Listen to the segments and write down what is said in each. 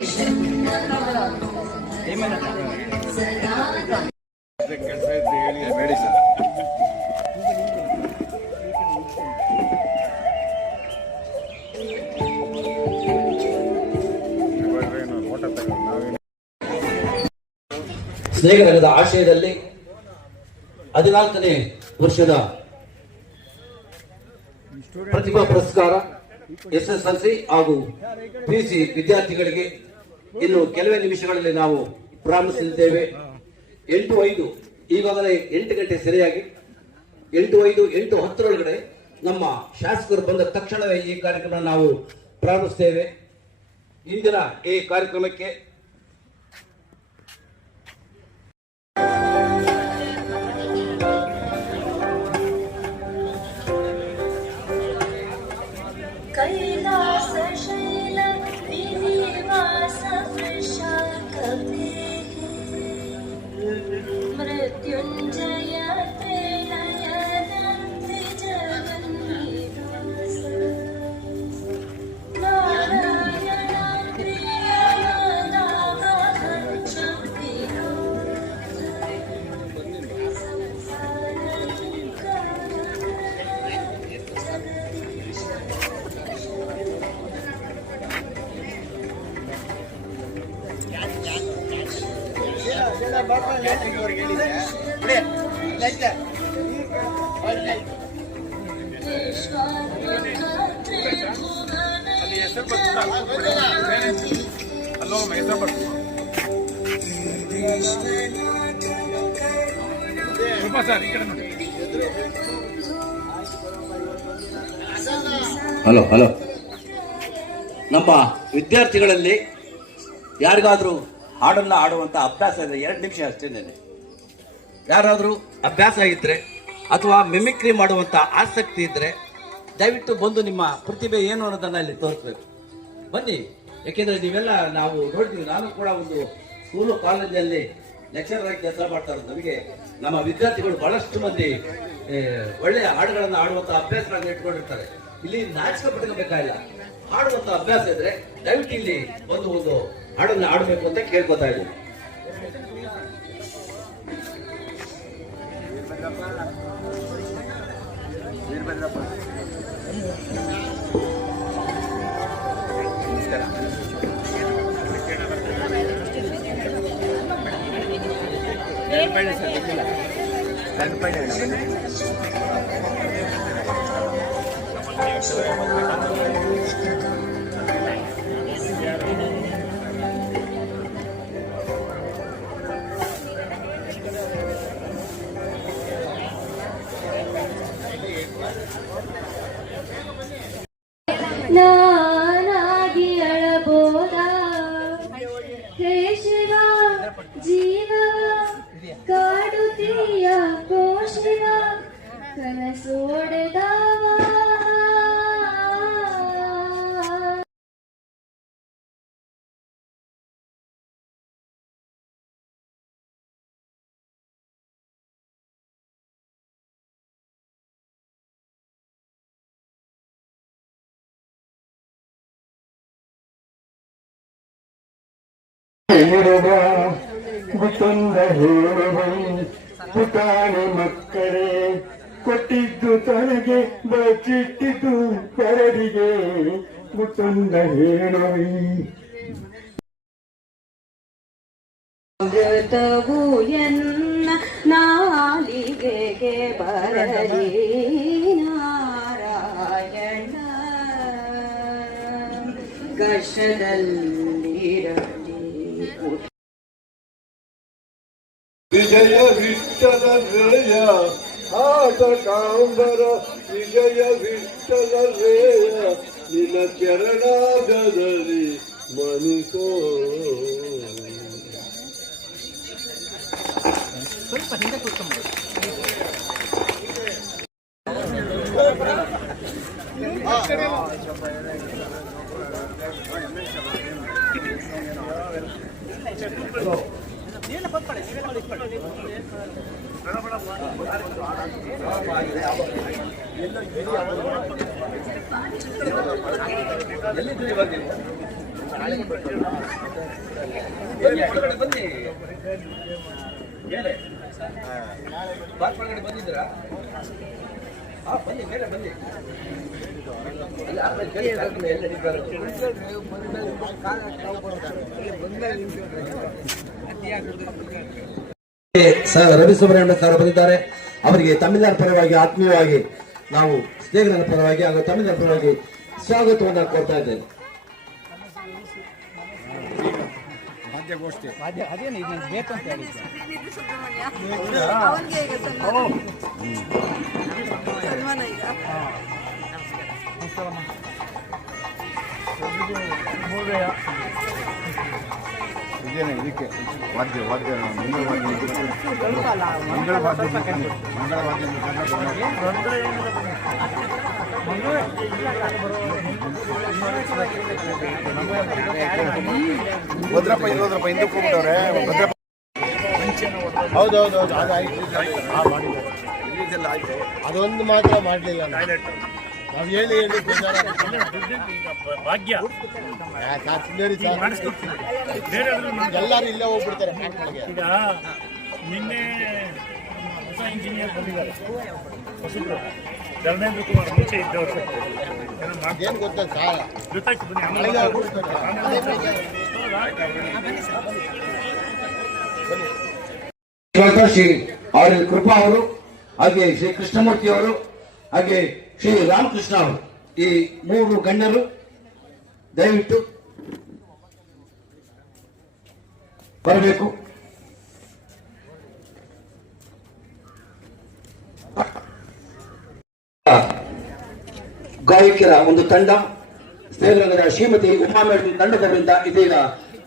ಕೆಲಸ ಇದ್ದು ಹೇಳಿ ಬೇಡಿ ಸರ್. ಸ್ನೇಹರಂಗದ ಆಶಯದಲ್ಲಿ 14ನೇ ವರ್ಷದ ಪ್ರತಿಭಾ ಪುರಸ್ಕಾರ SSLC ಹಾಗೂ PUC ವಿದ್ಯಾರ್ಥಿಗಳಿಗೆ ಇನ್ನು ಕೆಲವೇ ನಿಮಿಷಗಳಲ್ಲಿ ನಾವು ಪ್ರಾರಂಭಿಸಲಿದ್ದೇವೆ. 8:05 ಈಗಾಗಲೇ 8 ಗಂಟೆ ಸರಿಯಾಗಿ 8:05 8:10 ನಮ್ಮ ಶಾಸಕರು ಬಂದ ತಕ್ಷಣವೇ ಈ ಕಾರ್ಯಕ್ರಮ ನಾವು ಪ್ರಾರಂಭಿಸ್ತೇವೆ. ಇಂದಿನ ಈ ಕಾರ್ಯಕ್ರಮಕ್ಕೆ कैलास शैल विनिवास वृषाकपिः मृत्युञ्जय त्रिनयनन्ति जगन्निवास नारायणाग्र्यनागहच्छुप्रियो ಹಲೋ ನಮ್ಮ ವಿದ್ಯಾರ್ಥಿಗಳಲ್ಲಿ ಯಾರಿಗಾದ್ರೂ ಹಾಡನ್ನ ಆಡುವಂತ ಅಭ್ಯಾಸ ಇದೆ? 2 ನಿಮಿಷ ಅಷ್ಟೇನೆ. ಯಾರಾದ್ರೂ ಅಭ್ಯಾಸ ಇದ್ರೆ ಅಥವಾ ಮಿಮಿಕ್ರಿ ಮಾಡುವಂತ ಆಸಕ್ತಿ ಇದ್ರೆ ದಯವಿಟ್ಟು ಬಂದು ನಿಮ್ಮ ಪ್ರತಿಭೆ ಏನು ಅನ್ನೋದನ್ನ ಇಲ್ಲಿ ತೋರಿಸ್ಬೇಕು. ಬನ್ನಿ, ಯಾಕೆಂದ್ರೆ ನೀವೆಲ್ಲ ನಾವು ನೋಡ್ತೀವಿ. ನಾನು ಕೂಡ ಒಂದು ಸ್ಕೂಲು ಕಾಲೇಜಲ್ಲಿ ಲೆಕ್ಚರರ್ ಆಗಿ ಕೆಲಸ ಮಾಡ್ತಾ ಇರೋದು. ನಮಗೆ ನಮ್ಮ ವಿದ್ಯಾರ್ಥಿಗಳು ಬಹಳಷ್ಟು ಮಂದಿ ಒಳ್ಳೆಯ ಹಾಡುಗಳನ್ನ ಆಡುವಂತ ಅಭ್ಯಾಸಗಳನ್ನ ಇಟ್ಕೊಂಡಿರ್ತಾರೆ. ಇಲ್ಲಿ ನಾಚಿಕೆ ಪಟ್ಕೋಬೇಕಾಗಿಲ್ಲ. ಹಾಡುವಂತ ಅಭ್ಯಾಸ ಇದ್ರೆ ದಯವಿಟ್ಟು ಇಲ್ಲಿ ಒಂದು ಹಾಡನ್ನ ಆಡಬೇಕು ಅಂತ ಕೇಳ್ಕೊತಾ ಇದ್ದೀನಿ. ನಾನಾಗಿ ಅಳಬೋದ ಹೇ ಶಿವ, ಜೀವವ ಕಾಡುತ್ತೀಯ ಶಿವ, ಕನಸೋಡೆದವ ಗುತ್ತೊಂದ ಹೇಳುವೈ ಪುಟಾಣಿ ಮಕ್ಕಳೇ, ಕೊಟ್ಟಿದ್ದು ತನಗೆ ಬಚ್ಚಿಟ್ಟಿದ್ದು ಕರಡಿಗೆ ಗುತ್ತೊಂದ ಹೇಳುವೈ. ಅಮೃತವು ಎನ್ನ ನಾಲಿಗೆಗೆ ಬರಲಿ ನಾರಾಯಣ, ಕಷ್ಟದಲ್ಲಿರಲಿ ವಿಜಯ ವಿಠಲ ರೇಯ ಆಟ ಕಾಂಬರ, ವಿಜಯ ವಿಠಲ ರೇಯ ನಿನ್ನ ಚರಣಾಗದಲ್ಲಿ ಮನಿಸೋ. ಸ್ವಲ್ಪ ಹಿಂದೆ ಕೂತ್ಕೊಂಡು ಎಲ್ಲಿದ್ದೀರಿ? ಒಳಗಡೆ ಬನ್ನಿ. ಮೇಲೆ ಬಾತ್ ಒಳಗಡೆ ಬಂದಿದ್ದೀರಾ? ಬನ್ನಿ, ಮೇಲೆ ಬನ್ನಿ. ಅಲ್ಲಿ ಆಮೇಲೆ ಕೈ ಹಾಕ್ಕೊಂಡು ಎಲ್ಲಿ ನಡೀತಾರೆ? ರವಿ ಸುಬ್ರಹ್ಮಣ್ಯ ಸರ್ ಬಂದಿದ್ದಾರೆ. ಅವರಿಗೆ ತಮಿಳುನಾಡು ಪರವಾಗಿ ಆತ್ಮೀಯವಾಗಿ ನಾವು ಸ್ನೇಹಿತರ ಪರವಾಗಿ ಹಾಗೂ ತಮಿಳುನಾಡು ಪರವಾಗಿ ಸ್ವಾಗತವನ್ನು ಕೊಡ್ತಾ ಇದ್ದೇವೆ. ಅದೇನು ಈಗ ಬೇಕು ಅಂತ ಹೇಳಿದ್ದೆ. ಇದೇನೆ ಇದಕ್ಕೆ ವಾದ್ಯ ಮಂಗಳ ವಾದ್ಯ ಭದ್ರಪ್ಪ ಇರೋದ್ರಪ್ಪ ಹಿಂದಕ್ಕೆ ಹೋಗ್ಬಿಟ್ಟವ್ರೆ. ಹೌದೌದು ಅದು ಆಯ್ತು, ಅದೊಂದು ಮಾತ್ರ ಮಾಡಲಿಲ್ಲ. ನಾವು ಹೇಳಿ ಭಾಗ್ಯ ಎಲ್ಲರೂ ಇಲ್ಲೇ ಹೋಗ್ಬಿಡ್ತಾರೆ. ಈಗ ನಿನ್ನೆ ಹೊಸ ಇಂಜಿನಿಯರ್ ಬಂದಿದ್ದಾರೆ, ಹೊಸಬ್ರು ಧರ್ಮೇಂದ್ರ ಕುಮಾರ್, ಮುಂಚೆ ಇದ್ದವರು. ಏನು ಗೊತ್ತಾ ಸಾಲ ಗೊತ್ತಾಯ್ತು, ಬನ್ನಿ ಆಮೇಲೆ ಶ್ರೀ ಆರ್ ಎಲ್ ಕೃಪಾ ಅವರು, ಹಾಗೆ ಶ್ರೀ ಕೃಷ್ಣಮೂರ್ತಿ ಅವರು, ಹಾಗೆ ಶ್ರೀ ರಾಮಕೃಷ್ಣ ಅವರು, ಈ ಮೂರು ಗಣ್ಯರು ದಯವಿಟ್ಟು ಬರಬೇಕು. ಗಾಯಕರ ಒಂದು ತಂಡ, ಸೇವನಗರ ಶ್ರೀಮತಿ ಉಮಾ ಮೇಡಮ್ ತಂಡದವರಿಂದ ಇದೀಗ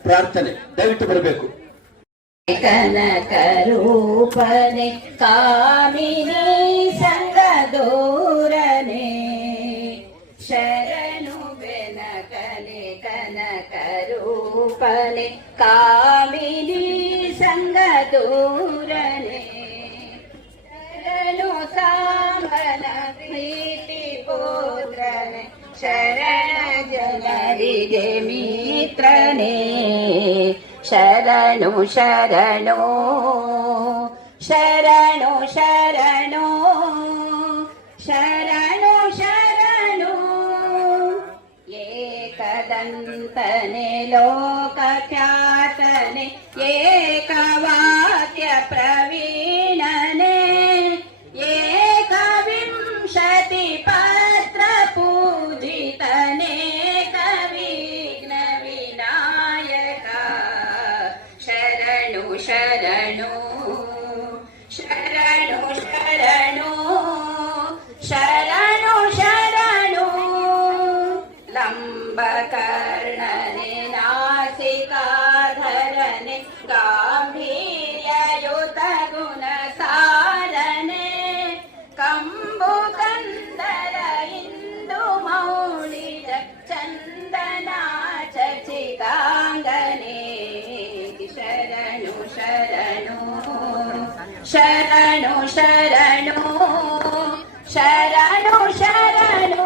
ಪ್ರಾರ್ಥನೆ, ದಯವಿಟ್ಟು ಬರಬೇಕು. ಕನಕ ರೂಪನೆ ಕಾಮಿನಿ ಸಂಗದೂರನೆ ಶರಣು ಬೆನಕಲೆ ಕನಕ ರೂಪನೆ ಕಾಮಿನಿ ಸಂಗದೂರನೆ ಶರಣು ಸಾಂಬನ ಪ್ರೀತಿ ಪುತ್ರನೆ ಶರಣ ಜನರಿಗೆ ಮಿತ್ರನೇ ಶರಣು ಶರಣು ಶರಣು ಶರಣು ಶರಣು ಶರಣು ಏಕದಂತನೆ ಲೋಕಖ್ಯಾತನೆ ಏಕವಾಕ್ಯ ಪ್ರವೀಣನೆ ಏಕವಿಂಶತಿ ಪತ್ರ ಪೂಜಿತನೆ ಕವಿಘ್ನ ವಿನಾಯಕ ಶರಣು ಶರಣು ಶರಣು ಶರಣು ಶರಣು ಶರಣು ಲಂಬಕರ್ಣನೆ ನಾಸಿಕಾಧರನೆ ಗಾಂಭೀರ್ಯಯುತ ಗುಣ ಸಾರನೆ ಕಂಬು ಕಂದರ ಇಂದು ಮೌಳಿದ ಚಂದನ ಚಚಿತಾಂಗನೆ ಶರಣು ಶರಣು ಶರಣು ಶರಣು ಶರಣು ಶರಣು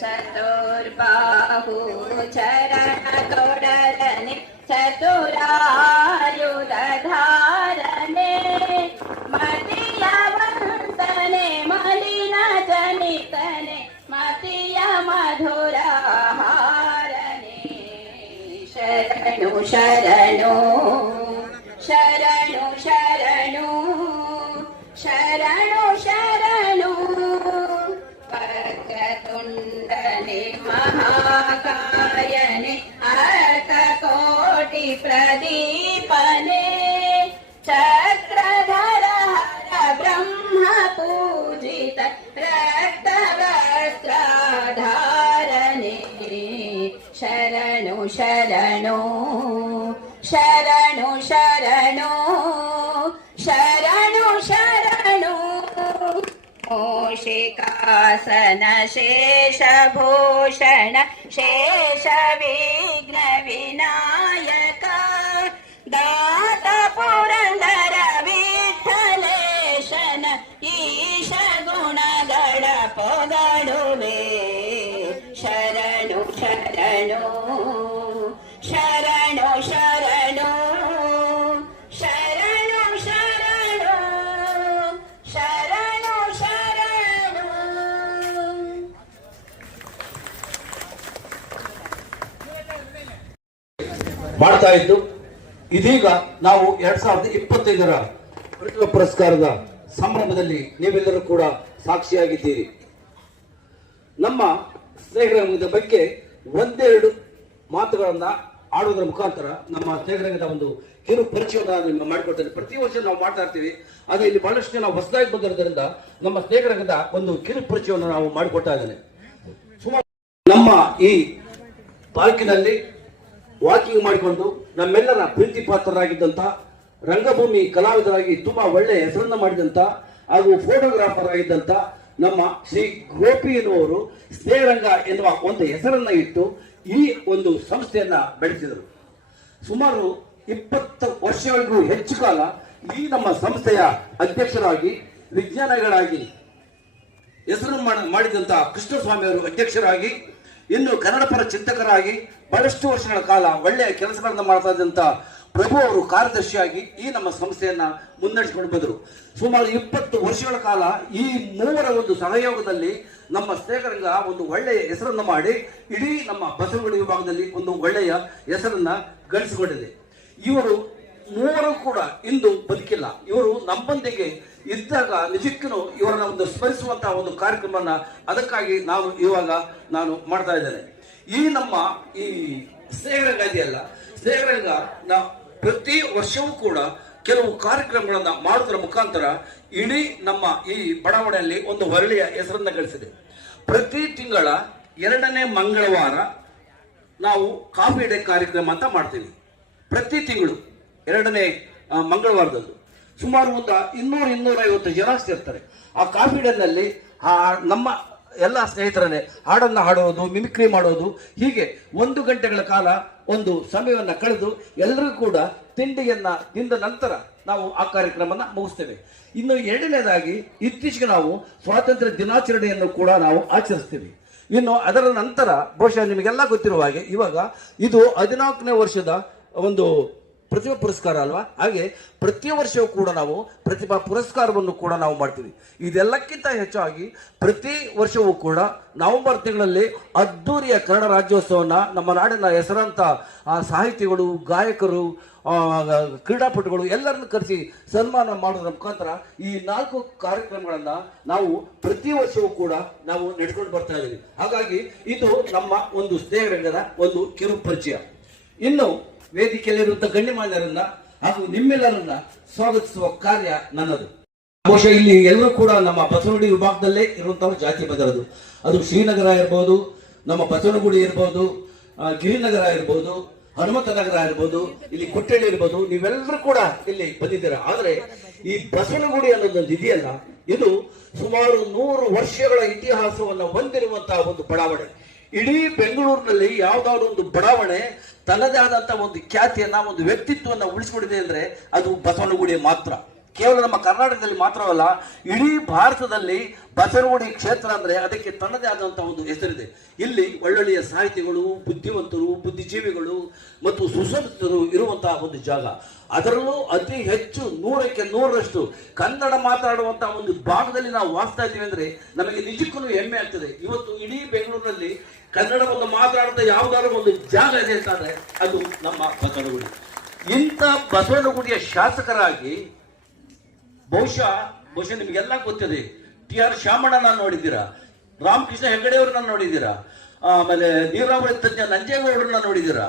ಚತುರ್ಬಾಹು ಚರಣ ತೊಡರನೆ ಚತುರಾಯುಧ ಧಾರನೆ ಮತಿಯವಂತನೆ ಮಲಿನ ಜನಿತನೆ ಮತಿಯ ಮಧುರ ಹಾರನೆ ಶರಣು ಶರಣು ಶರಣು ಶರಣು ಶರಣು ಶರಣು ವಕ್ರತುಂಡನೆ ಮಹಾಕಾಯನೆ ಅರ್ಥಕೋಟಿ ಪ್ರದೀಪನೆ ಚಕ್ರಧರ ಹರ ಬ್ರಹ್ಮ ಪೂಜಿತ ರಕ್ತವಸ್ತ್ರಧಾರನೆ ಶರಣು ಶರಣು ಶರಣು ಶರಣು ಶರಣು ಶರಣು ಮೂಷಿಕಾಸನ ಶೇಷಭೂಷಣ ಶೇಷ ವಿಘ್ನ ವಿನಾಯಕ ದಾತ ಪುರಂದರ ವಿಠಲೇಶನ ಈಶ ಗುಣಗಳ ಪೊಗಡುವೆ ಶರಣು ಶರಣು ಶರಣು ಶರಣು ಶರಣು ಶರಣು ಶರಣು ಶರಣು ಶರಣು. ಮಾಡ್ತಾ ಇದ್ದು ಇದೀಗ ನಾವು 2025ರ ಪ್ರತಿಭಾ ಪುರಸ್ಕಾರದ ಸಂಭ್ರಮದಲ್ಲಿ ನೀವೆಲ್ಲರೂ ಕೂಡ ಸಾಕ್ಷಿಯಾಗಿದ್ದೀರಿ. ನಮ್ಮ ಸ್ನೇಹರಂಗದ ಬಗ್ಗೆ ಒಂದೆರಡು ಮಾತುಗಳನ್ನ ಆಡುವುದರ ಮುಖಾಂತರ ನಮ್ಮ ಸ್ನೇಹರಂಗದ ಒಂದು ಕಿರು ಪರಿಚಯವನ್ನು ಮಾಡಿಕೊಡ್ತೇನೆ. ಪ್ರತಿ ವರ್ಷ ನಾವು ಮಾಡ್ತಾ ಇರ್ತೀವಿ, ಆದರೆ ಇಲ್ಲಿ ಬಹಳಷ್ಟು ನಾವು ಹೊಸದಾಗಿ ಬಂದಿರೋದ್ರಿಂದ ನಮ್ಮ ಸ್ನೇಹರಂಗದ ಒಂದು ಕಿರು ಪರಿಚಯವನ್ನು ನಾವು ಮಾಡಿಕೊಡ್ತಾ ಇದ್ದೇನೆ. ಸುಮಾರು ನಮ್ಮ ಈ ಪಾರ್ಕಿನಲ್ಲಿ ವಾಕಿಂಗ್ ಮಾಡಿಕೊಂಡು ನಮ್ಮೆಲ್ಲರ ಪ್ರೀತಿ ಪಾತ್ರರಾಗಿದ್ದಂತ, ರಂಗಭೂಮಿ ಕಲಾವಿದರಾಗಿ ತುಂಬಾ ಒಳ್ಳೆ ಹೆಸರನ್ನ ಮಾಡಿದಂತ ಹಾಗೂ ಫೋಟೋಗ್ರಾಫರ್ ಆಗಿದ್ದಂತ ನಮ್ಮ ಶ್ರೀ ಗೋಪಿ ಎನ್ನುವರು ಸ್ನೇಹರಂಗ ಎನ್ನುವ ಒಂದು ಹೆಸರನ್ನ ಇಟ್ಟು ಈ ಒಂದು ಸಂಸ್ಥೆಯನ್ನ ಬೆಳೆಸಿದರು. ಸುಮಾರು 20 ವರ್ಷಗಳಿಗೂ ಹೆಚ್ಚು ಕಾಲ ಈ ನಮ್ಮ ಸಂಸ್ಥೆಯ ಅಧ್ಯಕ್ಷರಾಗಿ, ವಿಜ್ಞಾನಿಗಳಾಗಿ ಹೆಸರು ಮಾಡಿದಂತ ಕೃಷ್ಣಸ್ವಾಮಿ ಅವರು ಅಧ್ಯಕ್ಷರಾಗಿ, ಇನ್ನು ಕನ್ನಡ ಪರ ಚಿಂತಕರಾಗಿ ಬಹಳಷ್ಟು ವರ್ಷಗಳ ಕಾಲ ಒಳ್ಳೆಯ ಕೆಲಸಗಳನ್ನ ಮಾಡ್ತಾ ಇದ್ದಂತ ಪ್ರಭು ಅವರು ಕಾರ್ಯದರ್ಶಿಯಾಗಿ ಈ ನಮ್ಮ ಸಂಸ್ಥೆಯನ್ನ ಮುನ್ನಡೆಸಿಕೊಂಡು ಬಂದರು. ಸುಮಾರು 20 ವರ್ಷಗಳ ಕಾಲ ಈ ಮೂವರ ಒಂದು ಸಹಯೋಗದಲ್ಲಿ ನಮ್ಮ ಸ್ನೇಹರಂಗ ಒಂದು ಒಳ್ಳೆಯ ಹೆಸರನ್ನು ಮಾಡಿ ಇಡೀ ನಮ್ಮ ಬಸವನಗುಡಿ ವಿಭಾಗದಲ್ಲಿ ಒಂದು ಒಳ್ಳೆಯ ಹೆಸರನ್ನ ಗಳಿಸಿಕೊಂಡಿದೆ. ಇವರು ಮೂವರು ಕೂಡ ಇಂದು ಬದುಕಿಲ್ಲ. ಇವರು ನಮ್ಮೊಂದಿಗೆ ಇದ್ದಾಗ ನಿಜಕ್ಕೂ ಇವರನ್ನ ಒಂದು ಸ್ಮರಿಸುವಂತಹ ಒಂದು ಕಾರ್ಯಕ್ರಮನ ಅದಕ್ಕಾಗಿ ನಾನು ಮಾಡ್ತಾ ಇದ್ದೇನೆ. ಈ ನಮ್ಮ ಈ ಸ್ನೇಹರಂಗ ಇದೆಯಲ್ಲ, ಸ್ನೇಹರಂಗ ಪ್ರತಿ ವರ್ಷವೂ ಕೂಡ ಕೆಲವು ಕಾರ್ಯಕ್ರಮಗಳನ್ನ ಮಾಡುವುದರ ಮುಖಾಂತರ ಇಡೀ ನಮ್ಮ ಈ ಬಡಾವಣೆಯಲ್ಲಿ ಒಂದು ಒಳ್ಳೆಯ ಹೆಸರನ್ನ ಗಳಿಸಿದೆ. ಪ್ರತಿ ತಿಂಗಳ 2ನೇ ಮಂಗಳವಾರ ನಾವು ಕಾಫಿ ಡೇ ಕಾರ್ಯಕ್ರಮ ಅಂತ ಮಾಡ್ತೀವಿ. ಪ್ರತಿ ತಿಂಗಳು 2ನೇ ಮಂಗಳವಾರದಂದು ಸುಮಾರು ಒಂದು 200-250 ಜನ ಸೇರ್ತಾರೆ. ಆ ಕಾಫಿ ಡೇನಲ್ಲಿ ನಮ್ಮ ಎಲ್ಲ ಸ್ನೇಹಿತರನ್ನೇ ಹಾಡನ್ನ ಹಾಡೋದು, ಮಿಮಿಕ್ರಿ ಮಾಡೋದು, ಹೀಗೆ 1 ಗಂಟೆಗಳ ಕಾಲ ಒಂದು ಸಮಯವನ್ನ ಕಳೆದು ಎಲ್ಲರೂ ಕೂಡ ತಿಂಡಿಯನ್ನ ತಿಂದ ನಂತರ ನಾವು ಆ ಕಾರ್ಯಕ್ರಮನ ಮುಗಿಸ್ತೇವೆ. ಇನ್ನು 2ನೇದಾಗಿ ಇತ್ತೀಚೆಗೆ ನಾವು ಸ್ವಾತಂತ್ರ್ಯ ದಿನಾಚರಣೆಯನ್ನು ಕೂಡ ನಾವು ಆಚರಿಸ್ತೀವಿ. ಇನ್ನು ಅದರ ನಂತರ ಬಹುಶಃ ನಿಮಗೆಲ್ಲ ಗೊತ್ತಿರುವ ಹಾಗೆ ಇವಾಗ ಇದು 14ನೇ ವರ್ಷದ ಒಂದು ಪ್ರತಿಭಾ ಪುರಸ್ಕಾರ ಅಲ್ವಾ, ಹಾಗೆ ಪ್ರತಿ ವರ್ಷವೂ ಕೂಡ ನಾವು ಪ್ರತಿಭಾ ಪುರಸ್ಕಾರವನ್ನು ಕೂಡ ನಾವು ಮಾಡ್ತೀವಿ. ಇದೆಲ್ಲಕ್ಕಿಂತ ಹೆಚ್ಚಾಗಿ ಪ್ರತಿ ವರ್ಷವೂ ಕೂಡ ನವೆಂಬರ್ ತಿಂಗಳಲ್ಲಿ ಅದ್ದೂರಿಯ ಕನ್ನಡ ರಾಜ್ಯೋತ್ಸವನ ನಮ್ಮ ನಾಡಿನ ಹೆಸರಾಂತ ಸಾಹಿತಿಗಳು, ಗಾಯಕರು, ಕ್ರೀಡಾಪಟುಗಳು ಎಲ್ಲರನ್ನು ಕರೆಸಿ ಸನ್ಮಾನ ಮಾಡೋದ್ರ ಮುಖಾಂತರ ಈ 4 ಕಾರ್ಯಕ್ರಮಗಳನ್ನ ನಾವು ಪ್ರತಿ ವರ್ಷವೂ ಕೂಡ ನಾವು ನಡೆದುಕೊಂಡು ಬರ್ತಾ ಇದ್ದೀವಿ. ಹಾಗಾಗಿ ಇದು ನಮ್ಮ ಒಂದು ಸ್ನೇಹರಂಗದ ಒಂದು ಕಿರು ಪರಿಚಯ. ಇನ್ನು ವೇದಿಕೆಯಲ್ಲಿರುವಂತ ಗಣ್ಯಮಾನ್ಯರನ್ನ ಹಾಗೂ ನಿಮ್ಮೆಲ್ಲರನ್ನ ಸ್ವಾಗತಿಸುವ ಕಾರ್ಯ ನನ್ನದು. ಬಹುಶಃ ಇಲ್ಲಿ ಎಲ್ಲರೂ ಕೂಡ ನಮ್ಮ ಬಸವನಗುಡಿ ವಿಭಾಗದಲ್ಲೇ ಇರುವಂತಹ ಜಾತಿ ಬದಲದು. ಅದು ಶ್ರೀನಗರ ಇರ್ಬೋದು, ನಮ್ಮ ಬಸವನಗುಡಿ ಇರ್ಬೋದು, ಗಿರಿನಗರ ಇರ್ಬೋದು, ಹನುಮಂತ ನಗರ ಇರ್ಬೋದು, ಇಲ್ಲಿ ಕೊಟ್ಟಳ್ಳಿ ಇರ್ಬೋದು, ನೀವೆಲ್ಲರೂ ಕೂಡ ಇಲ್ಲಿ ಬಂದಿದ್ದೀರಾ. ಆದ್ರೆ ಈ ಬಸವನಗುಡಿ ಅನ್ನೋದೊಂದು ಇದೆಯಲ್ಲ, ಇದು ಸುಮಾರು 100 ವರ್ಷಗಳ ಇತಿಹಾಸವನ್ನ ಹೊಂದಿರುವಂತಹ ಒಂದು ಬಡಾವಣೆ. ಇಡೀ ಬೆಂಗಳೂರಿನಲ್ಲಿ ಯಾವ್ದಾದ್ರು ಒಂದು ಬಡಾವಣೆ ತನ್ನದೇ ಆದಂತಹ ಒಂದು ಖ್ಯಾತಿಯನ್ನ, ಒಂದು ವ್ಯಕ್ತಿತ್ವವನ್ನು ಉಳಿಸಿಕೊಂಡಿದೆ ಅಂದ್ರೆ ಅದು ಬಸವನಗುಡಿ ಮಾತ್ರ. ಕೇವಲ ನಮ್ಮ ಕರ್ನಾಟಕದಲ್ಲಿ ಮಾತ್ರವಲ್ಲ, ಇಡೀ ಭಾರತದಲ್ಲಿ ಬಸವನಗುಡಿ ಕ್ಷೇತ್ರ ಅಂದ್ರೆ ಅದಕ್ಕೆ ತನ್ನದೇ ಆದಂತಹ ಒಂದು ಹೆಸರಿದೆ. ಇಲ್ಲಿ ಒಳ್ಳೊಳ್ಳೆಯ ಸಾಹಿತಿಗಳು, ಬುದ್ಧಿವಂತರು, ಬುದ್ಧಿಜೀವಿಗಳು ಮತ್ತು ಸುಸಂಸ್ಕೃತರು ಇರುವಂತಹ ಒಂದು ಜಾಗ. ಅದರಲ್ಲೂ ಅತಿ ಹೆಚ್ಚು 100ಕ್ಕೆ 100ರಷ್ಟು ಕನ್ನಡ ಮಾತಾಡುವಂತಹ ಒಂದು ಭಾಗದಲ್ಲಿ ನಾವು ವಾಸಿಸ್ತಾ ಇದ್ದೀವಿ ಅಂದ್ರೆ ನಮಗೆ ನಿಜಕ್ಕೂ ಹೆಮ್ಮೆ ಆಗ್ತದೆ. ಇವತ್ತು ಇಡೀ ಬೆಂಗಳೂರಿನಲ್ಲಿ ಕನ್ನಡವನ್ನು ಮಾತಾಡುತ್ತಾ ಯಾವ್ದಾದ್ರು ಒಂದು ಜಾಗ ಇದೆ ಅಂತಂದ್ರೆ ಅದು ನಮ್ಮ ಬಸವನಗುಡಿ. ಇಂಥ ಬಸವನಗುಡಿಯ ಶಾಸಕರಾಗಿ ಬಹುಶಃ ನಿಮಗೆಲ್ಲ ಗೊತ್ತಿದೆ. TR ಶಾಮಣ್ಣನ ನೋಡಿದ್ದೀರಾ, ರಾಮಕೃಷ್ಣ ಹೆಗಡೆಯವ್ರನ್ನ ನೋಡಿದ್ದೀರಾ, ಆಮೇಲೆ ನೀರಾವರಿ ತಜ್ಞ ನಂಜೇಗೌಡರನ್ನ ನೋಡಿದ್ದೀರಾ,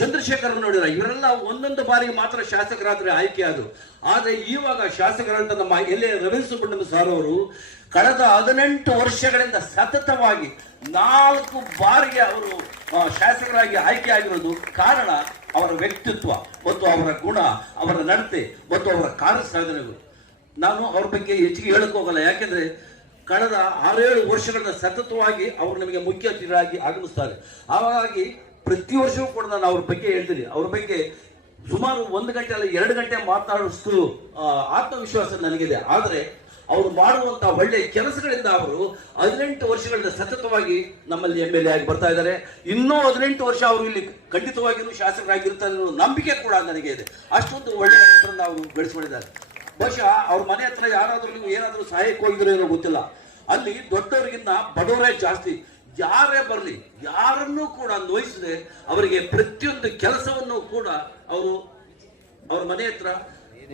ಚಂದ್ರಶೇಖರ್ ನೋಡಿದ್ದೀರಾ. ಇವರೆಲ್ಲ ಒಂದೊಂದು ಬಾರಿಗೆ ಮಾತ್ರ ಶಾಸಕರಾದ್ರೆ ಆಯ್ಕೆ ಆದ್ರು. ಆದ್ರೆ ಇವಾಗ ಶಾಸಕರಂತ ನಮ್ಮ ರವೀಂದ್ರ ಸುಬ್ರಹ್ಮಣ್ಯ ಸಾರ್ ಅವರು ಕಳೆದ 18 ವರ್ಷಗಳಿಂದ ಸತತವಾಗಿ 4 ಬಾರಿಗೆ ಅವರು ಶಾಸಕರಾಗಿ ಆಯ್ಕೆ ಆಗಿರೋದು ಕಾರಣ ಅವರ ವ್ಯಕ್ತಿತ್ವ ಮತ್ತು ಅವರ ಗುಣ, ಅವರ ನಡತೆ ಮತ್ತು ಅವರ ಕಾರ್ಯ ಸಾಧನೆಗಳು. ನಾನು ಅವ್ರ ಬಗ್ಗೆ ಹೆಚ್ಚಿಗೆ ಹೇಳಕ್ ಹೋಗಲ್ಲ, ಯಾಕೆಂದ್ರೆ ಕಳೆದ 6-7 ವರ್ಷಗಳಿಂದ ಸತತವಾಗಿ ಅವರು ನಮಗೆ ಮುಖ್ಯ ಅತಿಥಿಯಾಗಿ ಆಗಮಿಸ್ತಾರೆ. ಹಾಗಾಗಿ ಪ್ರತಿ ವರ್ಷವೂ ಕೂಡ ನಾನು ಅವ್ರ ಬಗ್ಗೆ ಹೇಳ್ತೀನಿ. ಅವ್ರ ಬಗ್ಗೆ ಸುಮಾರು 1 ಗಂಟೆ ಅಲ್ಲ 2 ಗಂಟೆ ಮಾತಾಡಿಷ್ಟು ಆತ್ಮವಿಶ್ವಾಸ ನನಗಿದೆ. ಆದ್ರೆ ಅವರು ಮಾಡುವಂತ ಒಳ್ಳೆಯ ಕೆಲಸಗಳಿಂದ ಅವರು 18 ವರ್ಷಗಳಿಂದ ಸತತವಾಗಿ ನಮ್ಮಲ್ಲಿ MLA ಆಗಿ ಬರ್ತಾ ಇದ್ದಾರೆ. ಇನ್ನೂ 18 ವರ್ಷ ಅವರು ಇಲ್ಲಿ ಖಂಡಿತವಾಗಿಯೂ ಶಾಸಕರಾಗಿರ್ತಾರೆ ಅನ್ನೋ ನಂಬಿಕೆ ಕೂಡ ನನಗೆ ಇದೆ. ಅಷ್ಟೊಂದು ಒಳ್ಳೆಯ ಹೆಸರನ್ನು ಅವರು ಬೆಳೆಸ್ಕೊಂಡಿದ್ದಾರೆ. ಬಹುಶಃ ಅವ್ರ ಮನೆ ಹತ್ರ ಯಾರಾದ್ರೂ ನೀವು ಏನಾದ್ರೂ ಸಹಾಯಕ್ಕೆ ಹೋಗಿದ್ರೆ ಏನೋ ಗೊತ್ತಿಲ್ಲ, ಅಲ್ಲಿ ದೊಡ್ಡವರಿಗಿಂತ ಬಡವರೇ ಜಾಸ್ತಿ. ಯಾರೇ ಬರಲಿ, ಯಾರನ್ನೂ ಕೂಡ ನೋಯಿಸದೆ ಅವರಿಗೆ ಪ್ರತಿಯೊಂದು ಕೆಲಸವನ್ನು ಕೂಡ ಅವರು ಅವ್ರ ಮನೆ ಹತ್ರ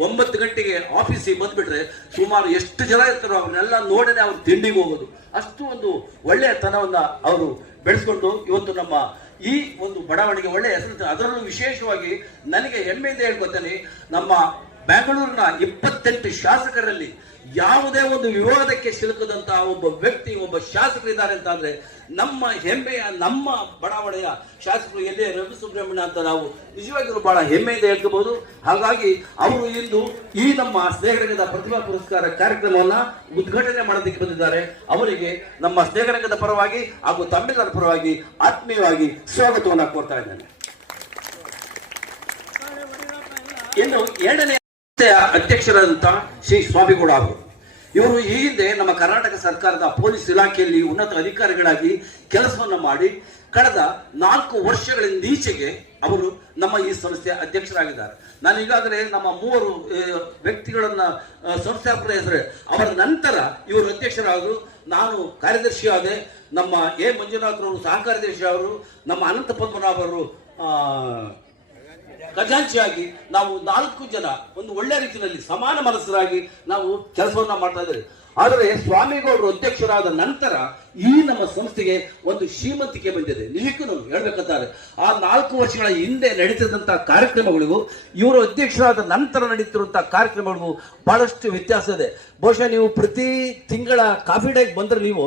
9 ಗಂಟೆಗೆ ಆಫೀಸಿಗೆ ಬಂದ್ಬಿಟ್ರೆ ಸುಮಾರು ಎಷ್ಟು ಜನ ಇರ್ತಾರೋ ಅವ್ರನ್ನೆಲ್ಲ ನೋಡದೆ ಅವ್ರು ತಿಂಡಿಗೆ ಹೋಗೋದು. ಅಷ್ಟು ಒಂದು ಒಳ್ಳೆಯ ತನವನ್ನ ಅವರು ಬೆಳೆಸ್ಕೊಂಡು ಇವತ್ತು ನಮ್ಮ ಈ ಒಂದು ಬಡಾವಣೆಗೆ ಒಳ್ಳೆಯ ಹೆಸರು. ಅದರಲ್ಲೂ ವಿಶೇಷವಾಗಿ ನನಗೆ ಹೆಮ್ಮೆಯಿಂದ ಹೇಳ್ಕೊತೇನೆ, ನಮ್ಮ ಬೆಂಗಳೂರಿನ 28 ಶಾಸಕರಲ್ಲಿ ಯಾವುದೇ ಒಂದು ವಿವಾದಕ್ಕೆ ಸಿಲುಕದಂತಹ ಒಬ್ಬ ವ್ಯಕ್ತಿ, ಒಬ್ಬ ಶಾಸಕರಿದ್ದಾರೆ ಅಂತ ಅಂದ್ರೆ ನಮ್ಮ ಹೆಮ್ಮೆಯ, ನಮ್ಮ ಬಡಾವಣೆಯ ಶಾಸಕರು ಎಲ್ಲಿ ರವಿ ಸುಬ್ರಹ್ಮಣ್ಯ ಅಂತ ನಾವು ನಿಜವಾಗಿಯೂ ಬಹಳ ಹೆಮ್ಮೆಯಿಂದ ಹೇಳ್ಕೋಬಹುದು. ಹಾಗಾಗಿ ಅವರು ಇಂದು ಈ ನಮ್ಮ ಸ್ನೇಹರಂಗದ ಪ್ರತಿಭಾ ಪುರಸ್ಕಾರ ಕಾರ್ಯಕ್ರಮವನ್ನ ಉದ್ಘಾಟನೆ ಮಾಡೋದಕ್ಕೆ ಬಂದಿದ್ದಾರೆ. ಅವರಿಗೆ ನಮ್ಮ ಸ್ನೇಹರಂಗದ ಪರವಾಗಿ ಹಾಗೂ ತಮ್ಮೆಲ್ಲರ ಪರವಾಗಿ ಆತ್ಮೀಯವಾಗಿ ಸ್ವಾಗತವನ್ನ ಕೋರ್ತಾ ಇದ್ದೇನೆ. ಇನ್ನು 2ನೇ ಅಧ್ಯಕ್ಷರಾದಂತ ಶ್ರೀ ಸ್ವಾಮಿಗೌಡ ಅವರು, ಇವರು ಈ ಹಿಂದೆ ನಮ್ಮ ಕರ್ನಾಟಕ ಸರ್ಕಾರದ ಪೊಲೀಸ್ ಇಲಾಖೆಯಲ್ಲಿ ಉನ್ನತ ಅಧಿಕಾರಿಗಳಾಗಿ ಕೆಲಸವನ್ನ ಮಾಡಿ ಕಳೆದ 4 ವರ್ಷಗಳಿಂದ ಈಚೆಗೆ ಅವರು ನಮ್ಮ ಈ ಸಂಸ್ಥೆಯ ಅಧ್ಯಕ್ಷರಾಗಿದ್ದಾರೆ. ನಾನು ಈಗಾಗಲೇ ನಮ್ಮ 3 ವ್ಯಕ್ತಿಗಳನ್ನ ಸಂಸ್ಥಾಪಕ ಹೆಸರು, ಅವರ ನಂತರ ಇವರು ಅಧ್ಯಕ್ಷರಾದರು. ನಾನು ಕಾರ್ಯದರ್ಶಿ ಆದೆ. ನಮ್ಮ ಎ ಮಂಜುನಾಥ್ ಅವರು ಸಹ ಕಾರ್ಯದರ್ಶಿ ಅವರು, ನಮ್ಮ ಅನಂತ ಪದ್ಮನಾಭ ಅವರು ಖಜಾಂಚಿಯಾಗಿ ನಾವು 4 ಜನ ಒಂದು ಒಳ್ಳೆ ರೀತಿಯಲ್ಲಿ ಸಮಾನ ಮನಸ್ಸರಾಗಿ ನಾವು ಕೆಲಸವನ್ನ ಮಾಡ್ತಾ ಇದ್ದೇವೆ. ಆದರೆ ಸ್ವಾಮಿಗೌಡರು ಅಧ್ಯಕ್ಷರಾದ ನಂತರ ಈ ನಮ್ಮ ಸಂಸ್ಥೆಗೆ ಒಂದು ಶ್ರೀಮಂತಿಕೆ ಬಂದಿದೆ. ನಿಜಕ್ಕೂ ನಾವು ಹೇಳ್ಬೇಕಂತಾರೆ, ಆ 4 ವರ್ಷಗಳ ಹಿಂದೆ ನಡೀತಿದ್ದಂತಹ ಕಾರ್ಯಕ್ರಮಗಳಿಗೂ ಇವರು ಅಧ್ಯಕ್ಷರಾದ ನಂತರ ನಡೀತಿರುವಂತಹ ಕಾರ್ಯಕ್ರಮಗಳಿಗೂ ಬಹಳಷ್ಟು ವ್ಯತ್ಯಾಸ ಇದೆ. ಬಹುಶಃ ನೀವು ಪ್ರತಿ ತಿಂಗಳ ಕಾಫಿ ಡೇಗೆ ಬಂದ್ರೆ ನೀವು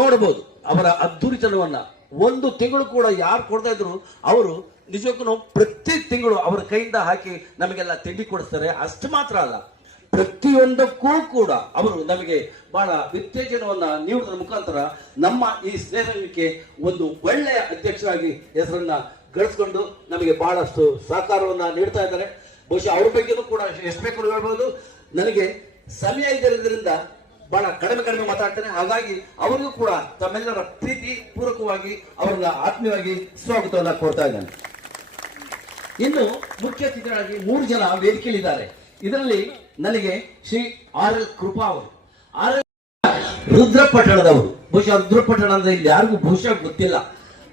ನೋಡಬಹುದು ಅವರ ಅದ್ದೂರಿತನವನ್ನ. 1 ತಿಂಗಳು ಕೂಡ ಯಾರು ಕೊಡ್ತಾ ಇದ್ರು ಅವರು ನಿಜಕ್ಕೂ ಪ್ರತಿ ತಿಂಗಳು ಅವರ ಕೈಯಿಂದ ಹಾಕಿ ನಮಗೆಲ್ಲ ತಿಂಡಿ ಕೊಡಿಸ್ತಾರೆ. ಅಷ್ಟು ಮಾತ್ರ ಅಲ್ಲ, ಪ್ರತಿಯೊಂದಕ್ಕೂ ಕೂಡ ಅವರು ನಮಗೆ ಬಹಳ ಉತ್ತೇಜನವನ್ನ ನೀಡುವುದರ ಮುಖಾಂತರ ನಮ್ಮ ಈ ಸ್ನೇಹಕ್ಕೆ ಒಂದು ಒಳ್ಳೆಯ ಅಧ್ಯಕ್ಷರಾಗಿ ಹೆಸರನ್ನ ಗಳಿಸ್ಕೊಂಡು ನಮಗೆ ಬಹಳಷ್ಟು ಸಹಕಾರವನ್ನ ನೀಡ್ತಾ ಇದ್ದಾರೆ. ಬಹುಶಃ ಅವ್ರ ಬಗ್ಗೆನೂ ಕೂಡ ಎಷ್ಟು ಬೇಕು ಹೇಳ್ಬೋದು. ನನಗೆ ಸಮಯ ಇದ್ದರಿಂದ ಬಹಳ ಕಡಿಮೆ ಮಾತಾಡ್ತೇನೆ. ಹಾಗಾಗಿ ಅವರಿಗೂ ಕೂಡ ತಮ್ಮೆಲ್ಲರ ಪ್ರೀತಿ ಪೂರ್ವಕವಾಗಿ ಅವರನ್ನ ಆತ್ಮೀಯವಾಗಿ ಸ್ವಾಗತವನ್ನ ಕೋರ್ತಾ ಇದ್ದೇನೆ. ಇನ್ನು ಮುಖ್ಯ ಅತಿಥಿಗಳಾಗಿ 3 ಜನ ವೇದಿಕೆಯಲ್ಲಿದ್ದಾರೆ. ಇದರಲ್ಲಿ ನನಗೆ ಶ್ರೀ RL ಕೃಪಾ ಅವರು, ರುದ್ರಪಟ್ಟಣದವರು. ಬಹುಶಃ ರುದ್ರಪಟ್ಟಣ ಅಂದ್ರೆ ಇಲ್ಲಿ ಯಾರಿಗೂ ಬಹುಶಃ ಗೊತ್ತಿಲ್ಲ.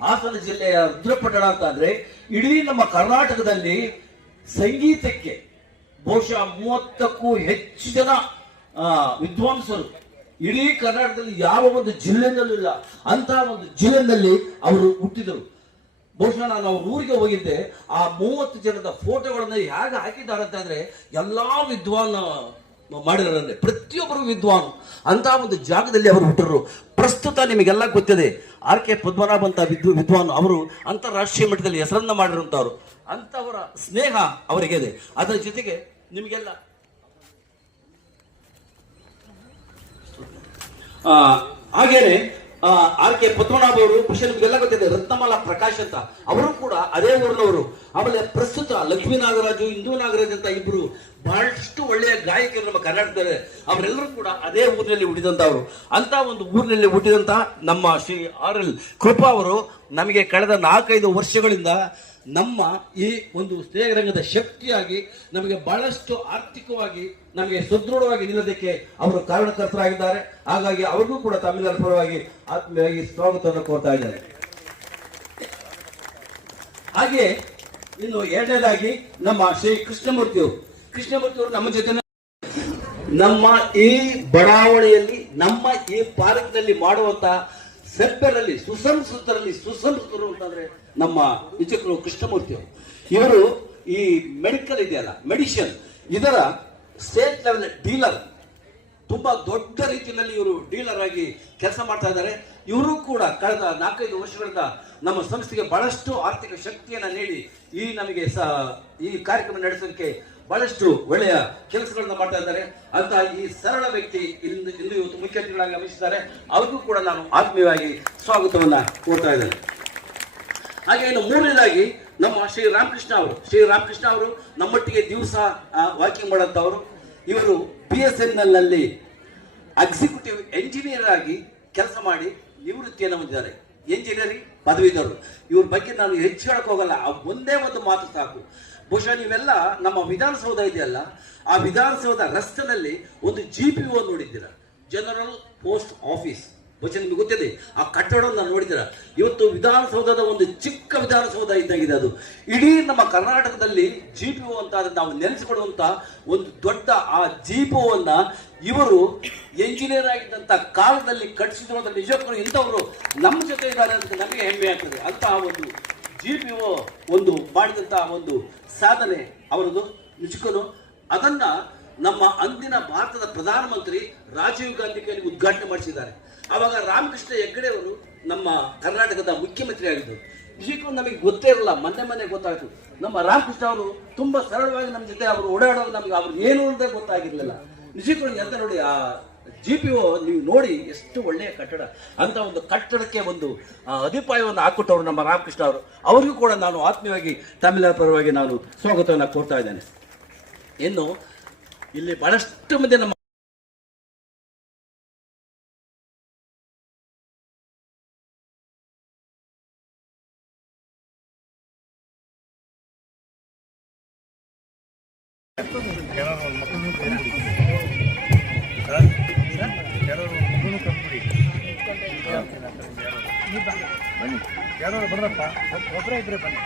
ಹಾಸನ ಜಿಲ್ಲೆಯ ರುದ್ರಪಟ್ಟಣ ಅಂತ ಅಂದ್ರೆ ಇಡೀ ನಮ್ಮ ಕರ್ನಾಟಕದಲ್ಲಿ ಸಂಗೀತಕ್ಕೆ ಬಹುಶಃ 30ಕ್ಕೂ ಹೆಚ್ಚು ಜನ ವಿದ್ವಾಂಸರು ಇಡೀ ಕರ್ನಾಟಕದಲ್ಲಿ ಯಾವ ಒಂದು ಜಿಲ್ಲೆನಲ್ಲೂ ಇಲ್ಲ. ಅಂತಹ ಒಂದು ಜಿಲ್ಲೆಯಲ್ಲಿ ಅವರು ಹುಟ್ಟಿದರು. ಬಹುಶಃ ನಾನು ಅವ್ರ ಊರಿಗೆ ಹೋಗಿದ್ದೆ. ಆ 30 ಜನದ ಫೋಟೋಗಳನ್ನ ಹೇಗೆ ಹಾಕಿದ್ದಾರೆ ಅಂತ ಅಂದ್ರೆ ಎಲ್ಲಾ ವಿದ್ವಾನ್ ಮಾಡಿದ್ದಾರೆ, ಪ್ರತಿಯೊಬ್ಬರು ವಿದ್ವಾನ್. ಅಂತ ಒಂದು ಜಾಗದಲ್ಲಿ ಅವರು ಹುಟ್ಟರು. ಪ್ರಸ್ತುತ ನಿಮಗೆಲ್ಲ ಗೊತ್ತಿದೆ RK ಪದ್ಮನಾಭ ಅಂತ ವಿದ್ವಾನ್, ಅವರು ಅಂತಾರಾಷ್ಟ್ರೀಯ ಮಟ್ಟದಲ್ಲಿ ಹೆಸರನ್ನ ಮಾಡಿರುವಂತವ್ರು. ಅಂತವರ ಸ್ನೇಹ ಅವರಿಗೆ ಇದೆ. ಅದರ ಜೊತೆಗೆ ನಿಮಗೆಲ್ಲ ಹಾಗೇನೆ RK ಪದ್ಮನಾಭ ಅವರು ನಿಮಗೆಲ್ಲ ಗೊತ್ತಿದೆ. ರತ್ನಮಾಲಾ ಪ್ರಕಾಶ್ ಅಂತ ಅವರು ಕೂಡ ಅದೇ ಊರಿನವರು. ಆಮೇಲೆ ಪ್ರಸ್ತುತ ಲಕ್ಷ್ಮೀ ನಾಗರಾಜು, ಇಂದು ನಾಗರಾಜ್ ಅಂತ ಇಬ್ರು ಬಹಳಷ್ಟು ಒಳ್ಳೆಯ ಗಾಯಕರು ನಮ್ಮ ಕರ್ನಾಟಕದಲ್ಲಿ. ಅವರೆಲ್ಲರೂ ಕೂಡ ಅದೇ ಊರಿನಲ್ಲಿ ಹುಟ್ಟಿದಂತವ್ರು. ಅಂತ ಒಂದು ಊರಿನಲ್ಲಿ ಹುಟ್ಟಿದಂತ ನಮ್ಮ ಶ್ರೀ RL ಕೃಪಾ ಅವರು ನಮಗೆ ಕಳೆದ 4-5 ವರ್ಷಗಳಿಂದ ನಮ್ಮ ಈ ಒಂದು ಸ್ನೇಹರಂಗದ ಶಕ್ತಿಯಾಗಿ ನಮಗೆ ಬಹಳಷ್ಟು ಆರ್ಥಿಕವಾಗಿ ನಮಗೆ ಸುದೃಢವಾಗಿ ನಿಲ್ಲೋದಕ್ಕೆ ಅವರು ಕಾರಣಕರ್ತರಾಗಿದ್ದಾರೆ. ಹಾಗಾಗಿ ಅವ್ರಿಗೂ ಕೂಡ ತಮ್ಮೆಲ್ಲರ ಪರವಾಗಿ ಆತ್ಮೀಯವಾಗಿ ಸ್ವಾಗತವನ್ನು ಕೋರ್ತಾ ಇದ್ದಾರೆ. ಹಾಗೆ ಇನ್ನು 2ನೇದಾಗಿ ನಮ್ಮ ಶ್ರೀ ಕೃಷ್ಣಮೂರ್ತಿ ಅವರು ನಮ್ಮ ಜೊತೆ ನಮ್ಮ ಈ ಬಡಾವಣೆಯಲ್ಲಿ ನಮ್ಮ ಈ ಪಾರ್ಕ್ನಲ್ಲಿ ಮಾಡುವಂತ ಸಭ್ಯರಲ್ಲಿ ಸುಸಂಸ್ಕೃತರು ಅಂತಂದ್ರೆ ನಮ್ಮ ನಿಜಕ್ಕೂ ಕೃಷ್ಣಮೂರ್ತಿ ಅವರು. ಇವರು ಈ ಮೆಡಿಕಲ್ ಇದೆಯಲ್ಲ, ಮೆಡಿಸಿನ್, ಇದರ ಸ್ಟೇಟ್ ಲೆವೆಲ್ ಡೀಲರ್. ತುಂಬಾ ದೊಡ್ಡ ರೀತಿಯಲ್ಲಿ ಇವರು ಡೀಲರ್ ಆಗಿ ಕೆಲಸ ಮಾಡ್ತಾ ಇದ್ದಾರೆ. ಇವರು ಕೂಡ ಕಳೆದ 4-5 ವರ್ಷಗಳಿಂದ ನಮ್ಮ ಸಂಸ್ಥೆಗೆ ಬಹಳಷ್ಟು ಆರ್ಥಿಕ ಶಕ್ತಿಯನ್ನ ನೀಡಿ ನಮಗೆ ಈ ಕಾರ್ಯಕ್ರಮ ನಡೆಸೋದಕ್ಕೆ ಬಹಳಷ್ಟು ಒಳ್ಳೆಯ ಕೆಲಸಗಳನ್ನ ಮಾಡ್ತಾ ಇದ್ದಾರೆ. ಅಂತ ಈ ಸರಳ ವ್ಯಕ್ತಿ ಇಂದು ಇವತ್ತು ಮುಖ್ಯ ಅತಿಥಿಗಳಾಗಿ ಆಗಮಿಸಿದ್ದಾರೆ. ಅವ್ರಿಗೂ ಕೂಡ ನಾನು ಆತ್ಮೀಯವಾಗಿ ಸ್ವಾಗತವನ್ನ ಕೋರ್ತಾ ಇದ್ದೇನೆ. ಹಾಗೆ ಇನ್ನು 3ನೇದಾಗಿ ನಮ್ಮ ಶ್ರೀ ರಾಮಕೃಷ್ಣ ಅವರು ನಮ್ಮೊಟ್ಟಿಗೆ ದಿವಸ ವಾಕಿಂಗ್ ಮಾಡೋಂಥವ್ರು. ಇವರು BSNL ನಲ್ಲಿ ಎಕ್ಸಿಕ್ಯೂಟಿವ್ ಎಂಜಿನಿಯರ್ ಆಗಿ ಕೆಲಸ ಮಾಡಿ ನಿವೃತ್ತಿಯನ್ನು ಹೊಂದಿದ್ದಾರೆ. ಎಂಜಿನಿಯರಿಂಗ್ ಪದವೀಧರರು. ಇವ್ರ ಬಗ್ಗೆ ನಾನು ಹೆಚ್ಚು ಹೇಳಕ್ ಹೋಗಲ್ಲ, ಒಂದೇ ಒಂದು ಮಾತು ಸಾಕು. ಬಹುಶಃ ನೀವೆಲ್ಲ ನಮ್ಮ ವಿಧಾನಸೌಧ ಇದೆಯಲ್ಲ, ಆ ವಿಧಾನಸೌಧ ರಸ್ತೆನಲ್ಲಿ ಒಂದು GPO ನೋಡಿದ್ದೀರ, ಜನರಲ್ ಪೋಸ್ಟ್ ಆಫೀಸ್. ಬಹುಶಃ ನಿಮ್ಗೆ ಗೊತ್ತಿದೆ, ಆ ಕಟ್ಟಡವನ್ನು ನೋಡಿದ್ದೀರ. ಇವತ್ತು ವಿಧಾನಸೌಧದ ಒಂದು ಚಿಕ್ಕ ವಿಧಾನಸೌಧ ಇದ್ದಾಗಿದೆ. ಅದು ಇಡೀ ನಮ್ಮ ಕರ್ನಾಟಕದಲ್ಲಿ GPO ಅಂತ ನಾವು ನೆನೆಸಿಕೊಳ್ಳುವಂತ ಒಂದು ದೊಡ್ಡ ಆ GPOವನ್ನ ಇವರು ಎಂಜಿನಿಯರ್ ಆಗಿದ್ದಂತ ಕಾಲದಲ್ಲಿ ಕಟ್ಟಿಸಿದ್ರು ಅಂದ್ರೆ ನಿಜಕ್ಕೂ ಇಂಥವರು ನಮ್ಮ ಜೊತೆ ಇದ್ದಾರೆ ಅಂತ ನಮಗೆ ಹೆಮ್ಮೆ ಆಗ್ತದೆ. ಅಂತಹ ಒಂದು GPO ಒಂದು ಮಾಡಿದಂತಹ ಒಂದು ಸಾಧನೆ ಅವರದು ನಿಜಕ್ಕೂ. ಅದನ್ನ ನಮ್ಮ ಅಂದಿನ ಭಾರತದ ಪ್ರಧಾನಮಂತ್ರಿ ರಾಜೀವ್ ಗಾಂಧಿ ಕೈಯಲ್ಲಿ ಉದ್ಘಾಟನೆ ಮಾಡಿಸಿದ್ದಾರೆ. ಆವಾಗ ರಾಮಕೃಷ್ಣ ಹೆಗಡೆ ಅವರು ನಮ್ಮ ಕರ್ನಾಟಕದ ಮುಖ್ಯಮಂತ್ರಿ ಆಗಿದ್ದರು. ನಿಜಕ್ಕೂ ನಮಗೆ ಗೊತ್ತೇ ಇರಲ್ಲ, ಮೊನ್ನೆ ಗೊತ್ತಾಯ್ತು. ನಮ್ಮ ರಾಮಕೃಷ್ಣ ಅವರು ತುಂಬಾ ಸರಳವಾಗಿ ನಮ್ಮ ಜೊತೆ ಅವರು ಓಡಾಡೋದು ನಮ್ಗೆ ಅವ್ರು ಏನು ಅಂತ ಗೊತ್ತಾಗಿರ್ಲಿಲ್ಲ. ನಿಜಕ್ಕೂ ಎಂತ ನೋಡಿ, ಆ GPO ನೀವು ನೋಡಿ ಎಷ್ಟು ಒಳ್ಳೆಯ ಕಟ್ಟಡ. ಅಂತ ಒಂದು ಕಟ್ಟಡಕ್ಕೆ ಒಂದು ಅಡಿಪಾಯವನ್ನು ಹಾಕೊಟ್ಟವರು ನಮ್ಮ ರಾಮಕೃಷ್ಣ ಅವರು. ಅವರಿಗೂ ಕೂಡ ನಾನು ಆತ್ಮೀಯವಾಗಿ ತಮಿಳರ ಪರವಾಗಿ ನಾನು ಸ್ವಾಗತವನ್ನು ಕೋರ್ತಾ ಇದ್ದೇನೆ. ಇನ್ನು ಇಲ್ಲಿ ಬಹಳಷ್ಟು ಮಂದಿ ನಮ್ಮ ಯಾರು ಬರ್ರಪ್ಪ, ಒಬ್ಬರೇ ಇದ್ರೆ ಬನ್ನಿ,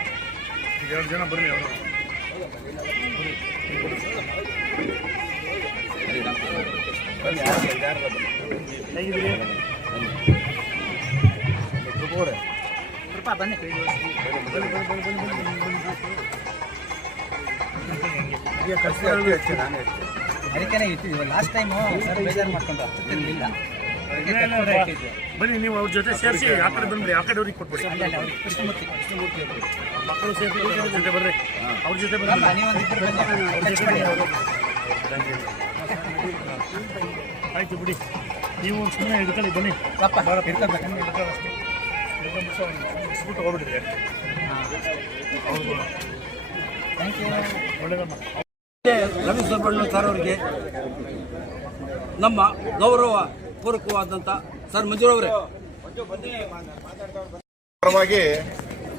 2 ಜನ ಬರ್ರಿ. ಅವರು ಹೇಗಿದ್ದೀರಿ? ಬನ್ನಿ ಅದಕ್ಕೆ ಇಟ್ಟಿದ್ದೀವಿ. ಲಾಸ್ಟ್ ಟೈಮು ಸರ್ ಬೇಜಾರು ಮಾಡ್ಕೊಂಡು ಹತ್ತಿರಲಿಲ್ಲ. ಬನ್ನಿ, ನೀವು ಅವ್ರ ಜೊತೆ ಸೇರಿಸಿ ಆ ಕಡೆ ಬಂದ್ರಿ, ಆ ಕಡೆ ಅವ್ರಿಗೆ ಕೊಟ್ಬಿಡಿ. ಕೃಷ್ಣಮೂರ್ತಿ ಮಕ್ಕಳು ಸೇರಿಸಿ ಅವ್ರ ಜೊತೆ ಬರ್ರಿ, ಅವ್ರ ಜೊತೆ ಬರ್ರಿ. ಆಯ್ತು ಬಿಡಿ, ನೀವು ಒಂದು ಸುಮ್ಮನೆ ಹಿಡ್ಕೊಳ್ಳಿ. ಬನ್ನಿ ಹಿಡ್ಕೊಂಡ್ಬಿಟ್ಟು ಹೋಗ್ಬಿಟ್ಟಿದೆ. ಒಳ್ಳೇದಮ್ಮ. ರವಿ ಸುಬ್ರಹ್ಮಣ್ಯ ಸರ್ ಅವರಿಗೆ ನಮ್ಮ ಗೌರವ ಪೂರ್ವಕವಾದಂಥ ಸರ್ ಮಂಜೂರ್ ಅವರೇ ಪರವಾಗಿ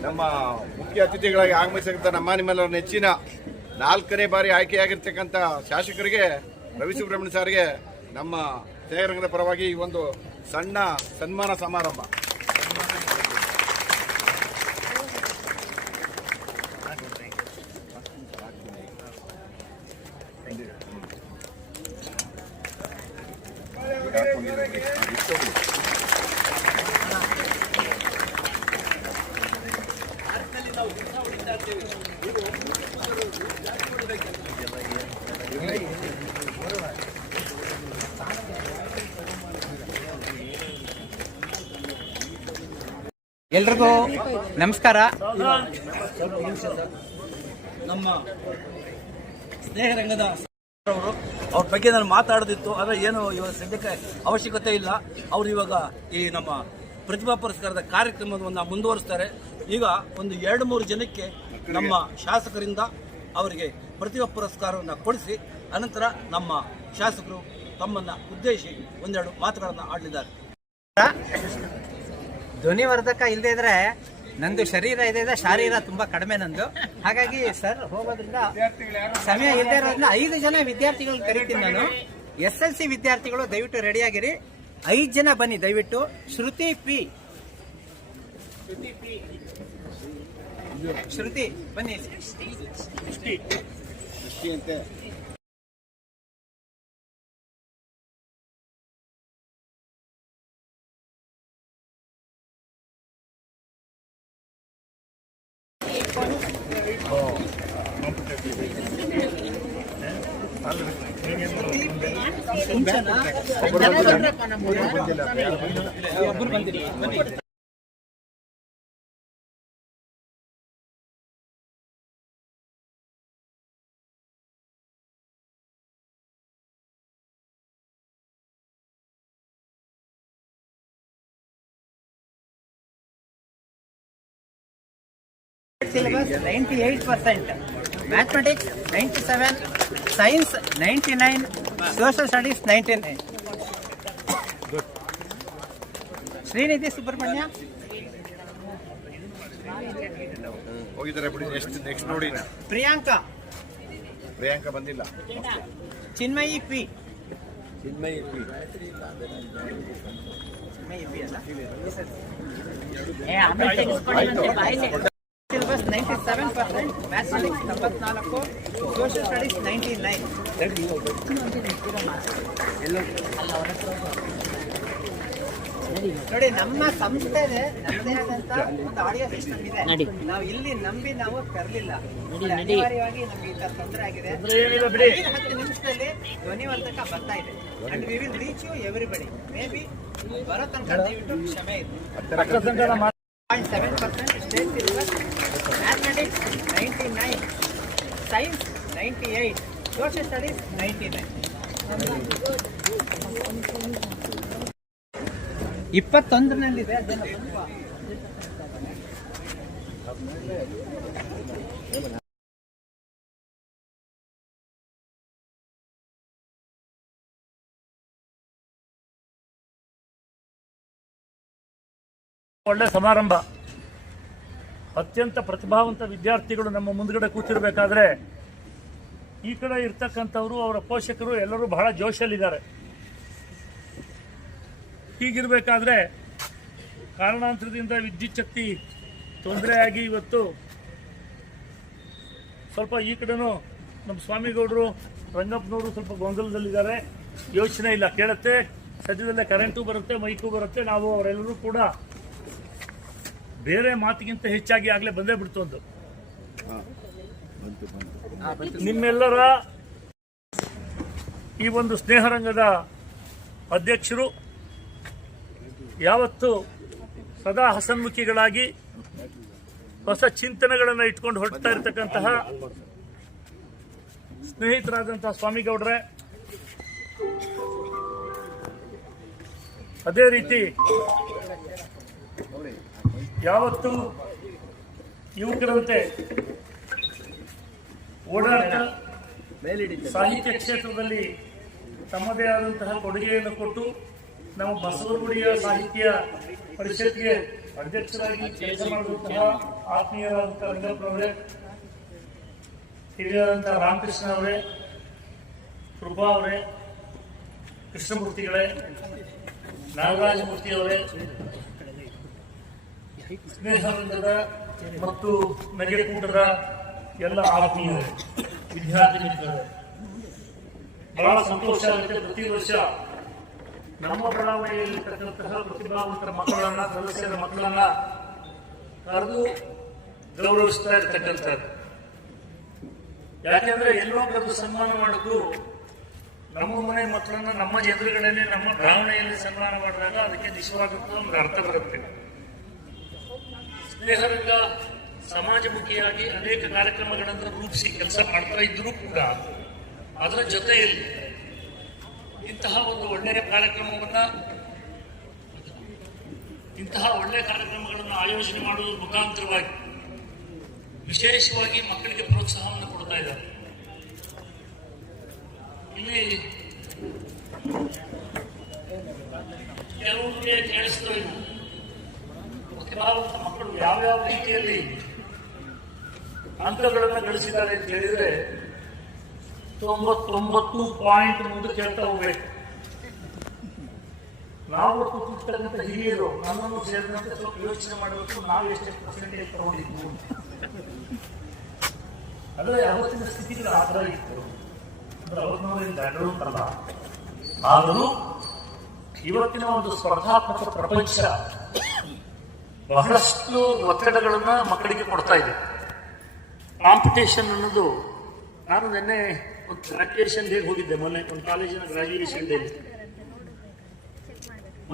ನಮ್ಮ ಮುಖ್ಯ ಅತಿಥಿಗಳಾಗಿ ಆಗಮಿಸಿರ್ತಕ್ಕಂಥ ನಿಮ್ಮೆಲ್ಲರ ನೆಚ್ಚಿನ 4ನೇ ಬಾರಿ ಆಯ್ಕೆಯಾಗಿರ್ತಕ್ಕಂಥ ಶಾಸಕರಿಗೆ ರವಿ ಸುಬ್ರಹ್ಮಣ್ಯ ಸರ್ಗೆ ನಮ್ಮ ಸೇರಂಗದ ಪರವಾಗಿ ಈ ಒಂದು ಸಣ್ಣ ಸನ್ಮಾನ ಸಮಾರಂಭ. ಎಲ್ರಿಗೂ ನಮಸ್ಕಾರ. ನಮ್ಮ ಸ್ನೇಹರಂಗದ ಅವರು ಅವ್ರ ಬಗ್ಗೆ ನಾನು ಮಾತಾಡೋದಿತ್ತು, ಆದರೆ ಏನು ಇವಾಗ ಸದ್ಯಕ್ಕೆ ಅವಶ್ಯಕತೆ ಇಲ್ಲ. ಅವರು ಇವಾಗ ಈ ನಮ್ಮ ಪ್ರತಿಭಾ ಪುರಸ್ಕಾರದ ಕಾರ್ಯಕ್ರಮವನ್ನು ಮುಂದುವರಿಸ್ತಾರೆ. ಈಗ ಒಂದು 2-3 ಜನಕ್ಕೆ ನಮ್ಮ ಶಾಸಕರಿಂದ ಅವರಿಗೆ ಪ್ರತಿಭಾ ಪುರಸ್ಕಾರವನ್ನು ಕೊಡಿಸಿ ಅನಂತರ ನಮ್ಮ ಶಾಸಕರು ತಮ್ಮನ್ನು ಉದ್ದೇಶಿಸಿ ಒಂದೆರಡು ಮಾತುಗಳನ್ನು ಆಡಲಿದ್ದಾರೆ. ಧ್ವನಿವರ್ಧಕ ಇಲ್ಲದೆ ಇದ್ರೆ ನಂದು ಶರೀರ ಇದೆ, ಶಾರೀರ ತುಂಬಾ ಕಡಿಮೆ ನಂದು. ಹಾಗಾಗಿ ಸರ್ ಹೋಗೋದ್ರಿಂದ ಸಮಯ ಇಲ್ಲದೆ ಇರೋದ್ರಿಂದ 5 ಜನ ವಿದ್ಯಾರ್ಥಿಗಳು ಕರಿತೀನಿ ನಾನು. SLC ವಿದ್ಯಾರ್ಥಿಗಳು ದಯವಿಟ್ಟು ರೆಡಿಯಾಗಿರಿ. 5 ಜನ ಬನ್ನಿ ದಯವಿಟ್ಟು. ಶ್ರುತಿ ಬನ್ನಿ. Syllabus 98%, mathematics 97, science 99, social studies 99. Srinidhi Subrahmanya ಹೋಗಿದ್ದಾರೆ ಬಿಡಿ. ನೆಕ್ಸ್ಟ್ ನೋಡಿ. ಪ್ರಿಯಾಂಕಾ ಬಂದಿಲ್ಲ. Chinmayi P syllabus 97%, mathematics 94, social studies 99. ನೋಡಿ, ನಮ್ಮ ಸಂಸ್ಥೆದೆ ನಮ್ಮದೇ ಆದಂತ ಒಂದು ಆಡಿಯೋ ಸಿಸ್ಟಮ್ ಇದೆ. ನಾವು ಇಲ್ಲಿ ನಂಬಿ ನಾವು ತರಲಿಲ್ಲ. ಅನಿವಾರ್ಯವಾಗಿ ನಮ್ಗೆ ಈ ತರ ತೊಂದರೆ ಆಗಿದೆ. 10 ನಿಮಿಷದಲ್ಲಿ ಧ್ವನಿವರ್ಧಕ ಬರ್ತಾ ಇದೆ. And we will reach you everybody. Maybe ಬರೋ ತನಕ ದಯವಿಟ್ಟು ಕ್ಷಮೆ ಇದೆ. 0.7% state syllabus, mathematics 99, science 98, social studies 99. 21ರಲ್ಲಿದೆ. ಅದನ್ನು ಒಳ್ಳೆ ಸಮಾರಂಭ. ಅತ್ಯಂತ ಪ್ರತಿಭಾವಂತ ವಿದ್ಯಾರ್ಥಿಗಳು ನಮ್ಮ ಮುಂದ್ಗಡೆ ಕೂತಿರ್ಬೇಕಾದ್ರೆ ಈ ಕಡೆ ಇರ್ತಕ್ಕಂಥವರು, ಅವರ ಪೋಷಕರು ಎಲ್ಲರೂ ಬಹಳ ಜೋಶಲ್ಲಿದ್ದಾರೆ. ಹೀಗಿರಬೇಕಾದ್ರೆ ಕಾರಣಾಂತರದಿಂದ ವಿದ್ಯುತ್ ಶಕ್ತಿ ತೊಂದರೆಯಾಗಿ ಇವತ್ತು ಸ್ವಲ್ಪ ಈ ಕಡೆನೂ ನಮ್ಮ ಸ್ವಾಮಿಗೌಡರು, ರಂಗಪ್ಪನವರು ಸ್ವಲ್ಪ ಗೊಂದಲದಲ್ಲಿದ್ದಾರೆ. ಯೋಚನೆ ಇಲ್ಲ, ಕೇಳುತ್ತೆ, ಸದ್ಯದಲ್ಲೇ ಕರೆಂಟು ಬರುತ್ತೆ, ಮೈಕು ಬರುತ್ತೆ. ನಾವು ಅವರೆಲ್ಲರೂ ಕೂಡ ಬೇರೆ ಮಾತಿಗಿಂತ ಹೆಚ್ಚಾಗಿ ಆಗಲೇ ಬಂದೇ ಬಿಡ್ತು ಒಂದು. ನಿಮ್ಮೆಲ್ಲರ ಈ ಒಂದು ಸ್ನೇಹರಂಗದ ಅಧ್ಯಕ್ಷರು ಯಾವತ್ತು ಸದಾ ಹಸನ್ಮುಖಿಗಳಾಗಿ ಹೊಸ ಚಿಂತನೆಗಳನ್ನು ಇಟ್ಕೊಂಡು ಹೊರಡ್ತಾ ಇರತಕ್ಕಂತಹ ಸ್ನೇಹಿತರಾದಂತಹ ಸ್ವಾಮಿಗೌಡ್ರೆ, ಅದೇ ರೀತಿ ಯಾವತ್ತು ಯುವಕರಂತೆ ಓಡಾಟ ಸಾಹಿತ್ಯ ಕ್ಷೇತ್ರದಲ್ಲಿ ತಮ್ಮದೇ ಆದಂತಹ ಕೊಡುಗೆಯನ್ನು ಕೊಟ್ಟು ನಾವು ಬಸವನಗುಡಿಯ ಸಾಹಿತ್ಯ ಪರಿಷತ್ಗೆ ಅಧ್ಯಕ್ಷರಾಗಿ ಕೆಲಸ ಮಾಡುವಂತಹ ಆತ್ಮೀಯರಾದಂತಹ ರಂಗಪ್ಪನವರೇ, ಹಿರಿಯರಾದಂತಹ ರಾಮಕೃಷ್ಣ ಅವರೇ, ಕೃಪಾ ಅವರೇ, ಕೃಷ್ಣಮೂರ್ತಿಗಳೇ, ನಾಗರಾಜಮೂರ್ತಿ ಅವರೇ, ಸ್ನೇಹವೃಂದದ ಮತ್ತು ನಗೆಕೂಟದ ಎಲ್ಲ ಆತ್ಮೀಯರೇ, ವಿದ್ಯಾರ್ಥಿ ಮಿತ್ರರೇ, ಬಹಳ ಸಂತೋಷ ಆಗುತ್ತೆ. ಪ್ರತಿ ವರ್ಷ ನಮ್ಮ ಬಡಾವಣೆಯಲ್ಲಿರ್ತಕ್ಕಂತಹ ಪ್ರತಿಭಾವಂತರ ಮಕ್ಕಳನ್ನ, ಸದಸ್ಯರ ಮಕ್ಕಳನ್ನ ಕರೆದು ಗೌರವಿಸ್ತಾ ಇರ್ತಕ್ಕಂಥದ್ದು. ಯಾಕೆಂದ್ರೆ ಎಲ್ಲೋ ಕರೆದು ಸನ್ಮಾನ ಮಾಡೋದು, ನಮ್ಮ ಮನೆ ಮಕ್ಕಳನ್ನ ನಮ್ಮ ಎದುರುಗಡೆನೆ ನಮ್ಮ ಬಡಾವಣೆಯಲ್ಲಿ ಸನ್ಮಾನ ಮಾಡಿದಾಗ ಅದಕ್ಕೆ ನಿಜವಾದಂತಹ ಒಂದು ಅರ್ಥ ಬರುತ್ತೆ. ಸ್ನೇಹರಂಗ ಸಮಾಜಮುಖಿಯಾಗಿ ಅನೇಕ ಕಾರ್ಯಕ್ರಮಗಳನ್ನು ರೂಪಿಸಿ ಕೆಲಸ ಮಾಡ್ತಾ ಇದ್ರೂ ಕೂಡ ಅದರ ಜೊತೆಯಲ್ಲಿ ಇಂತಹ ಒಳ್ಳೆಯ ಕಾರ್ಯಕ್ರಮಗಳನ್ನು ಆಯೋಜನೆ ಮಾಡುವುದರ ಮುಖಾಂತರವಾಗಿ ವಿಶೇಷವಾಗಿ ಮಕ್ಕಳಿಗೆ ಪ್ರೋತ್ಸಾಹವನ್ನು ಕೊಡ್ತಾ ಇದ್ದಾರೆ. ಇಲ್ಲಿ ಕೆಲವರಿಗೆ ಕೇಳಿಸ್ತಾ ಇಲ್ಲ, ಪ್ರತಿಭಾವಂತ ಮಕ್ಕಳು ಯಾವ್ಯಾವ ರೀತಿಯಲ್ಲಿ ಅಂಕಗಳನ್ನು ಗಳಿಸಿದ್ದಾರೆ ಅಂತ ಹೇಳಿದ್ರೆ 99 ಪಾಯಿಂಟ್ ಮುಂದಕ್ಕೆ ಹೇಳ್ತಾ ಹೋಗ್ಬೇಕು. ನಾವು ಕೂತಿರ್ತಕ್ಕಂಥ ಹಿರಿಯರು ನಮ್ಮನ್ನು ಸೇರಿದಂತೆ ಸ್ವಲ್ಪ ಯೋಚನೆ ಮಾಡಬೇಕು, ನಾವು ಎಷ್ಟೇ ಪರ್ಸೆಂಟೇಜ್ ತಗೊಂಡಿದ್ವು. ಆದರೆ ಅವತ್ತಿನ ಸ್ಥಿತಿಗಳು ಆ ಥರ ಇತ್ತು. ಅಂದ್ರೆ ಅವ್ರನ್ನವರಿಂದ ಅಂತಲ್ಲ, ಆದರೂ ಇವತ್ತಿನ ಒಂದು ಸ್ಪರ್ಧಾತ್ಮಕ ಪ್ರಪಂಚ ಬಹಳಷ್ಟು ಒತ್ತಡಗಳನ್ನ ಮಕ್ಕಳಿಗೆ ಕೊಡ್ತಾ ಇದೆ. ಕಾಂಪಿಟೇಷನ್ ಅನ್ನೋದು, ನಾನು ನಿನ್ನೆ ಒಂದು ಗ್ರಾಜುಯೇಷನ್ ಡೇಗೆ ಹೋಗಿದ್ದೆ, ಮೊನ್ನೆ ಒಂದು ಕಾಲೇಜಿನ ಗ್ರಾಜುಯೇಷನ್ ಡೇ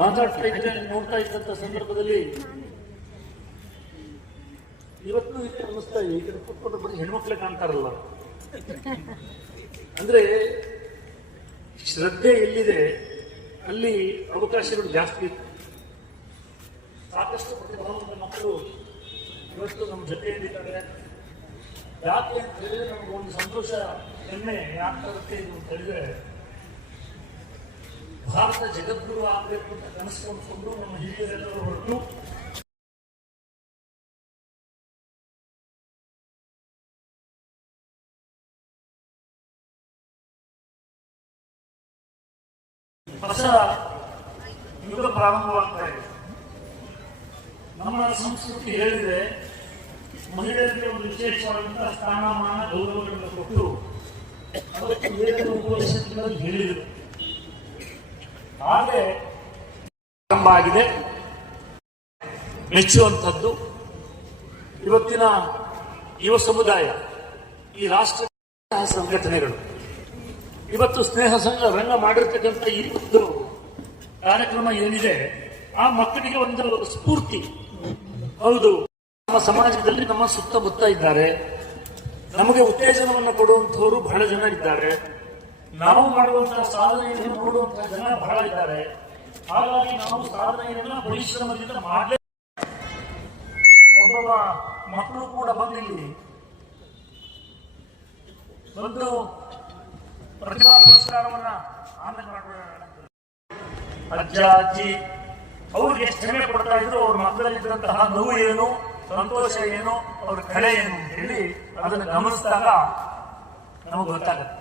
ಮಾತಾಡ್ತಾ ಇದ್ದೆ. ನೋಡ್ತಾ ಇದ್ದಂಥ ಸಂದರ್ಭದಲ್ಲಿ ಇವತ್ತು ಅನ್ನಿಸ್ತಾ ಇದೆ, ಈ ಕಡೆ ಕೂತ್ಕೊಂಡು ಬರೀ ಹೆಣ್ಮಕ್ಳೇ ಕಾಣ್ತಾರಲ್ಲ. ಅಂದ್ರೆ ಶ್ರದ್ಧೆ ಎಲ್ಲಿದೆ ಅಲ್ಲಿ ಅವಕಾಶಗಳು ಜಾಸ್ತಿ ಇತ್ತು. ಸಾಕಷ್ಟು ಪ್ರತಿಭಾವಂತ ಮಕ್ಕಳು ಇವತ್ತು ನಮ್ಮ ಜೊತೆಯಲ್ಲಿದ್ದಾರೆ. ಯಾಕೆ ಅಂತ ಹೇಳಿದ್ರೆ ನಮ್ಗೆ ಒಂದು ಸಂತೋಷ ಹೆಮ್ಮೆ ಯಾಕೆ ತರುತ್ತೆ ಇದು ಅಂತ ಹೇಳಿದ್ರೆ, ಭಾರತ ಜಗದ್ಗುರು ಆಗಬೇಕು ಅಂತ ಕನಸ್ಕೊಂಡ್ಕೊಂಡು ನಮ್ಮ ಹಿರಿಯರೆಲ್ಲರೂ ಹೊರಟು ಹೊಸ ಯುಗ ಪ್ರಾರಂಭವಾಗ್ತಾ ಇದೆ. ನಮ್ಮ ಸಂಸ್ಕೃತಿ ಹೇಳಿದ್ರೆ ಮಹಿಳೆಯರಿಗೆ ಒಂದು ವಿಶೇಷವಾದಂತಹ ಸ್ಥಾನಮಾನ ಗೌರವಗಳನ್ನು ಕೊಟ್ಟು ಅವತ್ತು ವೇದ ಉಪನಿಷತ್ತುಗಳಲ್ಲಿ ಹೇಳಿದರು. ಹಾಗೆ ಪ್ರಾರಂಭ ಆಗಿದೆ. ಮೆಚ್ಚುವಂಥದ್ದು ಇವತ್ತಿನ ಯುವ ಸಮುದಾಯ, ಈ ರಾಷ್ಟ್ರ ಸಂಘಟನೆಗಳು ಇವತ್ತು ಸ್ನೇಹ ಸಂಘ ರಂಗ ಮಾಡಿರ್ತಕ್ಕಂಥ ಈ ಒಂದು ಕಾರ್ಯಕ್ರಮ ಏನಿದೆ, ಆ ಮಕ್ಕಳಿಗೆ ಒಂದು ಸ್ಫೂರ್ತಿ. ಹೌದು, ನಮ್ಮ ಸಮಾಜದಲ್ಲಿ ನಮ್ಮ ಸುತ್ತಮುತ್ತ ಇದ್ದಾರೆ, ನಮಗೆ ಉತ್ತೇಜನವನ್ನು ಕೊಡುವಂತಹವರು ಬಹಳ ಜನ ಇದ್ದಾರೆ, ನಾವು ಮಾಡುವಂತಹ ಸಾಧನೆಯನ್ನು ನೋಡುವಂತಹ ಜನ ಬಹಳ ಇದ್ದಾರೆ. ಹಾಗಾಗಿ ನಾವು ಸಾಧನೆಯನ್ನ ಪರಿಶ್ರಮದಿಂದ ಮಾಡಲೇ. ಒಬ್ಬೊಬ್ಬ ಮಕ್ಕಳು ಕೂಡ ಬಂದಿಲ್ಲಿ ಒಂದು ಪ್ರತಿಭಾ ಪುರಸ್ಕಾರವನ್ನ ಆಮೇಲೆ ಮಾಡೋಣ. ಅಜ್ಜ ಅಜ್ಜಿ ಅವ್ರಿಗೆ ಎಷ್ಟು ಹೆಮ್ಮೆ ಕೊಡ್ತಾ ಇದ್ರು, ಅವ್ರ ಮಕ್ಕಳಲ್ಲಿದ್ದಂತಹ ನೋವು ಏನು, ಸಂತೋಷ ಏನು, ಅವ್ರ ಕಳೆ ಏನು ಅಂತ ಹೇಳಿ ಅದನ್ನು ಗಮನಿಸಿದಾಗ ನಮಗೆ ಗೊತ್ತಾಗುತ್ತೆ.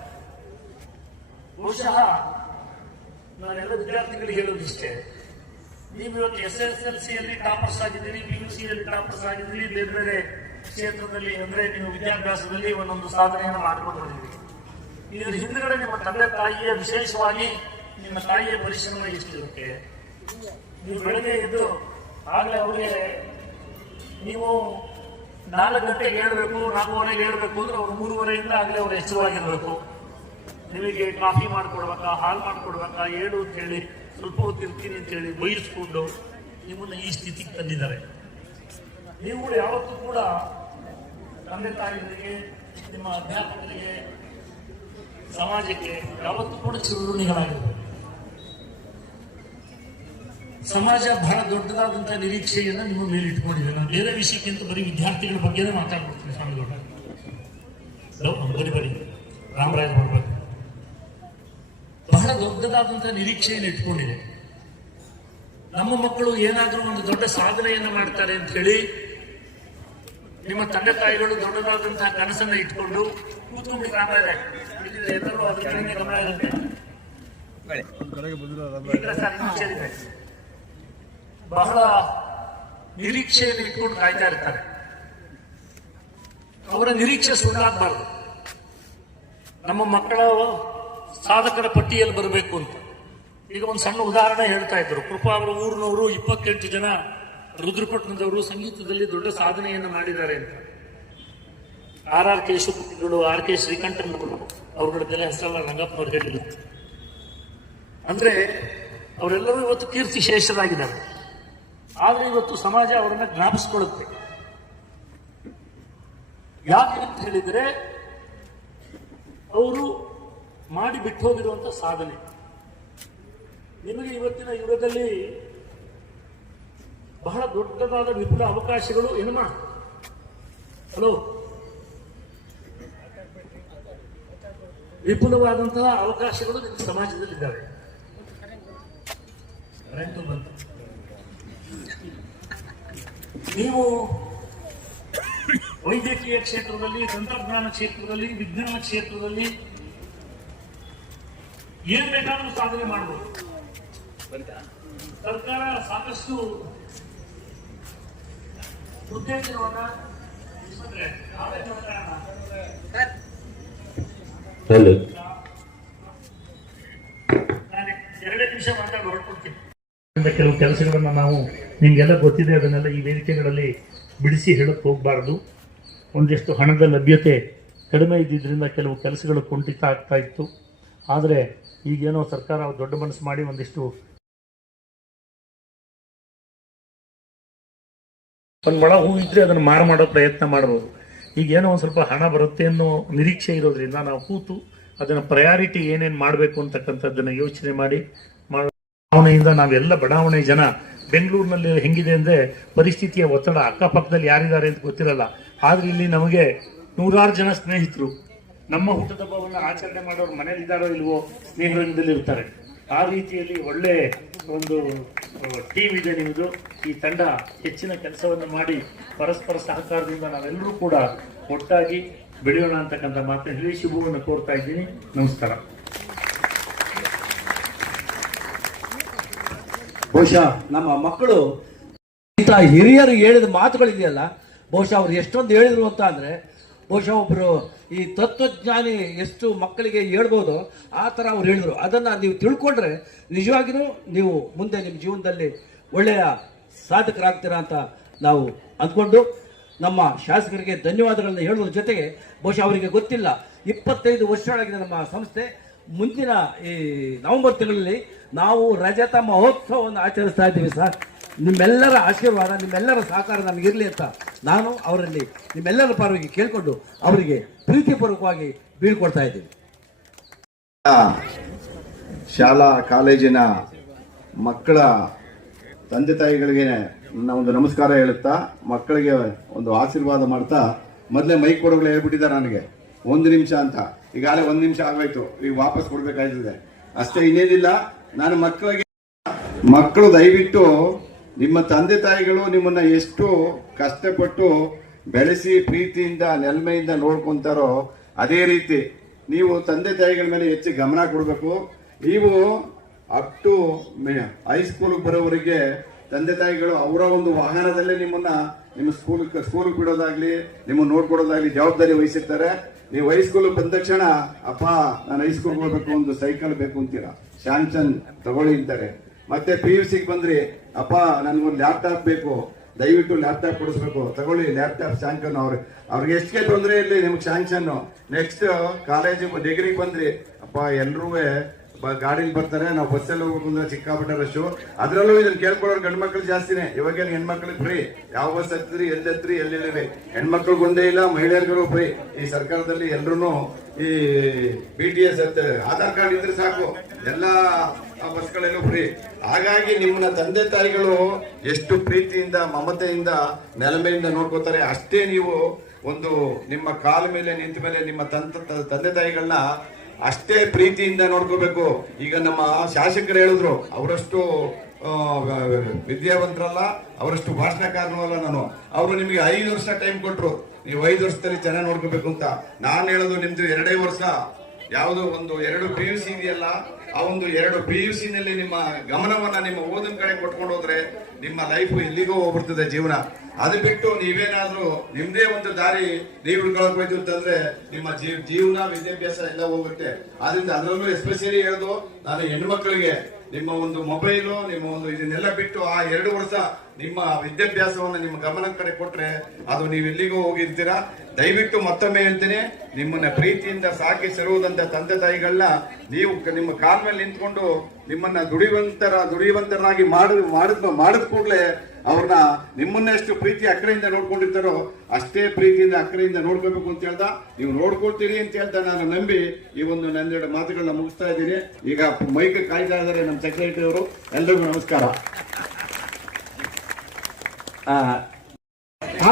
ಬಹುಶಃ ನಾನೆಲ್ಲ ವಿದ್ಯಾರ್ಥಿಗಳಿಗೆ ಹೇಳೋದಿಷ್ಟೇ, ನೀವು ಇವತ್ತು SSLCಯಲ್ಲಿ ಟಾಪರ್ಸ್ ಆಗಿದ್ದೀರಿ, PUCಯಲ್ಲಿ ಟಾಪರ್ಸ್ ಆಗಿದ್ದೀರಿ, ಬೇರೆ ಬೇರೆ ಕ್ಷೇತ್ರದಲ್ಲಿ ಅಂದ್ರೆ ನೀವು ವಿದ್ಯಾಭ್ಯಾಸದಲ್ಲಿ ಒಂದೊಂದು ಸಾಧನೆಯನ್ನು ಮಾಡ್ಕೊಂಡು ಬಂದಿದ್ದೀರಿ. ಇದರ ಹಿಂದುಗಡೆ ನಿಮ್ಮ ತಂದೆ ತಾಯಿಯ, ವಿಶೇಷವಾಗಿ ನಿಮ್ಮ ತಾಯಿಯ ಪರಿಶ್ರಮ ಎಷ್ಟಿರುತ್ತೆ. ನೀವು ಬೆಳಗ್ಗೆ ಎದ್ದು ಆಗಲೇ ಅವರಿಗೆ ನೀವು 4 ಗಂಟೆಗೆ ಹೇಳ್ಬೇಕು, 4:15ಗೆ ಹೇಳ್ಬೇಕು ಅಂದ್ರೆ ಅವ್ರು 3:30ಯಿಂದ ಆಗಲೇ ಅವ್ರು ಎಚ್ಚರವಾಗಿರ್ಬೇಕು. ನಿಮಗೆ ಕಾಫಿ ಮಾಡ್ಕೊಡ್ಬೇಕಾ, ಹಾಲು ಮಾಡ್ಕೊಡ್ಬೇಕಾ, ಹೇಳು ಅಂತ ಹೇಳಿ, ಸ್ವಲ್ಪ ಹೊತ್ತು ಇರ್ತೀನಿ ಅಂತ ಹೇಳಿ ಬಯಸ್ಕೊಂಡು ನಿಮ್ಮನ್ನ ಈ ಸ್ಥಿತಿಗೆ ತಂದಿದ್ದಾರೆ. ನೀವು ಯಾವತ್ತೂ ಕೂಡ ತಂದೆ ತಾಯಿಗಳಿಗೆ, ನಿಮ್ಮ ಅಧ್ಯಾಪಕರಿಗೆ, ಸಮಾಜಕ್ಕೆ ಯಾವತ್ತೂ ಕೂಡ ಚಿರುಣಿಗಳಾಗಿರ್ಬೇಕು. ಸಮಾಜ ಬಹಳ ದೊಡ್ಡದಾದಂತಹ ನಿರೀಕ್ಷೆಯನ್ನು ನಿಮ್ಮ ಮೇಲೆ ಇಟ್ಕೊಂಡಿದೆ. ನಾನು ಬೇರೆ ವಿಷಯಕ್ಕಿಂತ ಬರೀ ವಿದ್ಯಾರ್ಥಿಗಳ ಬಗ್ಗೆನೇ ಮಾತಾಡ್ಬಿಡ್ತೀನಿ. ಸ್ವಾಮಿಗೌಡ ಬರೀ ರಾಮರಾಜ್ ಬರ್ಬೇಕು. ಬಹಳ ದೊಡ್ಡದಾದಂತಹ ನಿರೀಕ್ಷೆಯನ್ನು ಇಟ್ಕೊಂಡಿದೆ. ನಮ್ಮ ಮಕ್ಕಳು ಏನಾದರೂ ಒಂದು ದೊಡ್ಡ ಸಾಧನೆಯನ್ನು ಮಾಡ್ತಾರೆ ಅಂತ ಹೇಳಿ ನಿಮ್ಮ ತಂದೆ ತಾಯಿಗಳು ದೊಡ್ಡದಾದಂತಹ ಕನಸನ್ನ ಇಟ್ಕೊಂಡು ಕೂತ್ಕೊಂಡು ರಾಮರಾಜ ಎಲ್ಲರೂ ಅದ್ರ ಕಡೆಗೆ ಗಮನ ಇರುತ್ತೆ. ಬಹಳ ನಿರೀಕ್ಷೆಯನ್ನು ಇಟ್ಕೊಂಡು ಕಾಯ್ತಾ ಇರ್ತಾರೆ. ಅವರ ನಿರೀಕ್ಷೆ ಸುಳ್ಳಾಗಬಾರ್ದು. ನಮ್ಮ ಮಕ್ಕಳ ಸಾಧಕರ ಪಟ್ಟಿಯಲ್ಲಿ ಬರಬೇಕು ಅಂತ. ಈಗ ಒಂದು ಸಣ್ಣ ಉದಾಹರಣೆ ಹೇಳ್ತಾ ಇದ್ರು. ಕೃಪಾ ಅವರ ಊರಿನವರು 28 ಜನ ರುದ್ರಪಟ್ಟಣದವರು ಸಂಗೀತದಲ್ಲಿ ದೊಡ್ಡ ಸಾಧನೆಯನ್ನು ಮಾಡಿದ್ದಾರೆ ಅಂತ. RR ಕೇಶವಮೂರ್ತಿಗಳು, RK ಶ್ರೀಕಂಠನವರು ಅವ್ರಗಳ ಹೆಸರಲ್ಲ ರಂಗಪ್ಪನವ್ರು ಹೇಳಿದ್ರು. ಅಂದ್ರೆ ಅವರೆಲ್ಲರೂ ಇವತ್ತು ಕೀರ್ತಿ ಶೇಷರಾಗಿದ್ದಾರೆ. ಆದ್ರೆ ಇವತ್ತು ಸಮಾಜ ಅವರನ್ನ ಜ್ಞಾಪಿಸ್ಕೊಳ್ಳುತ್ತೆ. ಯಾಕೆ ಅಂತ ಹೇಳಿದ್ರೆ ಅವರು ಮಾಡಿ ಬಿಟ್ಟು ಹೋಗಿರುವಂತ ಸಾಧನೆ. ನಿಮಗೆ ಇವತ್ತಿನ ಯುಗದಲ್ಲಿ ಬಹಳ ದೊಡ್ಡದಾದ ವಿಪುಲ ಅವಕಾಶಗಳು ಏನಮ್ಮ ಹಲೋ ವಿಪುಲವಾದಂತಹ ಅವಕಾಶಗಳು ನಿಮ್ಮ ಸಮಾಜದಲ್ಲಿದ್ದಾವೆ. ನೀವು ವೈದ್ಯಕೀಯ ಕ್ಷೇತ್ರದಲ್ಲಿ, ತಂತ್ರಜ್ಞಾನ ಕ್ಷೇತ್ರದಲ್ಲಿ, ವಿಜ್ಞಾನ ಕ್ಷೇತ್ರದಲ್ಲಿ ಏನ್ ಬೇಕಾದ್ರೂ ಸಾಧನೆ ಮಾಡಬಹುದು. ಸರ್ಕಾರ ಸಾಕಷ್ಟು ಉತ್ತೇಜನವನ್ನ ನಾನು 2 ನಿಮಿಷ ಮಾತಾಡಿ ಹೊರಡ್ಕೊಡ್ತೀನಿ. ಕೆಲವು ಕೆಲಸಗಳನ್ನ ನಾವು ನಿಮ್ಗೆಲ್ಲ ಗೊತ್ತಿದೆ, ಅದನ್ನೆಲ್ಲ ಈ ವೇದಿಕೆಗಳಲ್ಲಿ ಬಿಡಿಸಿ ಹೇಳಕ್ ಹೋಗಬಾರ್ದು. ಒಂದಿಷ್ಟು ಹಣದ ಲಭ್ಯತೆ ಕಡಿಮೆ ಇದ್ದಿದ್ದರಿಂದ ಕೆಲವು ಕೆಲಸಗಳು ಕುಂಠಿತ ಆಗ್ತಾ ಇತ್ತು. ಆದರೆ ಈಗೇನೋ ಸರ್ಕಾರ ದೊಡ್ಡ ಮನಸ್ಸು ಮಾಡಿ ಒಂದಿಷ್ಟು ಒಂದು ಮೊಳ ಹೂ ಇದ್ರೆ ಅದನ್ನು ಮಾಡೋ ಪ್ರಯತ್ನ ಮಾಡ್ಬೋದು. ಈಗೇನೋ ಒಂದು ಸ್ವಲ್ಪ ಹಣ ಬರುತ್ತೆ ಅನ್ನೋ ನಿರೀಕ್ಷೆ ಇರೋದ್ರಿಂದ ನಾವು ಕೂತು ಅದನ್ನು ಪ್ರಯಾರಿಟಿ ಏನೇನು ಮಾಡಬೇಕು ಅಂತಕ್ಕಂಥದ್ದನ್ನು ಯೋಚನೆ ಮಾಡಿ ಬಡಾವಣೆಯಿಂದ ನಾವೆಲ್ಲ ಬಡಾವಣೆ ಜನ ಬೆಂಗಳೂರಿನಲ್ಲಿ ಹೆಂಗಿದೆ ಅಂದರೆ ಪರಿಸ್ಥಿತಿಯ ಒತ್ತಡ, ಅಕ್ಕಪಕ್ಕದಲ್ಲಿ ಯಾರಿದ್ದಾರೆ ಅಂತ ಗೊತ್ತಿರಲ್ಲ. ಆದರೆ ಇಲ್ಲಿ ನಮಗೆ 100 ಜನ ಸ್ನೇಹಿತರು, ನಮ್ಮ ಹುಟ್ಟುಹಬ್ಬವನ್ನು ಆಚರಣೆ ಮಾಡೋರು ಮನೇಲಿ ಇದ್ದಾರೋ ಇಲ್ವೋ, ಸ್ನೇಹರಂಗದಲ್ಲಿ ಇರ್ತಾರೆ. ಆ ರೀತಿಯಲ್ಲಿ ಒಳ್ಳೆ ಒಂದು ಟೀಮ್ ಇದೆ ನಿಮ್ಮದು. ಈ ತಂಡ ಹೆಚ್ಚಿನ ಕೆಲಸವನ್ನು ಮಾಡಿ ಪರಸ್ಪರ ಸಹಕಾರದಿಂದ ನಾವೆಲ್ಲರೂ ಕೂಡ ಒಟ್ಟಾಗಿ ಬೆಳೆಯೋಣ ಅಂತಕ್ಕಂಥ ಮಾತನ್ನು ಹೇಳಿ ಶುಭವನ್ನು ಕೋರ್ತಾ ಇದ್ದೀನಿ. ನಮಸ್ಕಾರ. ಬಹುಶಃ ನಮ್ಮ ಮಕ್ಕಳು ಇಂಥ ಹಿರಿಯರು ಹೇಳಿದ ಮಾತುಗಳಿದೆಯಲ್ಲ, ಬಹುಶಃ ಅವ್ರು ಎಷ್ಟೊಂದು ಹೇಳಿದ್ರು ಅಂತ ಅಂದರೆ, ಬಹುಶಃ ಒಬ್ಬರು ಈ ತತ್ವಜ್ಞಾನಿ ಎಷ್ಟು ಮಕ್ಕಳಿಗೆ ಹೇಳ್ಬೋದು ಆ ಥರ ಅವ್ರು ಹೇಳಿದ್ರು. ಅದನ್ನು ನೀವು ತಿಳ್ಕೊಂಡ್ರೆ ನಿಜವಾಗಿಯೂ ನೀವು ಮುಂದೆ ನಿಮ್ಮ ಜೀವನದಲ್ಲಿ ಒಳ್ಳೆಯ ಸಾಧಕರಾಗ್ತೀರಾ ಅಂತ ನಾವು ಅಂದ್ಕೊಂಡು ನಮ್ಮ ಶಾಸಕರಿಗೆ ಧನ್ಯವಾದಗಳನ್ನ ಹೇಳುವುದ್ರ ಜೊತೆಗೆ, ಬಹುಶಃ ಅವರಿಗೆ ಗೊತ್ತಿಲ್ಲ 25 ವರ್ಷಗಳಾಗಿದೆ ನಮ್ಮ ಸಂಸ್ಥೆ. ಮುಂದಿನ ಈ ನವೆಂಬರ್ ತಿಂಗಳಲ್ಲಿ ನಾವು ರಜತ ಮಹೋತ್ಸವವನ್ನು ಆಚರಿಸ್ತಾ ಇದ್ದೀವಿ ಸರ್. ನಿಮ್ಮೆಲ್ಲರ ಆಶೀರ್ವಾದ, ನಿಮ್ಮೆಲ್ಲರ ಸಹಕಾರ ನಮಗಿರಲಿ ಅಂತ ನಾನು ಅವರಲ್ಲಿ ನಿಮ್ಮೆಲ್ಲರ ಪರವಾಗಿ ಕೇಳಿಕೊಂಡು ಅವರಿಗೆ ಪ್ರೀತಿಪೂರ್ವಕವಾಗಿ ಬೀಳ್ಕೊಡ್ತಾ ಇದ್ದೀನಿ. ಶಾಲಾ ಕಾಲೇಜಿನ ಮಕ್ಕಳ ತಂದೆ ತಾಯಿಗಳಿಗೆ ನನ್ನ ಒಂದು ನಮಸ್ಕಾರ ಹೇಳುತ್ತಾ, ಮಕ್ಕಳಿಗೆ ಒಂದು ಆಶೀರ್ವಾದ ಮಾಡ್ತಾ, ಮೊದಲೇ ಮೈಕ್ ಕೊಡೋಗಳು ಹೇಳ್ಬಿಟ್ಟಿದ್ದಾರೆ ನನಗೆ 1 ನಿಮಿಷ ಅಂತ. ಈಗಾಗಲೇ 1 ನಿಮಿಷ ಆಗೋಯ್ತು, ಈಗ ವಾಪಸ್ ಕೊಡ್ಬೇಕಾಯ್ತದೆ ಅಷ್ಟೇ, ಇನ್ನೇನಿಲ್ಲ. ನಾನು ಮಕ್ಕಳು ದಯವಿಟ್ಟು ನಿಮ್ಮ ತಂದೆ ತಾಯಿಗಳು ನಿಮ್ಮನ್ನ ಎಷ್ಟು ಕಷ್ಟಪಟ್ಟು ಬೆಳೆಸಿ ಪ್ರೀತಿಯಿಂದ ನೆಲ್ಮೆಯಿಂದ ನೋಡ್ಕೊಂತಾರೋ ಅದೇ ರೀತಿ ನೀವು ತಂದೆ ತಾಯಿಗಳ ಮೇಲೆ ಹೆಚ್ಚು ಗಮನ ಕೊಡಬೇಕು. ನೀವು ಅಪ್ ಟು ಹೈಸ್ಕೂಲ್ಗೆ ಬರೋವರೆಗೆ ತಂದೆ ತಾಯಿಗಳು ಅವರ ಒಂದು ವಾಹನದಲ್ಲೇ ನಿಮ್ಮ ಸ್ಕೂಲ್ಗೆ ಬಿಡೋದಾಗ್ಲಿ, ನಿಮ್ಮನ್ನು ನೋಡ್ಕೊಡೋದಾಗ್ಲಿ ಜವಾಬ್ದಾರಿ ವಹಿಸಿರ್ತಾರೆ. ನೀವು ಹೈಸ್ಕೂಲ್ ಬಂದ ತಕ್ಷಣ ಅಪ್ಪ ನಾನು ಹೈಸ್ಕೂಲ್ಗೆ ಹೋಗ್ಬೇಕು, ಒಂದು ಸೈಕಲ್ ಬೇಕು ಅಂತೀರಾ, ಸ್ಯಾಮ್ಸಂಗ್ ತಗೊಳ್ಳಿ ಅಂತಾರೆ. ಮತ್ತೆ PUC ಬಂದ್ರಿ, ಅಪ್ಪ ನನ್ಗೊಂದು ಲ್ಯಾಪ್ಟಾಪ್ ಬೇಕು, ದಯವಿಟ್ಟು ಲ್ಯಾಪ್ಟಾಪ್ ಕೊಡಿಸ್ಬೇಕು, ತಗೊಳ್ಳಿ ಲ್ಯಾಪ್ಟಾಪ್ ಸ್ಯಾಂಕ್ಷನ್. ಅವ್ರಿಗೆ ಎಷ್ಟೇ ತೊಂದರೆ ಇರಲಿ ನಿಮ್ಗೆ ಸ್ಯಾಂಕ್ಷನ್. ನೆಕ್ಸ್ಟ್ ಕಾಲೇಜಿಗೆ ಡಿಗ್ರಿಗೆ ಬಂದ್ರಿ, ಅಪ್ಪ ಎಲ್ರೂ ಗಾಡಿಲಿ ಬರ್ತಾರೆ, ನಾವು ಬಸ್ಸಲ್ಲಿ ಹೋಗ್ಬೇಕು ಅಂದ್ರೆ ಸಿಕ್ಕಾಪಟ್ಟೆ ರಶು. ಅದರಲ್ಲೂ ಇದನ್ನ ಕೇಳ್ಕೊಳ್ಳೋರು ಗಂಡು ಮಕ್ಳು ಜಾಸ್ತಿನೇ. ಇವಾಗ ಹೆಣ್ಮಕ್ಳಿಗೆ ಫ್ರೀ, ಯಾವ ಬಸ್ ಹತ್ತಿರಿ, ಎಲ್ಲಿವೆ, ಹೆಣ್ಮಕ್ಳಿಗೆ ಒಂದೇ ಇಲ್ಲ, ಮಹಿಳೆಯರಿಗೂ ಫ್ರೀ. ಈ ಸರ್ಕಾರದಲ್ಲಿ ಎಲ್ರು ಈ BTS ಆಧಾರ್ ಕಾರ್ಡ್ ಇದ್ರೆ ಸಾಕು, ಎಲ್ಲಾ ಬಸ್ಗಳೆಲ್ಲೂ ಫ್ರೀ. ಹಾಗಾಗಿ ನಿಮ್ಮನ್ನ ತಂದೆ ತಾಯಿಗಳು ಎಷ್ಟು ಪ್ರೀತಿಯಿಂದ ಮಮತೆಯಿಂದ ನೆಲಮೆಯಿಂದ ನೋಡ್ಕೋತಾರೆ, ಅಷ್ಟೇ ನೀವು ಒಂದು ನಿಮ್ಮ ಕಾಲ ಮೇಲೆ ನಿಂತ ಮೇಲೆ ನಿಮ್ಮ ತಂದೆ ತಾಯಿಗಳನ್ನ ಅಷ್ಟೇ ಪ್ರೀತಿಯಿಂದ ನೋಡ್ಕೋಬೇಕು. ಈಗ ನಮ್ಮ ಶಾಸಕರು ಹೇಳಿದ್ರು, ಅವರಷ್ಟು ವಿದ್ಯಾವಂತರಲ್ಲ, ಅವರಷ್ಟು ಭಾಷಣಕಾರನೂ ಅಲ್ಲ ನಾನು. ಅವರು ನಿಮಗೆ 5 ವರ್ಷ ಟೈಮ್ ಕೊಟ್ರು, ನೀವು 5 ವರ್ಷದಲ್ಲಿ ಚೆನ್ನಾಗಿ ನೋಡ್ಕೋಬೇಕು ಅಂತ. ನಾನು ಹೇಳೋದು ನಿಮ್ದು 2 ವರ್ಷ, ಯಾವುದೋ ಒಂದು 2 PUC ಇದೆಯಲ್ಲ, ಆ ಒಂದು 2 PUC ನಲ್ಲಿ ನಿಮ್ಮ ಗಮನವನ್ನ ನಿಮ್ಮ ಓದಿನ ಕಡೆ ಕೊಟ್ಕೊಂಡು ಹೋದ್ರೆ ನಿಮ್ಮ ಲೈಫ್ ಎಲ್ಲಿಗೋ ಹೋಗ್ಬಿಡ್ತದೆ ಜೀವನ. ಅದು ಬಿಟ್ಟು ನೀವೇನಾದ್ರೂ ನಿಮ್ದೇ ಒಂದು ದಾರಿ ನೀವು ಹಿಡ್ಕೊಳಕ್ ಹೋಯ್ತು ಅಂತಂದ್ರೆ ನಿಮ್ಮ ಜೀವನ ವಿದ್ಯಾಭ್ಯಾಸ ಎಲ್ಲ ಹೋಗುತ್ತೆ. ಆದ್ರಿಂದ ಅದರಲ್ಲೂ ಎಸ್ಪೆಷಲಿ ಹೇಳೋದು ನಾನು ಹೆಣ್ಮಕ್ಳಿಗೆ, ನಿಮ್ಮ ಒಂದು ಮೊಬೈಲು, ನಿಮ್ಮ ಒಂದು ಇದನ್ನೆಲ್ಲ ಬಿಟ್ಟು ಆ 2 ವರ್ಷ ನಿಮ್ಮ ವಿದ್ಯಾಭ್ಯಾಸವನ್ನು ನಿಮ್ಮ ಗಮನ ಕಡೆ ಕೊಟ್ರೆ ಅದು ನೀವೆಲ್ಲಿಗೂ ಹೋಗಿರ್ತೀರಾ. ದಯವಿಟ್ಟು ಮತ್ತೊಮ್ಮೆ ಹೇಳ್ತೀನಿ, ನಿಮ್ಮನ್ನ ಪ್ರೀತಿಯಿಂದ ಸಾಕಿ ಸರುವುದಂತ ತಂದೆ ತಾಯಿಗಳನ್ನ ನೀವು ನಿಮ್ಮ ಕಾಲ ಮೇಲೆ ನಿಂತ್ಕೊಂಡು ನಿಮ್ಮನ್ನ ದುಡಿಯುವಂತರನ್ನಾಗಿ ಮಾಡಿದ ಕೂಡಲೇ ಅವ್ರನ್ನ ನಿಮ್ಮನ್ನ ಎಷ್ಟು ಪ್ರೀತಿ ಅಕ್ಕರೆಯಿಂದ ನೋಡ್ಕೊಂಡಿರ್ತಾರೋ ಅಷ್ಟೇ ಪ್ರೀತಿಯಿಂದ ಅಕ್ಕರೆಯಿಂದ ನೋಡ್ಕೋಬೇಕು ಅಂತ ಹೇಳ್ದ. ನೀವು ನೋಡ್ಕೊಳ್ತೀರಿ ಅಂತ ಹೇಳ್ತಾ ನಾನು ನಂಬಿ ಈ ಒಂದು 2 ಮಾತುಗಳನ್ನ ಮುಗಿಸ್ತಾ ಇದ್ದೀನಿ. ಈಗ ಮೈಕ್ ಕಾಯ್ತಾ ಇದ್ದಾರೆ ನಮ್ಮ ಸೆಕ್ರೆಟರಿ ಅವರು. ಎಲ್ರಿಗೂ ನಮಸ್ಕಾರ.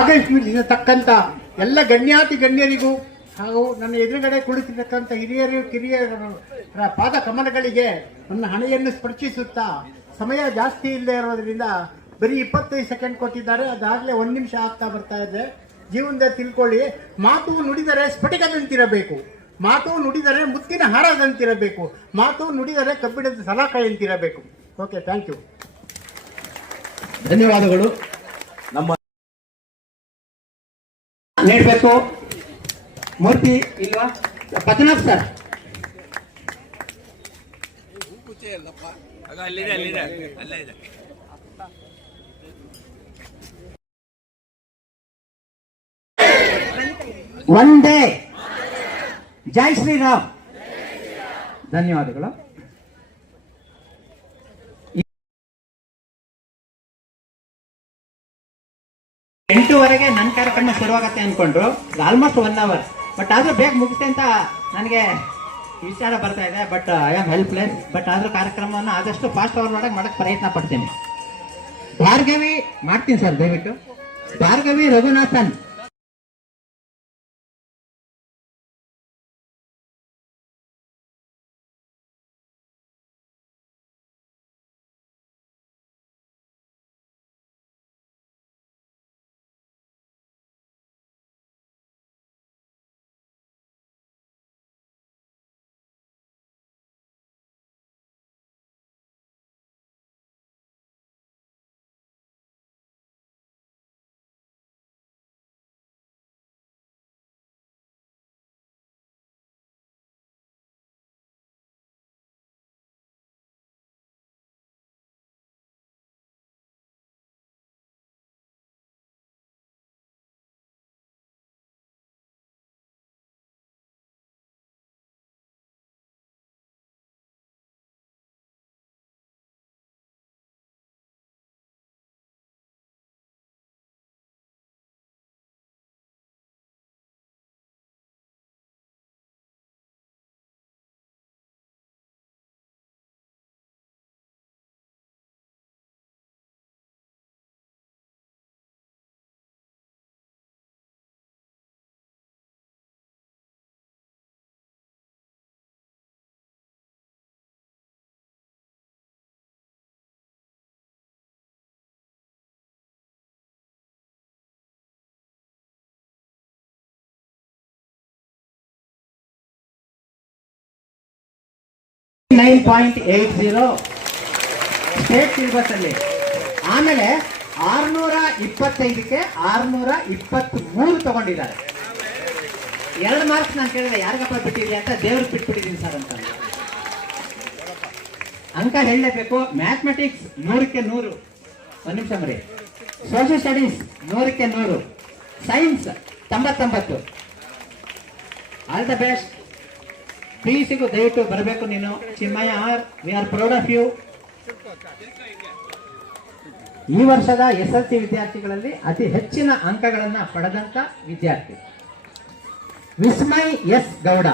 ಆಗಮಿಸಿರತಕ್ಕಂಥ ಎಲ್ಲ ಗಣ್ಯಾತಿ ಗಣ್ಯರಿಗೂ ಹಾಗೂ ನನ್ನ ಎದುರುಗಡೆ ಕುಳಿತಿರತಕ್ಕಂಥ ಹಿರಿಯರು ಕಿರಿಯರ ಪಾದ ಕಮಲಗಳಿಗೆ ನನ್ನ ಹಣೆಯನ್ನು ಸ್ಪರ್ಶಿಸುತ್ತಾ, ಸಮಯ ಜಾಸ್ತಿ ಇಲ್ಲದೆ ಇರೋದ್ರಿಂದ ಬರೀ 25 ಸೆಕೆಂಡ್ ಕೊಟ್ಟಿದ್ದಾರೆ, ಅದಾಗಲೇ 1 ನಿಮಿಷ ಆಗ್ತಾ ಬರ್ತಾ ಇದೆ. ಜೀವನದಲ್ಲಿ ತಿಳ್ಕೊಳ್ಳಿ, ಮಾತು ನುಡಿದರೆ ಸ್ಫಟಿಕದಂತಿರಬೇಕು, ಮಾತು ನುಡಿದರೆ ಮುತ್ತಿನ ಹಾರದಂತಿರಬೇಕು, ಮಾತು ನುಡಿದರೆ ಕಬ್ಬಿಣದ ಸಲಾಕೆಯಂತಿರಬೇಕು. ಓಕೆ, ಥ್ಯಾಂಕ್ ಯು, ಧನ್ಯವಾದಗಳು. ನಮ್ಮ ನೀಡಬೇಕು ಮೂರ್ತಿ ಇಲ್ವಾ? ಪದ್ಮನಾಭ್ ಸರ್. ಒಂದೇ ಜೈ ಶ್ರೀರಾಮ್. ಧನ್ಯವಾದಗಳು. 8:00 ನನ್ನ ಕಾರ್ಯಕ್ರಮ ಶುರುವಾಗತ್ತೆ ಅನ್ಕೊಂಡ್ರು, ಆಲ್ಮೋಸ್ಟ್ 1 hour, ಬಟ್ ಆದ್ರೂ ಬೇಗ ಮುಗಿಸ್ತೆ ಅಂತ ನನಗೆ ವಿಚಾರ ಬರ್ತಾ ಇದೆ. But I am helpless. But ಆದ್ರೂ ಕಾರ್ಯಕ್ರಮವನ್ನು ಆದಷ್ಟು ಫಾಸ್ಟ್ ಫಾರ್ವರ್ಡ್ ಮಾಡಕ್ಕೆ ಪ್ರಯತ್ನ ಪಡ್ತೀನಿ. ಭಾರ್ಗವಿ ಮಾಡ್ತೀನಿ ಸರ್, ದಯವಿಟ್ಟು. ಭಾರ್ಗವಿ ರಘುನಾಥನ್. 9.80 ಸ್ಟೇಟ್ ಸಿಲೆಬಸ್ ಅಲ್ಲಿ. ಆಮೇಲೆ 625ಕ್ಕೆ 623 ತಗೊಂಡಿದ್ದಾರೆ. 2 ಮಾರ್ಕ್ಸ್ ನಾನು ಕೇಳಿದೆ ಯಾರಿಗಪ್ಪ ಬಿಟ್ಟಿದೆ ಅಂತ, ದೇವ್ರಿಗೆ ಬಿಟ್ಬಿಟ್ಟಿದ್ದೀನಿ ಸರ್ ಅಂತ. ಅಂಕ ಹೇಳಲೇಬೇಕು. ಮ್ಯಾಥಮೆಟಿಕ್ಸ್ 100ಕ್ಕೆ 100. ಒಂದು ನಿಮಿಷ ಮರಿ. ಸೋಷಿಯಲ್ ಸ್ಟಡೀಸ್ 100ಕ್ಕೆ 100. ಸೈನ್ಸ್ 99. All the best. PUCಗೂ ದಯವಿಟ್ಟು ಬರಬೇಕು ನೀನು. Chinmaya R, we are proud of you. ಈ ವರ್ಷದ SLC ವಿದ್ಯಾರ್ಥಿಗಳಲ್ಲಿ ಅತಿ ಹೆಚ್ಚಿನ ಅಂಕಗಳನ್ನ ಪಡೆದಂತ ವಿದ್ಯಾರ್ಥಿ ವಿಸ್ಮಯ್ ಎಸ್ ಗೌಡ.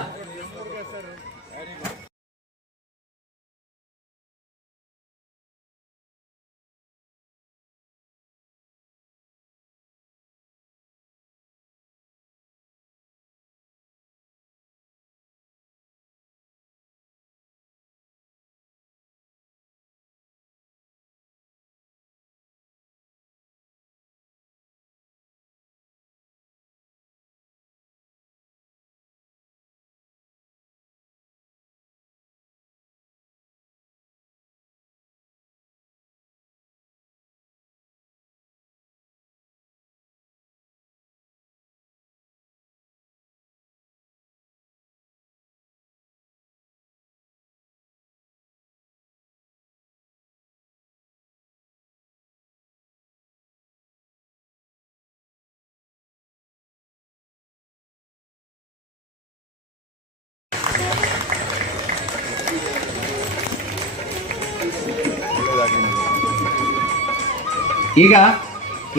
ಈಗ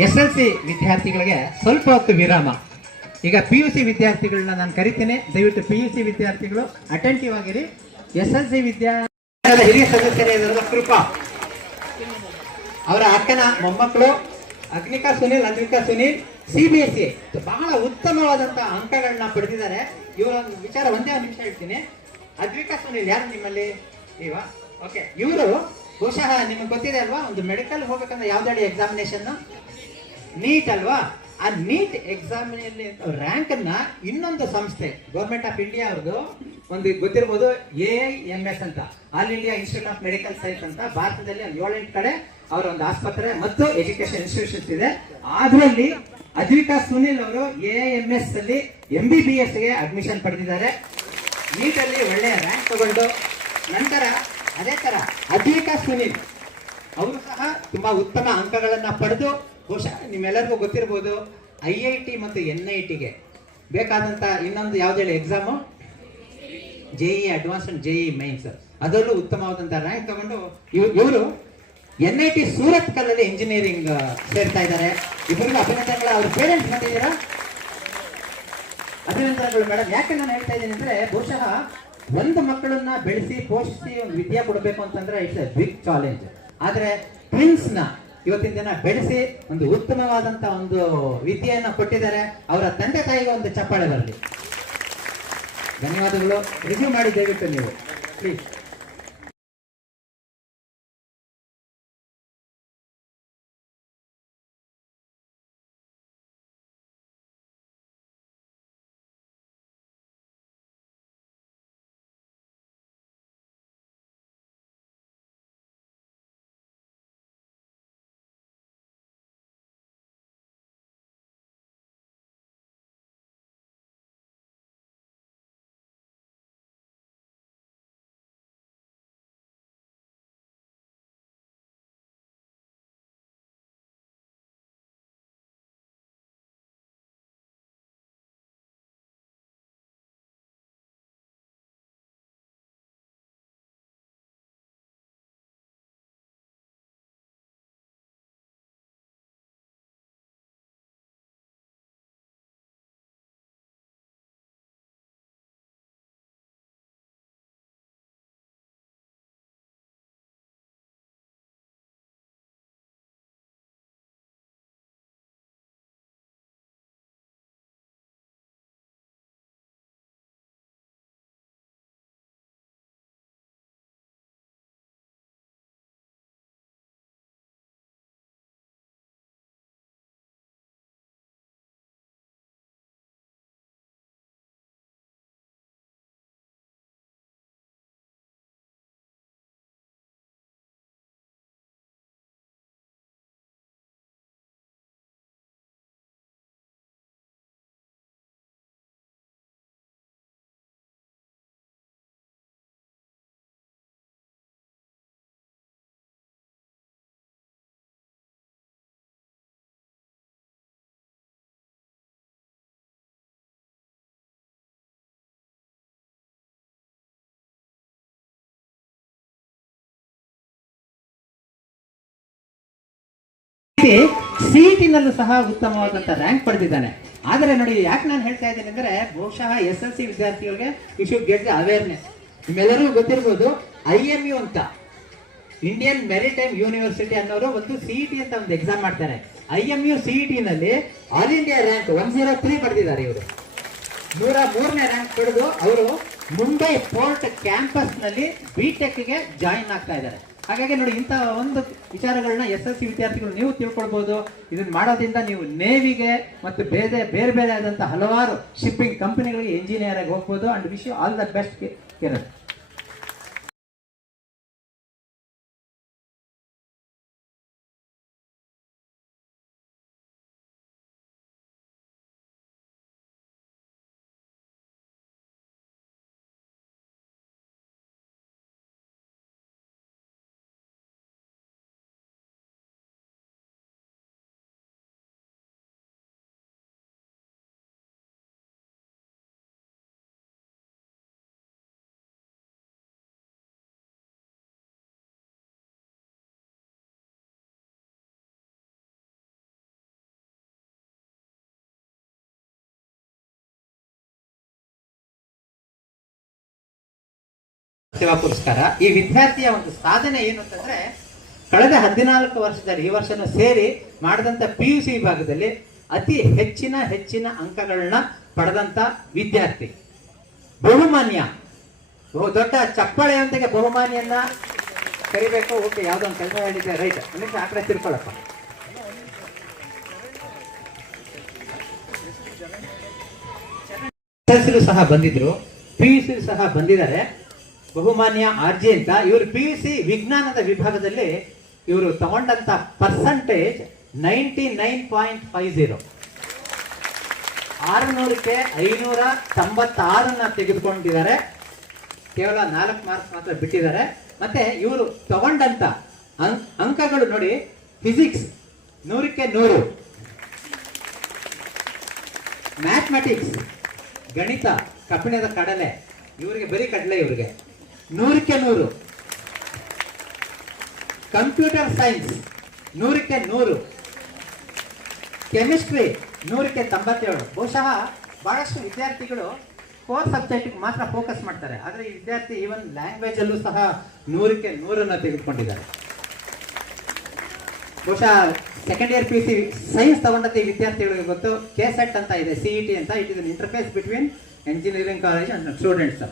SLC ವಿದ್ಯಾರ್ಥಿಗಳಿಗೆ ಸ್ವಲ್ಪ ಹೊತ್ತು ವಿರಾಮ. ಈಗ PUC ವಿದ್ಯಾರ್ಥಿಗಳನ್ನ ನಾನು ಕರಿತೀನಿ. ದಯವಿಟ್ಟು PUC ವಿದ್ಯಾರ್ಥಿಗಳು ಅಟೆಂಟಿವ್ ಆಗಿರಿ. SLC ವಿದ್ಯಾರ್ಥಿ ಹಿರಿಯ ಸದಸ್ಯರಾದ ಕೃಪಾ ಅವರ ಅಕ್ಕನ ಮೊಮ್ಮಕ್ಕಳು ಅಗ್ನಿಕಾ ಸುನೀಲ್, CBSE ಬಹಳ ಉತ್ತಮವಾದಂತಹ ಅಂಕಗಳನ್ನ ಪಡೆದಿದ್ದಾರೆ. ಇವರ ವಿಚಾರ ಒಂದೇ ಒಂದು ನಿಮಿಷ ಹೇಳ್ತೀನಿ. ಅದ್ವಿಕಾ ಸುನೀಲ್ ಯಾರು ನಿಮ್ಮಲ್ಲಿ ಇವಾ? ಓಕೆ, ಇವರು ಬಹುಶಃ ನಿಮಗೆ ಗೊತ್ತಿದೆ ಅಲ್ವಾ, ಒಂದು ಮೆಡಿಕಲ್ ಹೋಗ್ಬೇಕಂದ್ರೆ ಯಾವ್ದಾಡಿ ಎಕ್ಸಾಮಿನೇಷನ್ ನೀಟ್ ಅಲ್ವಾ? ಆ ನೀಟ್ ಎಕ್ಸಾಮಿನಲ್ಲಿ ರ್ಯಾಂಕ್ ಅನ್ನ ಇನ್ನೊಂದು ಸಂಸ್ಥೆ ಗೌರ್ಮೆಂಟ್ ಆಫ್ ಇಂಡಿಯಾ ಅವ್ರದ್ದು ಒಂದು ಗೊತ್ತಿರ್ಬೋದು, AIMS ಅಂತ, all India institute of medical science ಅಂತ. ಭಾರತದಲ್ಲಿ 7-8 ಕಡೆ ಅವರ ಒಂದು ಆಸ್ಪತ್ರೆ ಮತ್ತು ಎಜುಕೇಶನ್ ಇನ್ಸ್ಟಿಟ್ಯೂಷನ್ಸ್ ಇದೆ. ಅದರಲ್ಲಿ ಅದ್ವಿಕಾ ಸುನೀಲ್ ಅವರು AIMS ಅಲ್ಲಿ MBBS ಗೆ ಅಡ್ಮಿಷನ್ ಪಡೆದಿದ್ದಾರೆ. ನೀಟ್ ಅಲ್ಲಿ ಒಳ್ಳೆಯ ರ್ಯಾಂಕ್ ತಗೊಂಡು ನಂತರ ಅದೇ ತರ ಅದ್ವಿಕಾ ಸುನೀಲ್ ಅವರು ಸಹ ತುಂಬಾ ಉತ್ತಮ ಅಂಕಗಳನ್ನ ಪಡೆದು ಬಹುಶಃ ನಿಮ್ಮೆಲ್ಲರಿಗೂ ಗೊತ್ತಿರಬಹುದು IIT ಮತ್ತು NITಗೆ ಬೇಕಾದಂತ ಇನ್ನೊಂದು ಯಾವ್ದು ಹೇಳಿ exam, JEE advance and JEE mains, ಅದರಲ್ಲೂ ಉತ್ತಮವಾದಂತಹ ರ್ಯಾಂಕ್ ತಗೊಂಡು ಇವರು NIT ಸೂರತ್ ಕಲ್ಲಲ್ಲಿ ಇಂಜಿನಿಯರಿಂಗ್ ಸೇರ್ತಾ ಇದ್ದಾರೆ. ಇಬ್ಬರಿಗೂ ಅಭಿನಂದನೆಗಳ. ಅವ್ರ ಪೇರೆಂಟ್ಸ್ ಬಂದಿದ್ದೀರಾ? ಅಭಿನಂದನೆಗಳು ಮೇಡಮ್. ಯಾಕೆ ನಾನು ಹೇಳ್ತಾ ಇದ್ದೀನಿ ಅಂದ್ರೆ, ಬಹುಶಃ ಒಂದು ಮಕ್ಕಳನ್ನ ಬೆಳೆಸಿ ಪೋಷಿಸಿ ಒಂದು ವಿದ್ಯೆ ಕೊಡಬೇಕು ಅಂತಂದ್ರೆ ಇಟ್ಸ್ ಎ ಬಿಗ್ ಚಾಲೆಂಜ್. ಆದ್ರೆ ಟ್ವಿನ್ಸ್ ನ ಇವತ್ತಿನ ದಿನ ಬೆಳೆಸಿ ಒಂದು ಉತ್ತಮವಾದಂತ ಒಂದು ವಿದ್ಯೆಯನ್ನ ಕೊಟ್ಟಿದ್ದಾರೆ. ಅವರ ತಂದೆ ತಾಯಿಗೆ ಒಂದು ಚಪ್ಪಾಳೆ ಬರಲಿ. ಧನ್ಯವಾದಗಳು. ರಿವ್ಯೂ ಮಾಡಿ ದಯವಿಟ್ಟು ನೀವು ಪ್ಲೀಸ್. ಸಿಇಟಿನಲ್ಲೂ ಸಹ ಉತ್ತಮವಾದಂತ ರ್ಯಾಂಕ್ ಪಡೆದಿದ್ದಾನೆ. ಆದರೆ ನೋಡಿ, ಯಾಕೆ ನಾನು ಹೇಳ್ತಾ ಇದ್ದೇನೆ ಅಂದ್ರೆ, ಬಹುಶಃ SSLC ವಿದ್ಯಾರ್ಥಿಗಳಿಗೆ you should get the awareness. ನಿಮ್ಮೆಲ್ಲರಿಗೂ ಗೊತ್ತಿರ್ಬೋದು, IMU ಅಂತ, ಇಂಡಿಯನ್ ಮೆರಿಟೈಮ್ ಯೂನಿವರ್ಸಿಟಿ ಅನ್ನೋರು ಒಂದು CET ಅಂತ ಒಂದು ಎಕ್ಸಾಮ್ ಮಾಡ್ತಾರೆ. IMU CET ನಲ್ಲಿ ಆಲ್ ಇಂಡಿಯಾ ರ್ಯಾಂಕ್ 103 ಪಡೆದಿದ್ದಾರೆ. ಇವರು 103ನೇ ರ್ಯಾಂಕ್ ಪಡೆದು ಅವರು ಮುಂಬೈ ಪೋರ್ಟ್ ಕ್ಯಾಂಪಸ್ ನಲ್ಲಿ BTechಗೆ ಜಾಯಿನ್ ಆಗ್ತಾ ಇದ್ದಾರೆ. ಹಾಗಾಗಿ ನೋಡಿ, ಇಂತಹ ಒಂದು ವಿಚಾರಗಳನ್ನ SSLC ವಿದ್ಯಾರ್ಥಿಗಳು ನೀವು ತಿಳ್ಕೊಳ್ಬಹುದು. ಇದನ್ನ ಮಾಡೋದ್ರಿಂದ ನೀವು ನೇವಿಗೆ ಮತ್ತು ಬೇರೆ ಬೇರೆ ಆದಂತಹ ಹಲವಾರು ಶಿಪ್ಪಿಂಗ್ ಕಂಪನಿಗಳಿಗೆ ಇಂಜಿನಿಯರ್ ಆಗಿ ಹೋಗ್ಬೋದು. And wish you all the best Kiran. ಸೇವಾ ಪುರಸ್ಕಾರ ಈ ವಿದ್ಯಾರ್ಥಿಯ ಒಂದು ಸಾಧನೆ ಏನು ಅಂತಂದ್ರೆ, ಕಳೆದ 14 ವರ್ಷದಲ್ಲಿ ಈ ವರ್ಷನೂ ಸೇರಿ ಮಾಡಿದಂತ PUC ವಿಭಾಗದಲ್ಲಿ ಅತಿ ಹೆಚ್ಚಿನ ಅಂಕಗಳನ್ನ ಪಡೆದಂತ ವಿದ್ಯಾರ್ಥಿ. ಬಹುಮಾನ್ಯ, ದೊಡ್ಡ ಚಪ್ಪಾಳೆಯೊಂದಿಗೆ ಬಹುಮಾನಿಯನ್ನ ಕರಿಬೇಕು. ಓಕೆ, ಯಾವ್ದೋ ಒಂದು ಕೆಲಸ ಹೇಳಿದ್ದೆ, ರೈಟ್, ಆ ಕಡೆ ತಿಳ್ಕೊಳ್ಳಪ್ಪ. ಸಹ ಬಂದಿದ್ರು, PUC ಸಹ ಬಂದಿದ್ದಾರೆ. ಬಹುಮಾನ್ಯ RJ ಅಂತ, ಇವರು PUC ವಿಜ್ಞಾನದ ವಿಭಾಗದಲ್ಲಿ ಇವರು ತಗೊಂಡಂತ ಪರ್ಸೆಂಟೇಜ್ 99.50. 600ಕ್ಕೆ 596 ತೆಗೆದುಕೊಂಡಿದ್ದಾರೆ. ಕೇವಲ 4 ಮಾರ್ಕ್ಸ್ ಮಾತ್ರ ಬಿಟ್ಟಿದ್ದಾರೆ. ಮತ್ತೆ ಇವರು ತಗೊಂಡಂತ ಅಂಕಗಳು ನೋಡಿ, ಫಿಸಿಕ್ಸ್ 100ಕ್ಕೆ 100, ಮ್ಯಾಥಮೆಟಿಕ್ಸ್ ಗಣಿತ ಕಬ್ಬಿಣದ ಕಡಲೆ, ಇವರಿಗೆ ಬರೀ ಕಡಲೆ, ಇವರಿಗೆ 100ಕ್ಕೆ 100, ಕಂಪ್ಯೂಟರ್ ಸೈನ್ಸ್ 100ಕ್ಕೆ 100, ಕೆಮಿಸ್ಟ್ರಿ 100ಕ್ಕೆ 97. ಬಹುಶಃ ಬಹಳಷ್ಟು ವಿದ್ಯಾರ್ಥಿಗಳು ಕೋರ್ ಸಬ್ಜೆಕ್ಟ್ ಮಾತ್ರ ಫೋಕಸ್ ಮಾಡ್ತಾರೆ, ಆದರೆ ಈ ವಿದ್ಯಾರ್ಥಿ ಈವನ್ ಲ್ಯಾಂಗ್ವೇಜ್ ಅಲ್ಲೂ ಸಹ 100ಕ್ಕೆ 100 ತೆಗೆದುಕೊಂಡಿದ್ದಾರೆ. ಬಹುಶಃ ಸೆಕೆಂಡ್ ಇಯರ್ PUC ಸೈನ್ಸ್ ತಗೊಂಡಂತ ಈ ವಿದ್ಯಾರ್ಥಿಗಳಿಗೆ ಗೊತ್ತು, KSET ಅಂತ ಇದೆ, CET ಅಂತ, it is interface between engineering college and students.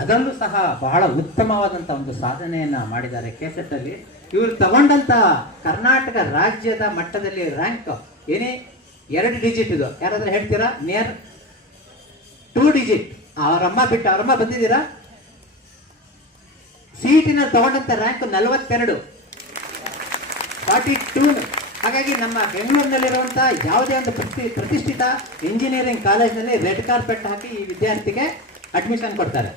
ಅದರಲ್ಲೂ ಸಹ ಬಹಳ ಉತ್ತಮವಾದಂಥ ಒಂದು ಸಾಧನೆಯನ್ನ ಮಾಡಿದ್ದಾರೆ KSET ಅಲ್ಲಿ. ಇವರು ತಗೊಂಡಂತ ಕರ್ನಾಟಕ ರಾಜ್ಯದ ಮಟ್ಟದಲ್ಲಿ ರ್ಯಾಂಕ್ ಏನೇ 2 ಡಿಜಿಟ್ ಇದು, ಯಾರಾದ್ರೂ ಹೇಳ್ತೀರಾ? Near 2 digit. ಅವರಮ್ಮ ಬಂದಿದ್ದೀರಾ? CET ನಲ್ಲಿ ತಗೊಂಡಂತ ರ್ಯಾಂಕ್ 42. ಹಾಗಾಗಿ ನಮ್ಮ ಬೆಂಗಳೂರಿನಲ್ಲಿರುವಂತಹ ಯಾವುದೇ ಒಂದು ಪ್ರತಿಷ್ಠಿತ ಇಂಜಿನಿಯರಿಂಗ್ ಕಾಲೇಜಿನಲ್ಲಿ ರೆಡ್ ಕಾರ್ಪೆಟ್ ಹಾಕಿ ಈ ವಿದ್ಯಾರ್ಥಿಗೆ ಅಡ್ಮಿಷನ್ ಕೊಡ್ತಾರೆ.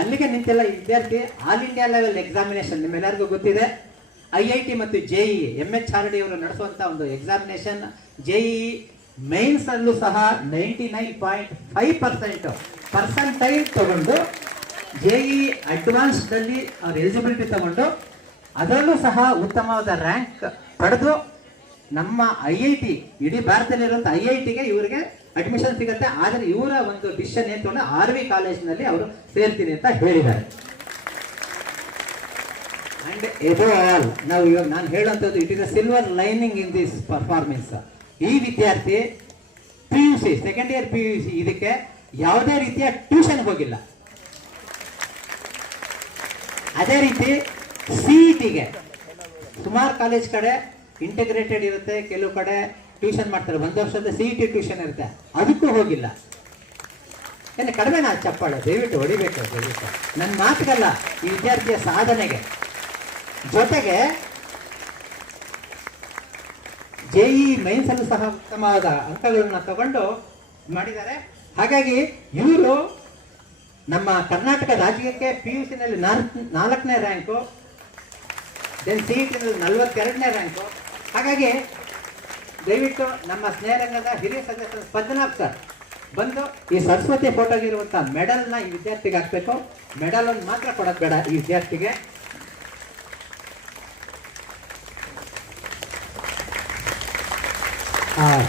ಅಲ್ಲಿಗೆ ನಿಂತೆಲ್ಲ ಈ ವಿದ್ಯಾರ್ಥಿ ಆಲ್ ಇಂಡಿಯಾ ಲೆವೆಲ್ ಎಕ್ಸಾಮಿನೇಷನ್, ನಿಮ್ಮೆಲ್ಲರಿಗೂ ಗೊತ್ತಿದೆ, IIT ಮತ್ತು JEE MHRD ಅವರು ನಡೆಸುವಂತ ಒಂದು ಎಕ್ಸಾಮಿನೇಷನ್. JEE ಮೈನ್ಸ್ ಅಲ್ಲೂ ಸಹ 99.5% ಪರ್ಸೆಂಟೈಲ್ ತಗೊಂಡು, JEE ಅಡ್ವಾನ್ಸ್ಡ್ ಅಲ್ಲಿ ಅವ್ರ ಎಲಿಜಿಬಿಲಿಟಿ ತಗೊಂಡು ಅದರಲ್ಲೂ ಸಹ ಉತ್ತಮವಾದ ರ್ಯಾಂಕ್ ಪಡೆದು ನಮ್ಮ IIT, ಇಡೀ ಭಾರತದಲ್ಲಿರುವಂಥ IITಗೆ ಇವರಿಗೆ ಅಡ್ಮಿಷನ್ ಸಿಗುತ್ತೆ. ಆದರೆ ಇವರ ಒಂದು ಡಿಸಿಷನ್ ಏನು ತಗೊಂಡು RV ಕಾಲೇಜಿನಲ್ಲಿ ಅವರು ಸೇರ್ತೀನಿ ಅಂತ ಹೇಳಿದ್ದಾರೆ. ಅಂಡ್ ಎಬವ್ ಆಲ್, ನಾವು ಇವಾಗ ನಾನು ಹೇಳುವಂಥದ್ದು, it is a silver lining in this performance. ಈ ವಿದ್ಯಾರ್ಥಿ PUC ಸೆಕೆಂಡ್ ಇಯರ್ PUC ಇದಕ್ಕೆ ಯಾವುದೇ ರೀತಿಯ ಟ್ಯೂಷನ್ ಹೋಗಿಲ್ಲ. ಅದೇ ರೀತಿ CETಗೆ ಸುಮಾರು ಕಾಲೇಜ್ ಕಡೆ ಇಂಟಿಗ್ರೇಟೆಡ್ ಇರುತ್ತೆ, ಕೆಲವು ಕಡೆ ಟ್ಯೂಷನ್ ಮಾಡ್ತಾರೆ, 1 ವರ್ಷದ CET ಟ್ಯೂಷನ್ ಇರುತ್ತೆ, ಅದಕ್ಕೂ ಹೋಗಿಲ್ಲ. ಏನು ಕಡಿಮೆನಾ ಚಪ್ಪಾಳೆ? ದಯವಿಟ್ಟು ಹೊಡಿಬೇಕು, ದಯವಿಟ್ಟು ನನ್ನ ಮಾತಿಗಲ್ಲ, ಈ ವಿದ್ಯಾರ್ಥಿಯ ಸಾಧನೆಗೆ. ಜೊತೆಗೆ JEE ಮೈನ್ಸ್ ಅಲ್ಲೂ ಸಹ ಉತ್ತಮವಾದ ಅಂಕಗಳನ್ನ ತಗೊಂಡು ಮಾಡಿದ್ದಾರೆ. ಹಾಗಾಗಿ ಇವರು ನಮ್ಮ ಕರ್ನಾಟಕ ರಾಜ್ಯಕ್ಕೆ PUC ನಲ್ಲಿ 4ನೇ ರ್ಯಾಂಕು, ದೆನ್ CET ನಲ್ಲಿ 42ನೇ ರ್ಯಾಂಕು. ಹಾಗಾಗಿ ದಯವಿಟ್ಟು ನಮ್ಮ ಸ್ನೇಹರಂಗದ ಹಿರಿಯ ಸದಸ್ಯರು ಪದ್ಮನಾಭ್ ಸರ್ ಬಂದು ಈ ಸರಸ್ವತಿ ಫೋಟೋಗಿರುವಂಥ ಮೆಡಲ್ನ ಈ ವಿದ್ಯಾರ್ಥಿಗೆ ಹಾಕಬೇಕು. ಮೆಡಲ್ ಒಂದು ಮಾತ್ರ ಕೊಡೋದು ಬೇಡ ಈ ವಿದ್ಯಾರ್ಥಿಗೆ.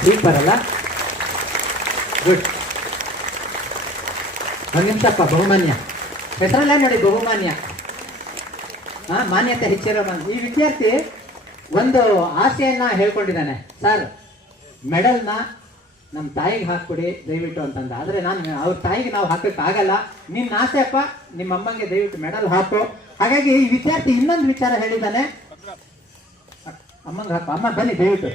ಸೂಪರ್ ಅಲ್ಲ, ಗುಡ್. ಒಂದು ನಿಮಿಷಪ್ಪ, ಬಹುಮಾನ್ಯ ಹೆಸರಲ್ಲೇ ನೋಡಿ, ಬಹುಮಾನ್ಯ, ಮಾನ್ಯತೆ ಹೆಚ್ಚಿರೋ ಈ ವಿದ್ಯಾರ್ಥಿ ಒಂದು ಆಸೆಯನ್ನ ಹೇಳ್ಕೊಂಡಿದ್ದಾನೆ. ಸರ್, ಮೆಡಲ್ನ ನಮ್ಮ ತಾಯಿಗೆ ಹಾಕ್ಬಿಡಿ ದಯವಿಟ್ಟು ಅಂತಂದ. ಆದ್ರೆ ನಾನು ಅವ್ರ ತಾಯಿಗೆ ನಾವು ಹಾಕಕ್ಕಾಗಲ್ಲ, ನಿನ್ನ ಆಸೆ ಅಪ್ಪ, ನಿಮ್ಮ ಅಮ್ಮಂಗೆ ದಯವಿಟ್ಟು ಮೆಡಲ್ ಹಾಕು. ಹಾಗಾಗಿ ಈ ವಿದ್ಯಾರ್ಥಿ ಇನ್ನೊಂದು ವಿಚಾರ ಹೇಳಿದ್ದಾನೆ, ಅಮ್ಮಂಗೆ ಹಾಕು. ಅಮ್ಮ ಬನ್ನಿ ದಯವಿಟ್ಟು.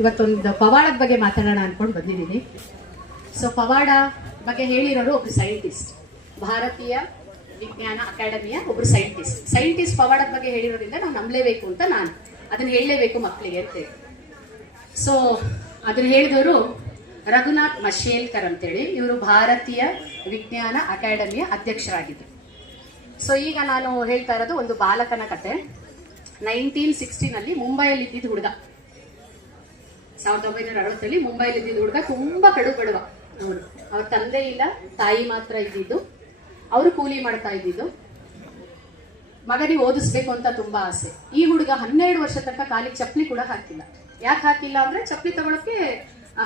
ಇವತ್ತೊಂದು ಪವಾಡದ ಬಗ್ಗೆ ಮಾತಾಡೋಣ ಅನ್ಕೊಂಡು ಬಂದಿದ್ದೀನಿ. ಸೊ ಪವಾಡ ಬಗ್ಗೆ ಹೇಳಿರೋರು ಒಬ್ರು ಸೈಂಟಿಸ್ಟ್, ಭಾರತೀಯ ವಿಜ್ಞಾನ ಅಕಾಡೆಮಿಯ ಒಬ್ರು ಸೈಂಟಿಸ್ಟ್ ಪವಾಡದ ಬಗ್ಗೆ ಹೇಳಿರೋದ್ರಿಂದ ನಾವು ನಂಬಲೇಬೇಕು ಅಂತ ನಾನು ಅದನ್ನ ಹೇಳಲೇಬೇಕು ಮಕ್ಕಳಿಗೆ ಅಂತೇಳಿ. ಸೊ ಅದನ್ನ ಹೇಳಿದವರು ರಘುನಾಥ್ ಮಶೇಲ್ಕರ್ ಅಂತೇಳಿ, ಇವರು ಭಾರತೀಯ ವಿಜ್ಞಾನ ಅಕಾಡೆಮಿಯ ಅಧ್ಯಕ್ಷರಾಗಿದ್ದರು. ಸೊ ಈಗ ನಾನು ಹೇಳ್ತಾ ಇರೋದು ಒಂದು ಬಾಲಕನ ಕತೆ. 1960 ಮುಂಬೈಯಲ್ಲಿ ಇದ್ದಿದ್ದ ಹುಡುಗ, 1960 ಮುಂಬೈಲಿ ಇದ್ದಿದ್ದ ಹುಡುಗ, ತುಂಬಾ ಕಡು ಬಡವ ಅವನು. ಅವ್ರ ತಂದೆ ಇಲ್ಲ, ತಾಯಿ ಮಾತ್ರ ಇದ್ದಿದ್ದು. ಅವರು ಕೂಲಿ ಮಾಡ್ತಾ ಇದ್ದಿದ್ದು. ಮಗನಿಗೆ ಓದಿಸ್ಬೇಕು ಅಂತ ತುಂಬಾ ಆಸೆ. ಈ ಹುಡುಗ 12 ವರ್ಷ ತನಕ ಕಾಲಿಗೆ ಚಪ್ಪಲಿ ಕೂಡ ಹಾಕಿಲ್ಲ. ಯಾಕೆ ಹಾಕಿಲ್ಲ ಅಂದ್ರೆ ಚಪ್ಪಲಿ ತಗೊಳಕ್ಕೆ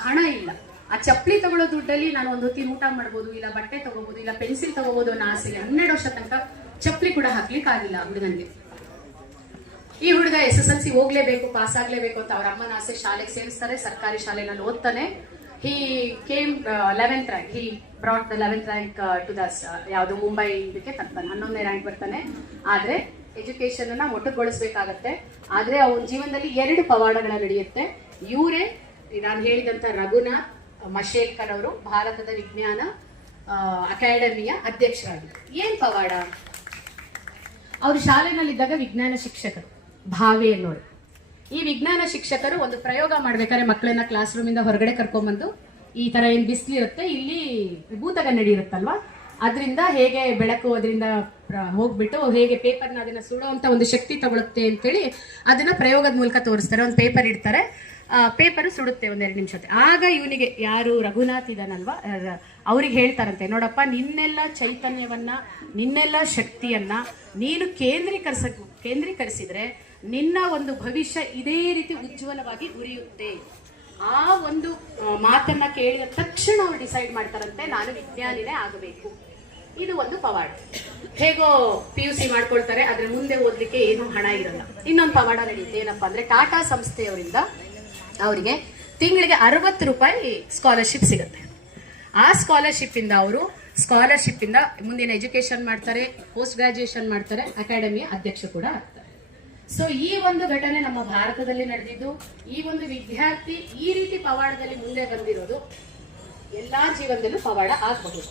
ಹಣ ಇಲ್ಲ. ಆ ಚಪ್ಪಲಿ ತಗೊಳ್ಳೋ ದುಡ್ಡಲ್ಲಿ ನಾನು ಒಂದು ಹೊತ್ತಿನ ಊಟ ಮಾಡ್ಬೋದು, ಇಲ್ಲ ಬಟ್ಟೆ ತಗೋಬಹುದು, ಇಲ್ಲ ಪೆನ್ಸಿಲ್ ತಗೋಬಹುದು ಅನ್ನೋ ಆಸೆ. 12 ವರ್ಷ ತನಕ ಚಪ್ಪಲಿ ಕೂಡ ಹಾಕ್ಲಿಕ್ಕೆ ಆಗಿಲ್ಲ ಹುಡುಗನಿಗೆ. ಈ ಹುಡುಗ SSLC ಹೋಗ್ಲೇಬೇಕು, ಪಾಸ್ ಆಗ್ಲೇಬೇಕು ಅಂತ ಅವ್ರ ಅಮ್ಮನ ಆಸೆ. ಶಾಲೆಗೆ ಸೇರಿಸ್ತಾರೆ, ಸರ್ಕಾರಿ ಶಾಲೆನಲ್ಲಿ ಓದ್ತಾನೆ. He came 11th rank. He brought the 11th rank to the ಯಾವುದು ಮುಂಬೈ ಇದಕ್ಕೆ ತರ್ತಾನೆ. 11ನೇ ರ್ಯಾಂಕ್ ಬರ್ತಾನೆ. ಆದ್ರೆ ಎಜುಕೇಶನ್ ಅನ್ನ ಮೊಟಕುಗೊಳಿಸಬೇಕಾಗತ್ತೆ. ಆದ್ರೆ ಅವನ ಜೀವನದಲ್ಲಿ 2 ಪವಾಡಗಳ ನಡೆಯುತ್ತೆ. ಇವರೇ ನಾನು ಹೇಳಿದಂತ ರಘುನಾಥ್ ಮಶೇಲ್ಕರ್ ಅವರು ಭಾರತದ ವಿಜ್ಞಾನ ಅಕಾಡೆಮಿಯ ಅಧ್ಯಕ್ಷರಾಗಿದ್ದರು. ಏನ್ ಪವಾಡ? ಅವರು ಶಾಲೆನಲ್ಲಿದ್ದಾಗ ವಿಜ್ಞಾನ ಶಿಕ್ಷಕರು ಭಾವೆ ಅನ್ನೋರು. ಈ ವಿಜ್ಞಾನ ಶಿಕ್ಷಕರು ಒಂದು ಪ್ರಯೋಗ ಮಾಡ್ಬೇಕಾದ್ರೆ ಮಕ್ಕಳನ್ನ ಕ್ಲಾಸ್ ರೂಮ್ ಇಂದ ಹೊರಗಡೆ ಕರ್ಕೊಂಡ್ಬಂದು, ಈ ತರ ಏನ್ ಬಿಸಿಲು ಇರುತ್ತೆ, ಇಲ್ಲಿ ಭೂತಗನ್ನಡಿ ಇರುತ್ತಲ್ವಾ, ಅದರಿಂದ ಹೇಗೆ ಬೆಳಕು ಅದರಿಂದ ಹೋಗ್ಬಿಟ್ಟು ಹೇಗೆ ಪೇಪರ್ನ ಅದನ್ನ ಸುಡುವಂತ ಒಂದು ಶಕ್ತಿ ತಗೊಳುತ್ತೆ ಅಂತೇಳಿ ಅದನ್ನ ಪ್ರಯೋಗದ ಮೂಲಕ ತೋರಿಸ್ತಾರೆ. ಒಂದು ಪೇಪರ್ ಇಡ್ತಾರೆ, ಪೇಪರ್ ಸುಡುತ್ತೆ 1-2 ನಿಮಿಷ. ಆಗ ಇವನಿಗೆ ಯಾರು ರಘುನಾಥ್ ಇದಾನಲ್ವಾ, ಅವ್ರಿಗೆ ಹೇಳ್ತಾರಂತೆ, ನೋಡಪ್ಪ, ನಿನ್ನೆಲ್ಲ ಚೈತನ್ಯವನ್ನ, ನಿನ್ನೆಲ್ಲ ಶಕ್ತಿಯನ್ನ ನೀನು ಕೇಂದ್ರೀಕರಿಸಿದ್ರೆ ನಿನ್ನ ಒಂದು ಭವಿಷ್ಯ ಇದೇ ರೀತಿ ಉಜ್ವಲವಾಗಿ ಉರಿಯುತ್ತೆ. ಆ ಒಂದು ಮಾತನ್ನ ಕೇಳಿದ ತಕ್ಷಣ ಅವ್ರು ಡಿಸೈಡ್ ಮಾಡ್ತಾರಂತೆ, ನಾನು ವಿಜ್ಞಾನಿನೇ ಆಗಬೇಕು. ಇದು ಒಂದು ಪವಾಡ. ಹೇಗೋ PUC ಮಾಡ್ಕೊಳ್ತಾರೆ, ಅದ್ರ ಮುಂದೆ ಓದ್ಲಿಕ್ಕೆ ಏನು ಹಣ ಇರಲ್ಲ. ಇನ್ನೊಂದು ಪವಾಡ ನಡೆಯುತ್ತೆ. ಏನಪ್ಪಾ ಅಂದ್ರೆ ಟಾಟಾ ಸಂಸ್ಥೆಯವರಿಂದ ಅವರಿಗೆ ತಿಂಗಳಿಗೆ 60 ರೂಪಾಯಿ ಸ್ಕಾಲರ್ಶಿಪ್ ಸಿಗುತ್ತೆ. ಆ ಸ್ಕಾಲರ್ಶಿಪ್ ಇಂದ ಮುಂದಿನ ಎಜುಕೇಶನ್ ಮಾಡ್ತಾರೆ, ಪೋಸ್ಟ್ ಗ್ರಾಜುಯೇಷನ್ ಮಾಡ್ತಾರೆ, ಅಕಾಡೆಮಿಯ ಅಧ್ಯಕ್ಷ ಕೂಡ ಆಗ್ತಾರೆ. ಸೊ ಈ ಒಂದು ಘಟನೆ ನಮ್ಮ ಭಾರತದಲ್ಲಿ ನಡೆದಿದ್ದು. ಈ ಒಂದು ವಿದ್ಯಾರ್ಥಿ ಈ ರೀತಿ ಪವಾಡದಲ್ಲಿ ಮುಂದೆ ಬಂದಿರೋದು ಎಲ್ಲಾ ಜೀವನದಲ್ಲೂ ಪವಾಡ ಆಗಬಹುದು.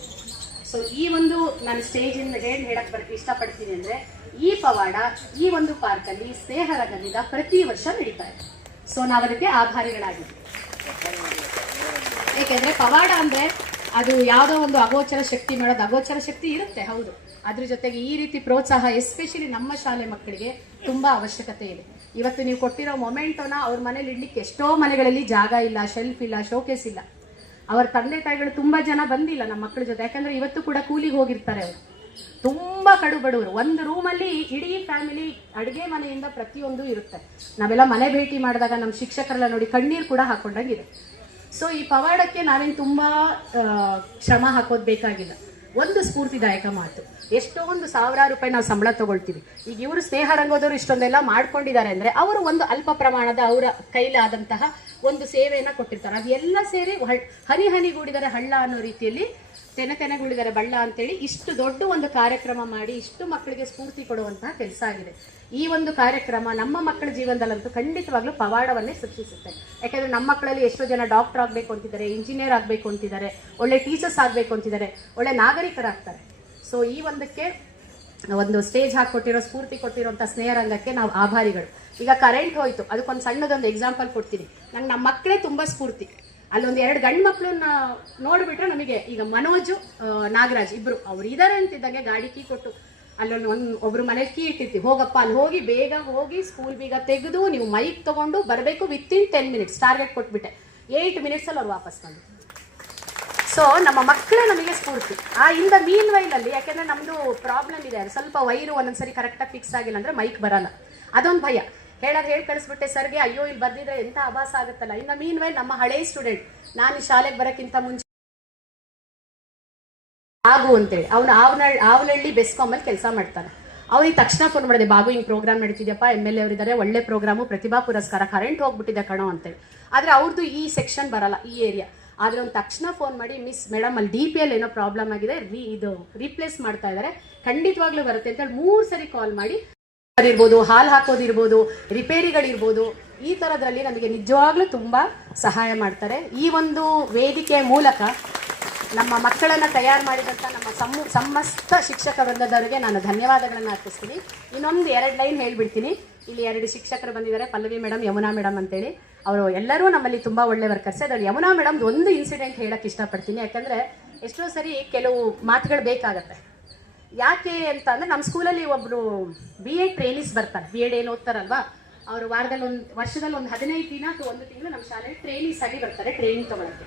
ಸೊ ಈ ಒಂದು ನಾನು ಸ್ಟೇಜ್ ಇಂದ ಹೇಳಕ್ ಇಷ್ಟಪಡ್ತೀನಿ ಅಂದ್ರೆ, ಈ ಪವಾಡ ಈ ಒಂದು ಪಾರ್ಕ್ ಅಲ್ಲಿ ಸ್ನೇಹರಗದಿಂದ ಪ್ರತಿ ವರ್ಷ ನಡೀತಾ ಇದೆ. ಸೊ ನಾವು ಅದಕ್ಕೆ ಆಭಾರಿಗಳಾಗಿದ್ದೀವಿ. ಏಕೆಂದ್ರೆ ಪವಾಡ ಅಂದ್ರೆ ಅದು ಯಾವುದೋ ಒಂದು ಅಗೋಚರ ಶಕ್ತಿ ಮಾಡೋದು. ಅಗೋಚರ ಶಕ್ತಿ ಇರುತ್ತೆ, ಹೌದು. ಅದ್ರ ಜೊತೆಗೆ ಈ ರೀತಿ ಪ್ರೋತ್ಸಾಹ ಎಸ್ಪೆಷಲಿ ನಮ್ಮ ಶಾಲೆ ಮಕ್ಕಳಿಗೆ ತುಂಬಾ ಅವಶ್ಯಕತೆ ಇದೆ. ಇವತ್ತು ನೀವು ಕೊಟ್ಟಿರೋ ಮೊಮೆಂಟೋನ ಅವ್ರ ಮನೇಲಿ ಇಡ್ಲಿಕ್ಕೆ ಎಷ್ಟೋ ಮನೆಗಳಲ್ಲಿ ಜಾಗ ಇಲ್ಲ, ಶೆಲ್ಫ್ ಇಲ್ಲ, ಶೋಕೇಸ್ ಇಲ್ಲ. ಅವ್ರ ತಂದೆ ತಾಯಿಗಳು ತುಂಬಾ ಜನ ಬಂದಿಲ್ಲ ನಮ್ಮ ಮಕ್ಕಳ ಜೊತೆ. ಯಾಕಂದ್ರೆ ಇವತ್ತು ಕೂಡ ಕೂಲಿಗೆ ಹೋಗಿರ್ತಾರೆ ಅವರು. ತುಂಬಾ ಕಡು ಬಡವರು. ಒಂದು ರೂಮಲ್ಲಿ ಇಡೀ ಫ್ಯಾಮಿಲಿ ಅಡುಗೆ ಮನೆಯಿಂದ ಪ್ರತಿಯೊಂದು ಇರುತ್ತೆ. ನಾವೆಲ್ಲ ಮನೆ ಭೇಟಿ ಮಾಡಿದಾಗ ನಮ್ಮ ಶಿಕ್ಷಕರೆಲ್ಲ ನೋಡಿ ಕಣ್ಣೀರು ಕೂಡ ಹಾಕೊಂಡಾಗಿದೆ. ಸೊ ಈ ಪವಾಡಕ್ಕೆ ನಾವೇನು ತುಂಬಾ ಶ್ರಮ ಹಾಕೋದ್ ಬೇಕಾಗಿಲ್ಲ. ಒಂದು ಸ್ಫೂರ್ತಿದಾಯಕ ಮಾತು. ಎಷ್ಟೊಂದು ಸಾವಿರಾರು ರೂಪಾಯಿ ನಾವು ಸಂಬಳ ತಗೊಳ್ತೀವಿ. ಈಗ ಇವರು ಸ್ನೇಹ ರಂಗೋದವರು ಇಷ್ಟೊಂದೆಲ್ಲ ಮಾಡ್ಕೊಂಡಿದ್ದಾರೆ ಅಂದ್ರೆ ಅವರು ಒಂದು ಅಲ್ಪ ಪ್ರಮಾಣದ ಅವರ ಕೈಲಾದಂತಹ ಒಂದು ಸೇವೆಯನ್ನ ಕೊಟ್ಟಿರ್ತಾರೆ. ಅದೆಲ್ಲ ಸೇರಿ ಹನಿ ಹನಿಗೂಡಿದರೆ ಹಳ್ಳ ಅನ್ನೋ ರೀತಿಯಲ್ಲಿ ತೆನೆಗೂಡಿದರೆ ಬಳ್ಳ ಅಂತೇಳಿ ಇಷ್ಟು ದೊಡ್ಡ ಒಂದು ಕಾರ್ಯಕ್ರಮ ಮಾಡಿ ಇಷ್ಟು ಮಕ್ಕಳಿಗೆ ಸ್ಫೂರ್ತಿ ಕೊಡುವಂತಹ ಕೆಲಸ ಆಗಿದೆ. ಈ ಒಂದು ಕಾರ್ಯಕ್ರಮ ನಮ್ಮ ಮಕ್ಕಳ ಜೀವನದಲ್ಲಂತೂ ಖಂಡಿತವಾಗ್ಲೂ ಪವಾಡವನ್ನೇ ಸೃಷ್ಟಿಸುತ್ತೆ. ಯಾಕಂದ್ರೆ ನಮ್ಮ ಮಕ್ಕಳಲ್ಲಿ ಎಷ್ಟೋ ಜನ ಡಾಕ್ಟರ್ ಆಗ್ಬೇಕು ಅಂತಿದ್ದಾರೆ, ಇಂಜಿನಿಯರ್ ಆಗ್ಬೇಕು ಅಂತಿದ್ದಾರೆ, ಒಳ್ಳೆ ಟೀಚರ್ಸ್ ಆಗ್ಬೇಕು ಅಂತಿದ್ದಾರೆ, ಒಳ್ಳೆ ನಾಗರಿಕರಾಗ್ತಾರೆ. ಸೊ ಈ ಒಂದಕ್ಕೆ ಒಂದು ಸ್ಟೇಜ್ ಹಾಕೊಟ್ಟಿರೋ, ಸ್ಫೂರ್ತಿ ಕೊಟ್ಟಿರೋಂಥ ಸ್ನೇಹರಂಗಕ್ಕೆ ನಾವು ಆಭಾರಿಗಳು. ಈಗ ಕರೆಂಟ್ ಹೋಯ್ತು, ಅದಕ್ಕೊಂದು ಸಣ್ಣದೊಂದು ಎಕ್ಸಾಂಪಲ್ ಕೊಡ್ತೀನಿ. ನಂಗೆ ನಮ್ಮ ಮಕ್ಕಳೇ ತುಂಬಾ ಸ್ಫೂರ್ತಿ. ಅಲ್ಲೊಂದು 2 ಗಂಡು ಮಕ್ಕಳನ್ನ ನೋಡ್ಬಿಟ್ರೆ ನಮಗೆ, ಈಗ ಮನೋಜು ನಾಗರಾಜ್ ಇಬ್ರು ಅವ್ರು ಇದಾರೆ ಅಂತಿದ್ದಂಗೆ ಗಾಡಿ ಕೀ ಕೊಟ್ಟು ಅಲ್ಲೊಂದು ಒಬ್ರು ಮನೇಲಿ ಕೀ ಇಟ್ಟಿರ್ತೀವಿ, ಹೋಗಪ್ಪ ಅಲ್ಲಿ ಹೋಗಿ ಬೇಗ ಹೋಗಿ ಸ್ಕೂಲ್ ಬೀಗ ತೆಗೆದು ನೀವು ಮೈಕ್ ತಗೊಂಡು ಬರಬೇಕು, ವಿತಿನ್ 10 ಮಿನಿಟ್ಸ್ ಟಾರ್ಗೆಟ್ ಕೊಟ್ಬಿಟ್ಟೆ. 8 ಮಿನಿಟ್ಸ್ ಅಲ್ಲಿ ಅವ್ರು ವಾಪಸ್ ಬಂದು. ಸೊ ನಮ್ಮ ಮಕ್ಕಳೇ ನಮಗೆ ಸ್ಫೂರ್ತಿ. ಇಂದ ಮೀನ್ ವೈಲ್ ಅಲ್ಲಿ, ಯಾಕೆಂದ್ರೆ ನಮ್ದು ಪ್ರಾಬ್ಲಮ್ ಇದೆ, ಸ್ವಲ್ಪ ವೈರು ಒಂದೊಂದ್ಸರಿ ಕರೆಕ್ಟಾಗಿ ಫಿಕ್ಸ್ ಆಗಿಲ್ಲ ಅಂದ್ರೆ ಮೈಕ್ ಬರಲ್ಲ, ಅದೊಂದು ಭಯ. ಹೇಳಿ ಕಳಿಸ್ಬಿಟ್ಟೆ ಸರ್ಗೆ, ಅಯ್ಯೋ ಇಲ್ಲಿ ಬರ್ದಿದ್ರೆ ಎಂತ ಆಭಾಸ ಆಗುತ್ತಲ್ಲ. ಇನ್ನು ಮೀನ್ ವೈಲ್ ನಮ್ಮ ಹಳೆ ಸ್ಟೂಡೆಂಟ್, ನಾನು ಶಾಲೆಗೆ ಬರೋಕ್ಕಿಂತ ಮುಂಚೆ ಬಾಬು ಅಂತೇಳಿ ಅವನು ಆವನಹಳ್ಳಿ ಬೆಸ್ಕಾಮಲ್ಲಿ ಕೆಲಸ ಮಾಡ್ತಾನೆ. ಅವ್ರಿಗೆ ತಕ್ಷಣ ಫೋನ್ ಮಾಡಿದೆ, ಬಾಬು ಹಿಂಗ್ ಪ್ರೋಗ್ರಾಮ್ ನಡೀತಿದ್ಯಪ್ಪ, MLA ಅವರಿದ್ದಾರೆ, ಒಳ್ಳೆ ಪ್ರೋಗ್ರಾಮು, ಪ್ರತಿಭಾ ಪುರಸ್ಕಾರ, ಕರೆಂಟ್ ಹೋಗ್ಬಿಟ್ಟಿದೆ ಕಣೋ ಅಂತೇಳಿ. ಆದ್ರೆ ಅವ್ರದ್ದು ಈ ಸೆಕ್ಷನ್ ಬರಲ್ಲ, ಈ ಏರಿಯಾ. ಆದ್ರೆ ಒಂದು ತಕ್ಷಣ ಫೋನ್ ಮಾಡಿ, ಮಿಸ್ ಮೇಡಮ್ ಅಲ್ಲಿ DPL ಏನೋ ಪ್ರಾಬ್ಲಮ್ ಆಗಿದೆ, ಇದು ರೀಪ್ಲೇಸ್ ಮಾಡ್ತಾ ಇದ್ದಾರೆ, ಖಂಡಿತವಾಗ್ಲೂ ಬರುತ್ತೆ ಅಂತೇಳಿ 3 ಸರಿ ಕಾಲ್ ಮಾಡಿ ಇರ್ಬೋದು, ಹಾಲು ಹಾಕೋದಿರ್ಬೋದು, ರಿಪೇರಿಗಳಿರ್ಬೋದು, ಈ ತರದ್ರಲ್ಲಿ ನಮಗೆ ನಿಜವಾಗ್ಲೂ ತುಂಬಾ ಸಹಾಯ ಮಾಡ್ತಾರೆ. ಈ ಒಂದು ವೇದಿಕೆಯ ಮೂಲಕ ನಮ್ಮ ಮಕ್ಕಳನ್ನ ತಯಾರು ಮಾಡಿದಂಥ ನಮ್ಮ ಸಮಸ್ತ ಶಿಕ್ಷಕ ವೃಂದದವರಿಗೆ ನಾನು ಧನ್ಯವಾದಗಳನ್ನು ಅರ್ಪಿಸ್ತೀನಿ. ಇನ್ನೊಂದು 2 ಲೈನ್ ಹೇಳ್ಬಿಡ್ತೀನಿ. ಇಲ್ಲಿ 2 ಶಿಕ್ಷಕರು ಬಂದಿದ್ದಾರೆ, ಪಲ್ಲವಿ ಮೇಡಮ್, ಯಮುನಾ ಮೇಡಮ್ ಅಂತೇಳಿ. ಅವರು ಎಲ್ಲರೂ ನಮ್ಮಲ್ಲಿ ತುಂಬಾ ಒಳ್ಳೆ ವರ್ಕರ್ಸ್. ಅದ್ರಲ್ಲಿ ಯಮುನಾ ಮೇಡಮ್ ಒಂದು ಇನ್ಸಿಡೆಂಟ್ ಹೇಳಕ್ ಇಷ್ಟಪಡ್ತೀನಿ. ಯಾಕಂದ್ರೆ ಎಷ್ಟೋ ಸರಿ ಕೆಲವು ಮಾತುಗಳು ಬೇಕಾಗತ್ತೆ. ಯಾಕೆ ಅಂತ ಅಂದ್ರೆ ನಮ್ಮ ಸ್ಕೂಲಲ್ಲಿ ಒಬ್ರು BEd ಟ್ರೈನೀಸ್ ಬರ್ತಾರೆ. BEd ಏನು ಓದ್ತಾರಲ್ವಾ, ಅವರು ವರ್ಷದಲ್ಲಿ ಒಂದು 15 ದಿನ ಅಥವಾ 1 ತಿಂಗಳು ನಮ್ಮ ಶಾಲೆಗೆ ಟ್ರೈನೀಸ್ ಆಗಿ ಬರ್ತಾರೆ, ಟ್ರೈನಿಂಗ್ ತಗೊಳಕ್ಕೆ.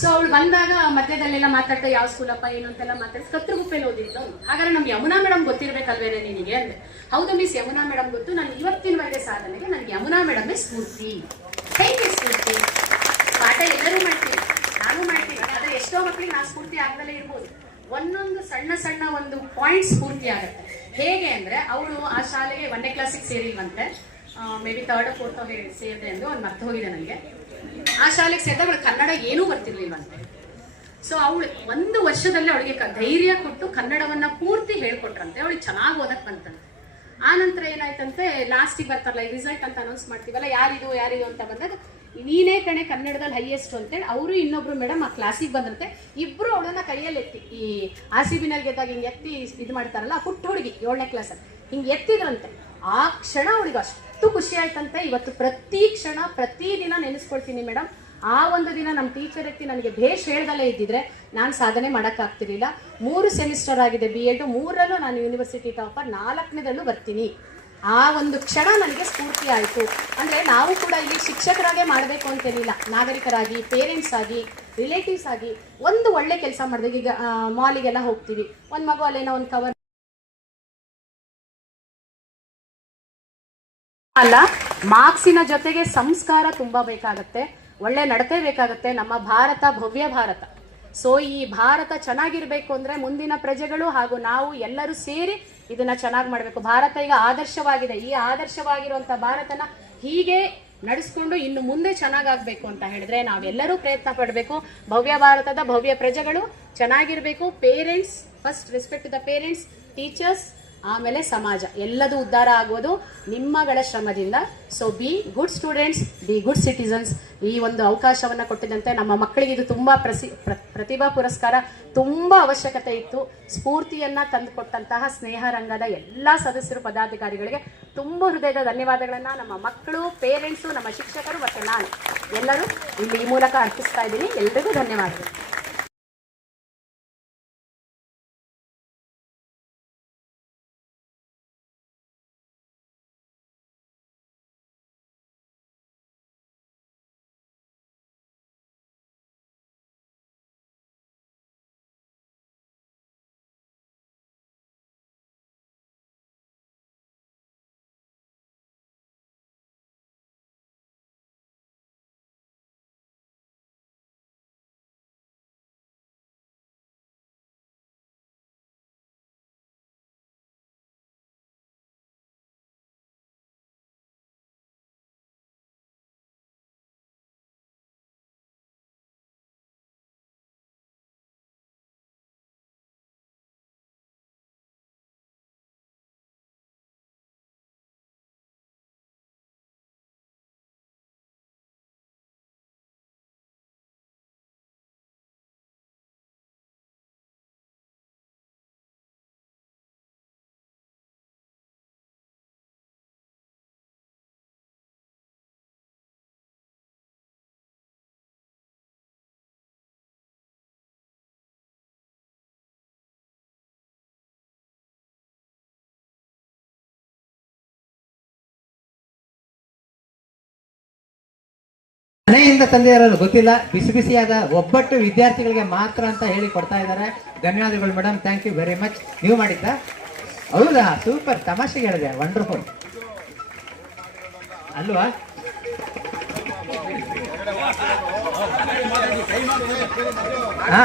ಸೊ ಅವಳು ಬಂದಾಗ ಮಧ್ಯದಲ್ಲೆಲ್ಲ ಮಾತಾಡ್ತಾ ಯಾವ ಸ್ಕೂಲಪ್ಪ ಏನು ಅಂತೆಲ್ಲ ಮಾತಾಡಿ ಕತ್ರಗುಪ್ಪೆಲಿ ಓದಿದ್ದು. ಹಾಗಾದ್ರೆ ನಮ್ಗೆ ಯಮುನಾ ಮೇಡಮ್ ಗೊತ್ತಿರ್ಬೇಕಲ್ವೇನೆ ನಿನಗೆ ಅಂದ್ರೆ, ಹೌದು ಮಿಸ್ ಯಮುನಾ ಮೇಡಮ್ ಗೊತ್ತು, ನಾನು ಇವತ್ತಿನವರೆಗೆ ಸಾಧನೆಗೆ ನನಗೆ ಯಮುನಾ ಮೇಡಮ್ ಸ್ಫೂರ್ತಿ. ಹೇಗೆ ಸ್ಫೂರ್ತಿ? ಪಾಠ ಎಲ್ಲರೂ ಮಾಡ್ತೀವಿ, ನಾನು ಮಾಡ್ತೀನಿ, ಆದ್ರೆ ಎಷ್ಟೋ ಮಕ್ಕಳಿಗೆ ನಾನು ಸ್ಫೂರ್ತಿ ಆಗದಲ್ಲೇ ಇರ್ಬೋದು. ಒಂದೊಂದು ಸಣ್ಣ ಸಣ್ಣ ಒಂದು ಪಾಯಿಂಟ್ ಸ್ಫೂರ್ತಿ ಆಗುತ್ತೆ. ಹೇಗೆ ಅಂದ್ರೆ, ಅವಳು ಆ ಶಾಲೆಗೆ 1ನೇ ಕ್ಲಾಸಿಗೆ ಸೇರಿಲ್ವಂತೆ, may be 3rd or 4th ಸೇರಿದೆ ಎಂದು ಒಂದು ಮರ್ತು ಹೋಗಿದೆ ನನಗೆ. ಆ ಶಾಲೆಗೆ ಸೇರಿದಾಗ ಅವಳು ಕನ್ನಡ ಏನೂ ಬರ್ತಿರ್ಲಿಲ್ವಂತೆ. ಸೊ ಅವಳು 1 ವರ್ಷದಲ್ಲೇ ಅವಳಿಗೆ ಧೈರ್ಯ ಕೊಟ್ಟು ಕನ್ನಡವನ್ನ ಪೂರ್ತಿ ಹೇಳ್ಕೊಟ್ರಂತೆ. ಅವಳಿಗೆ ಚೆನ್ನಾಗಿ ಓದಕ್ ಬಂತಂತೆ. ಆ ನಂತರ ಏನಾಯ್ತಂತೆ, ಲಾಸ್ಟಿಗೆ ಬರ್ತಾರಲ್ಲ ಈ ರಿಸಲ್ಟ್ ಅಂತ ಅನೌನ್ಸ್ ಮಾಡ್ತೀವಲ್ಲ, ಯಾರಿದು ಅಂತ ಬಂದಾಗ ನೀನೇ ಕಣೆ ಕನ್ನಡದಲ್ಲಿ ಹೈಯೆಸ್ಟ್ ಅಂತೇಳಿ ಅವರು ಇನ್ನೊಬ್ರು ಮೇಡಮ್ ಆ ಕ್ಲಾಸಿಗೆ ಬಂದಂತೆ. ಇಬ್ರು ಅವಳನ್ನ ಕೈಯಲ್ಲಿ ಎತ್ತಿ, ಈ RCB ನಲ್ಲಿ ಗೆದ್ದಾಗ ಹಿಂಗೆ ಎತ್ತಿ ಇದು ಮಾಡ್ತಾರಲ್ಲ, ಪುಟ್ಟ ಹುಡುಗಿ 7ನೇ ಕ್ಲಾಸಲ್ಲಿ ಹಿಂಗೆ ಎತ್ತಿದ್ರಂತೆ. ಆ ಕ್ಷಣ ಅವಳಿಗೆ ಅಷ್ಟು ಖುಷಿ ಆಯ್ತಂತೆ. ಇವತ್ತು ಪ್ರತಿ ಕ್ಷಣ ಪ್ರತಿ ದಿನ ನೆನೆಸ್ಕೊಳ್ತೀನಿ ಮೇಡಮ್. ಆ ಒಂದು ದಿನ ನಮ್ಮ ಟೀಚರ್ ಎತ್ತಿ ನನಗೆ ಭೇಷ್ ಹೇಳ್ದಲ್ಲೇ ಇದ್ದಿದ್ರೆ ನಾನು ಸಾಧನೆ ಮಾಡೋಕ್ಕಾಗ್ತಿರ್ಲಿಲ್ಲ. 3 ಸೆಮಿಸ್ಟರ್ ಆಗಿದೆ BEd, 3ರಲ್ಲೂ ನಾನು ಯೂನಿವರ್ಸಿಟಿ ಟಾಪರ್, 4ನೇದಲ್ಲೂ ಬರ್ತೀನಿ. ಆ ಒಂದು ಕ್ಷಣ ನನಗೆ ಸ್ಫೂರ್ತಿ ಆಯಿತು. ಅಂದರೆ ನಾವು ಕೂಡ ಇಲ್ಲಿ ಶಿಕ್ಷಕರಾಗೇ ಮಾಡಬೇಕು ಅಂತೇನಿಲ್ಲ, ನಾಗರಿಕರಾಗಿ, ಪೇರೆಂಟ್ಸ್ ಆಗಿ, ರಿಲೇಟಿವ್ಸ್ ಆಗಿ ಒಂದು ಒಳ್ಳೆ ಕೆಲಸ ಮಾಡಿದಾಗ, ಈಗ ಮಾಲಿಗೆಲ್ಲ ಹೋಗ್ತೀವಿ, ಒಂದು ಮಗು ಅಲ್ಲೇನೋ ಒಂದು ಕವರ್ ಅಲ್ಲ, ಮಾರ್ಕ್ಸಿನ ಜೊತೆಗೆ ಸಂಸ್ಕಾರ ತುಂಬ ಬೇಕಾಗತ್ತೆ, ಒಳ್ಳೆ ನಡತೆ ಬೇಕಾಗತ್ತೆ. ನಮ್ಮ ಭಾರತ ಭವ್ಯ ಭಾರತ. ಸೊ ಈ ಭಾರತ ಚೆನ್ನಾಗಿರ್ಬೇಕು ಅಂದ್ರೆ ಮುಂದಿನ ಪ್ರಜೆಗಳು ಹಾಗೂ ನಾವು ಎಲ್ಲರೂ ಸೇರಿ ಇದನ್ನ ಚೆನ್ನಾಗಿ ಮಾಡಬೇಕು. ಭಾರತ ಈಗ ಆದರ್ಶವಾಗಿದೆ. ಈ ಆದರ್ಶವಾಗಿರುವಂತ ಭಾರತನ ಹೀಗೆ ನಡೆಸ್ಕೊಂಡು ಇನ್ನು ಮುಂದೆ ಚೆನ್ನಾಗಾಗಬೇಕು ಅಂತ ಹೇಳಿದ್ರೆ ನಾವೆಲ್ಲರೂ ಪ್ರಯತ್ನ ಪಡಬೇಕು. ಭವ್ಯ ಭಾರತದ ಭವ್ಯ ಪ್ರಜೆಗಳು ಚೆನ್ನಾಗಿರ್ಬೇಕು. Parents first, respect to the parents, teachers, ಆಮೇಲೆ ಸಮಾಜ, ಎಲ್ಲದೂ ಉದ್ಧಾರ ಆಗೋದು ನಿಮ್ಮಗಳ ಶ್ರಮದಿಂದ. So be good students, be good citizens. ಈ ಒಂದು ಅವಕಾಶವನ್ನು ಕೊಟ್ಟಿದ್ದಂತೆ ನಮ್ಮ ಮಕ್ಕಳಿಗೆ ಇದು ತುಂಬ ಪ್ರತಿಭಾ ಪುರಸ್ಕಾರ ತುಂಬ ಅವಶ್ಯಕತೆ ಇತ್ತು. ಸ್ಫೂರ್ತಿಯನ್ನ ತಂದುಕೊಟ್ಟಂತಹ ಸ್ನೇಹ ರಂಗದ ಎಲ್ಲ ಸದಸ್ಯರು, ಪದಾಧಿಕಾರಿಗಳಿಗೆ ತುಂಬ ಹೃದಯದ ಧನ್ಯವಾದಗಳನ್ನು ನಮ್ಮ ಮಕ್ಕಳು, ಪೇರೆಂಟ್ಸು, ನಮ್ಮ ಶಿಕ್ಷಕರು ಮತ್ತು ನಾನು ಎಲ್ಲರೂ ಇಲ್ಲಿ ಈ ಮೂಲಕ ಅರ್ಪಿಸ್ತಾ ಇದ್ದೀನಿ. ಎಲ್ರಿಗೂ ಧನ್ಯವಾದಗಳು. ಮನೆಯಿಂದ ತಂದೆಯವರು ಗೊತ್ತಿಲ್ಲ, ಬಿಸಿ ಬಿಸಿಯಾದ ಒಬ್ಬಟ್ಟು ವಿದ್ಯಾರ್ಥಿಗಳಿಗೆ ಮಾತ್ರ ಅಂತ ಹೇಳಿ ಕೊಡ್ತಾ ಇದ್ದಾರೆ. ಧನ್ಯವಾದಗಳು madam, thank you very much. ನೀವು ಮಾಡಿದ್ದ? ಹೌದಾ, ಸೂಪರ್, ತಮಾಷೆಗೆ ಹೇಳಿದೆ, ವಂಡರ್ಫುಲ್ ಅಲ್ವಾ? ಹಾ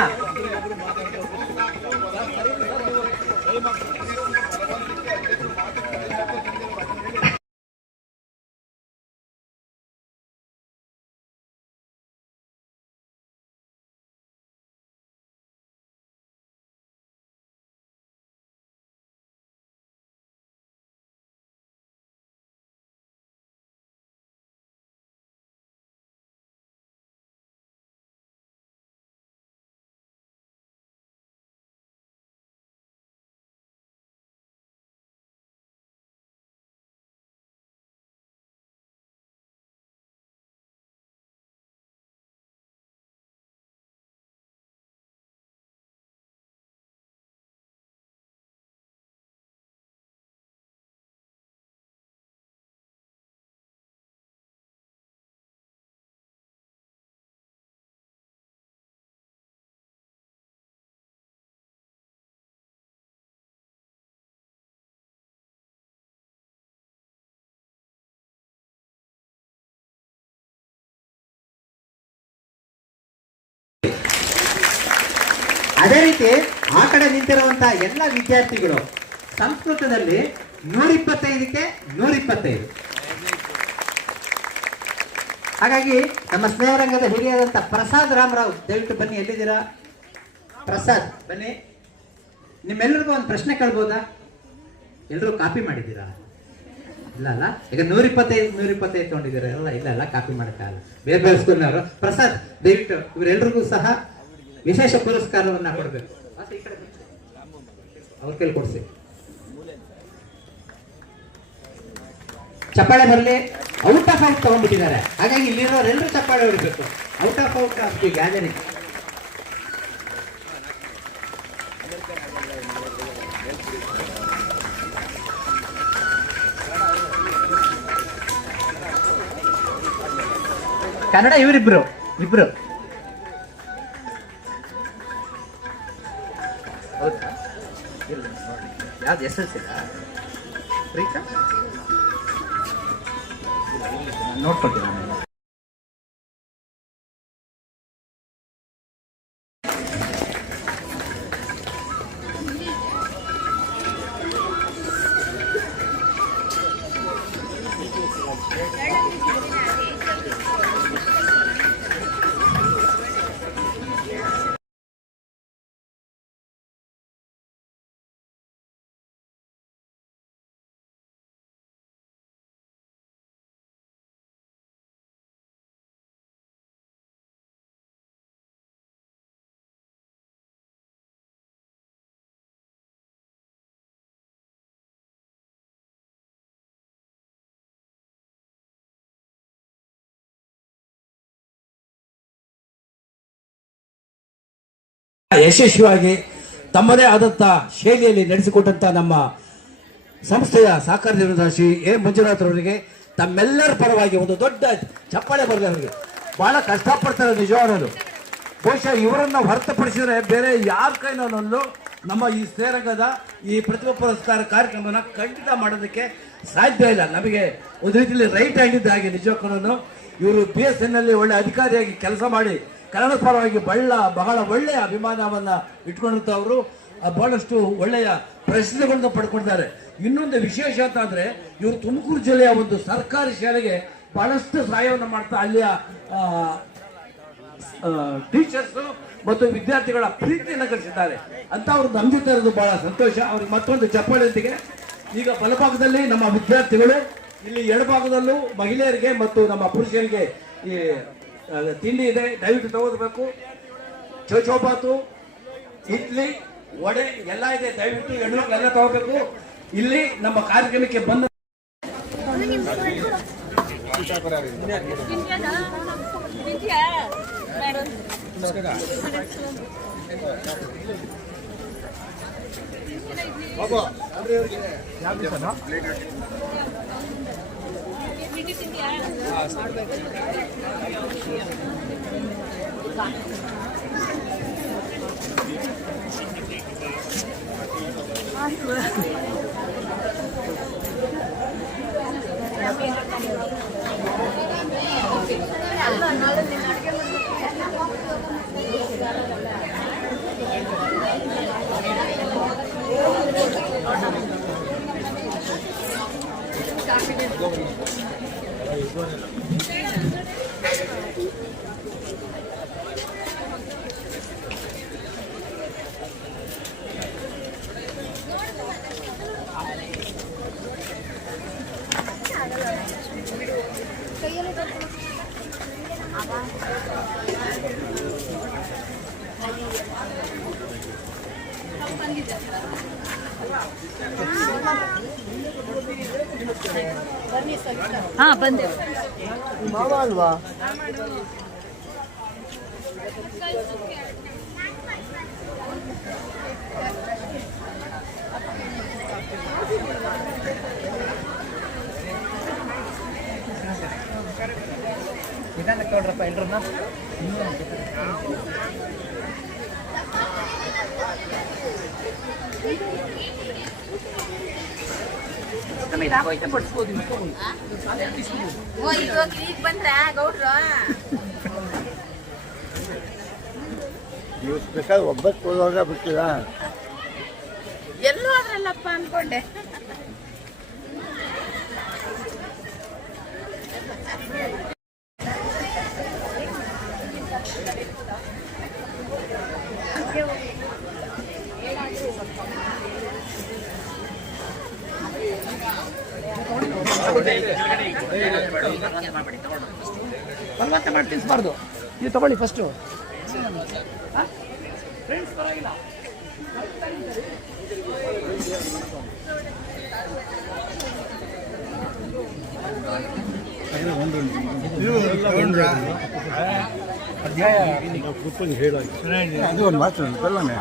ಅದೇ ರೀತಿ ಆ ಕಡೆ ನಿಂತಿರುವಂತಹ ಎಲ್ಲ ವಿದ್ಯಾರ್ಥಿಗಳು ಸಂಸ್ಕೃತದಲ್ಲಿ 125ಕ್ಕೆ 125. ಹಾಗಾಗಿ ನಮ್ಮ ಸ್ನೇಹರಂಗದ ಹಿರಿಯರಾದಂಥ ಪ್ರಸಾದ್ ರಾಮರಾವ್ ದಯವಿಟ್ಟು ಬನ್ನಿ. ಎಲ್ಲಿದ್ದೀರಾ ಪ್ರಸಾದ್? ಬನ್ನಿ. ನಿಮ್ಮೆಲ್ಲರಿಗೂ ಒಂದು ಪ್ರಶ್ನೆ ಕೇಳ್ಬೋದಾ? ಎಲ್ಲರೂ ಕಾಪಿ ಮಾಡಿದ್ದೀರಾ? ಇಲ್ಲ ಅಲ್ಲ. ಈಗ 125 ತಗೊಂಡಿದ್ದೀರಾ? ಇಲ್ಲ ಕಾಪಿ ಮಾಡಕ್ಕಾಗಲ್ಲ. ಬೇರೆ ಬೇರೆ ಸ್ಕೂಲ್ನವರು. ಪ್ರಸಾದ್ ದಯವಿಟ್ಟು ಇವರೆಲ್ಲರಿಗೂ ಸಹ ವಿಶೇಷ ಪುರಸ್ಕಾರವನ್ನ ಕೊಡಬೇಕು. ಅವ್ರ ಕೈಲಿ ಕೊಡಿಸಿ. ಚಪ್ಪಾಳೆ ಬರಲಿ. ಔಟ್ ಆಫ್ ಔಟ್ ತಗೊಂಡ್ಬಿಟ್ಟಿದ್ದಾರೆ. ಹಾಗಾಗಿ ಇಲ್ಲಿರೋರೆಲ್ಲರೂ ಚಪ್ಪಾಳೆ ಹೊಡಿಬೇಕು. Out of out of gathering. Kannada ಇಬ್ರು ಹೌದಾ? ಯಾವ್ದು SSLC ಪ್ರೀತಾ ನೋಡ್ಕೊಳ್ತೀನಿ. ಯಶಸ್ವಿಯಾಗಿ ತಮ್ಮದೇ ಆದಂಥ ಶೈಲಿಯಲ್ಲಿ ನಡೆಸಿಕೊಟ್ಟಂಥ ನಮ್ಮ ಸಂಸ್ಥೆಯ ಸಹಕಾರ ನಿರ್ದೇಶಕ ಶ್ರೀ ಎ ಮಂಜುನಾಥ್ ಅವರಿಗೆ ತಮ್ಮೆಲ್ಲರ ಪರವಾಗಿ ಒಂದು ದೊಡ್ಡ ಚಪ್ಪಾಳೆ ಬರಲಿ. ಅವರಿಗೆ ಬಹಳ ಕಷ್ಟಪಡ್ತಾರೆ ನಿಜವಾಗಲು. ಬಹುಶಃ ಇವರನ್ನು ಹೊರತುಪಡಿಸಿದರೆ ಬೇರೆ ಯಾರ ಕೈನಲ್ಲೂ ನಮ್ಮ ಈ ಸ್ನೇಹರಂಗದ ಈ ಪ್ರತಿಭಾ ಪುರಸ್ಕಾರ ಕಾರ್ಯಕ್ರಮನ ಖಂಡಿತ ಮಾಡೋದಕ್ಕೆ ಸಾಧ್ಯ ಇಲ್ಲ. ನಮಗೆ ಒಂದು ರೀತಿಯಲ್ಲಿ ರೈಟ್ ಹ್ಯಾಂಡ್ ಇದ್ದ ಹಾಗೆ ನಿಜಕ್ಕೂ. ಇವರು BSN ಅಲ್ಲಿ ಒಳ್ಳೆ ಅಧಿಕಾರಿಯಾಗಿ ಕೆಲಸ ಮಾಡಿ ಕನ್ನಡ ಪರವಾಗಿ ಬಹಳ ಒಳ್ಳೆಯ ಅಭಿಮಾನವನ್ನು ಇಟ್ಕೊಂಡಿರ್ತವರು. ಬಹಳಷ್ಟು ಒಳ್ಳೆಯ ಪ್ರಶಸ್ತಿಗಳನ್ನು ಪಡ್ಕೊಂಡಿದ್ದಾರೆ. ಇನ್ನೊಂದು ವಿಶೇಷ ಅಂತ ಅಂದ್ರೆ ಇವರು ತುಮಕೂರು ಜಿಲ್ಲೆಯ ಒಂದು ಸರ್ಕಾರಿ ಶಾಲೆಗೆ ಬಹಳಷ್ಟು ಸಹಾಯವನ್ನು ಮಾಡ್ತಾ ಅಲ್ಲಿಯ ಟೀಚರ್ಸ್ ಮತ್ತು ವಿದ್ಯಾರ್ಥಿಗಳ ಪ್ರೀತಿಯನ್ನು ಗಳಿಸಿದ್ದಾರೆ ಅಂತ ಅವ್ರು ನಂಬಿತಾ ಇರೋದು ಬಹಳ ಸಂತೋಷ. ಅವ್ರಿಗೆ ಮತ್ತೊಂದು ಚಪ್ಪಾಳೆಯೊಂದಿಗೆ ಈಗ ಬಲಭಾಗದಲ್ಲಿ ನಮ್ಮ ವಿದ್ಯಾರ್ಥಿಗಳು, ಇಲ್ಲಿ ಎಡಭಾಗದಲ್ಲೂ ಮಹಿಳೆಯರಿಗೆ ಮತ್ತು ನಮ್ಮ ಪುರುಷರಿಗೆ ಈ ತಿಂಡಿ ಇದೆ, ದಯವಿಟ್ಟು ತಗೋಬೇಕು. ಚೋಚೋಬಾತು, ಇಡ್ಲಿ, ವಡೆ ಎಲ್ಲ ಇದೆ, ದಯವಿಟ್ಟು ಹೆಣ್ಣುಮಕ್ಳು ಎಲ್ಲ ತಗೋಬೇಕು. ಇಲ್ಲಿ ನಮ್ಮ ಕಾರ್ಯಕ್ರಮಕ್ಕೆ ಬಂದ ಹಾ ಬಂದೆ ಮಾವ ಅಲ್ವಾ? ನಿಧಾನಕ್ಕೆ ನೋಡ್ರಪ್ಪ ಎಲ್ರನ್ನ. ಬಂದ್ರ ಗೌಡ್ರು ನೀವು ಬೇಕಾದ್ರೆ ಒಬ್ಬಕ್ಕೆ ಹೋದಾಗ ಬಿಟ್ಟಿಲ್ಲ. ಎಲ್ಲೂ ಅದ್ರಲ್ಲಪ್ಪ ಅನ್ಕೊಂಡೆ. ಬಲವಂತ ಮಾಡಿ ತಿನ್ಸ್ಬಾರ್ದು. ನೀವು ತಗೊಳ್ಳಿ ಫಸ್ಟು. ಅದು ಒಂದು ಮಾತು ಬಲ್ಲನೆ.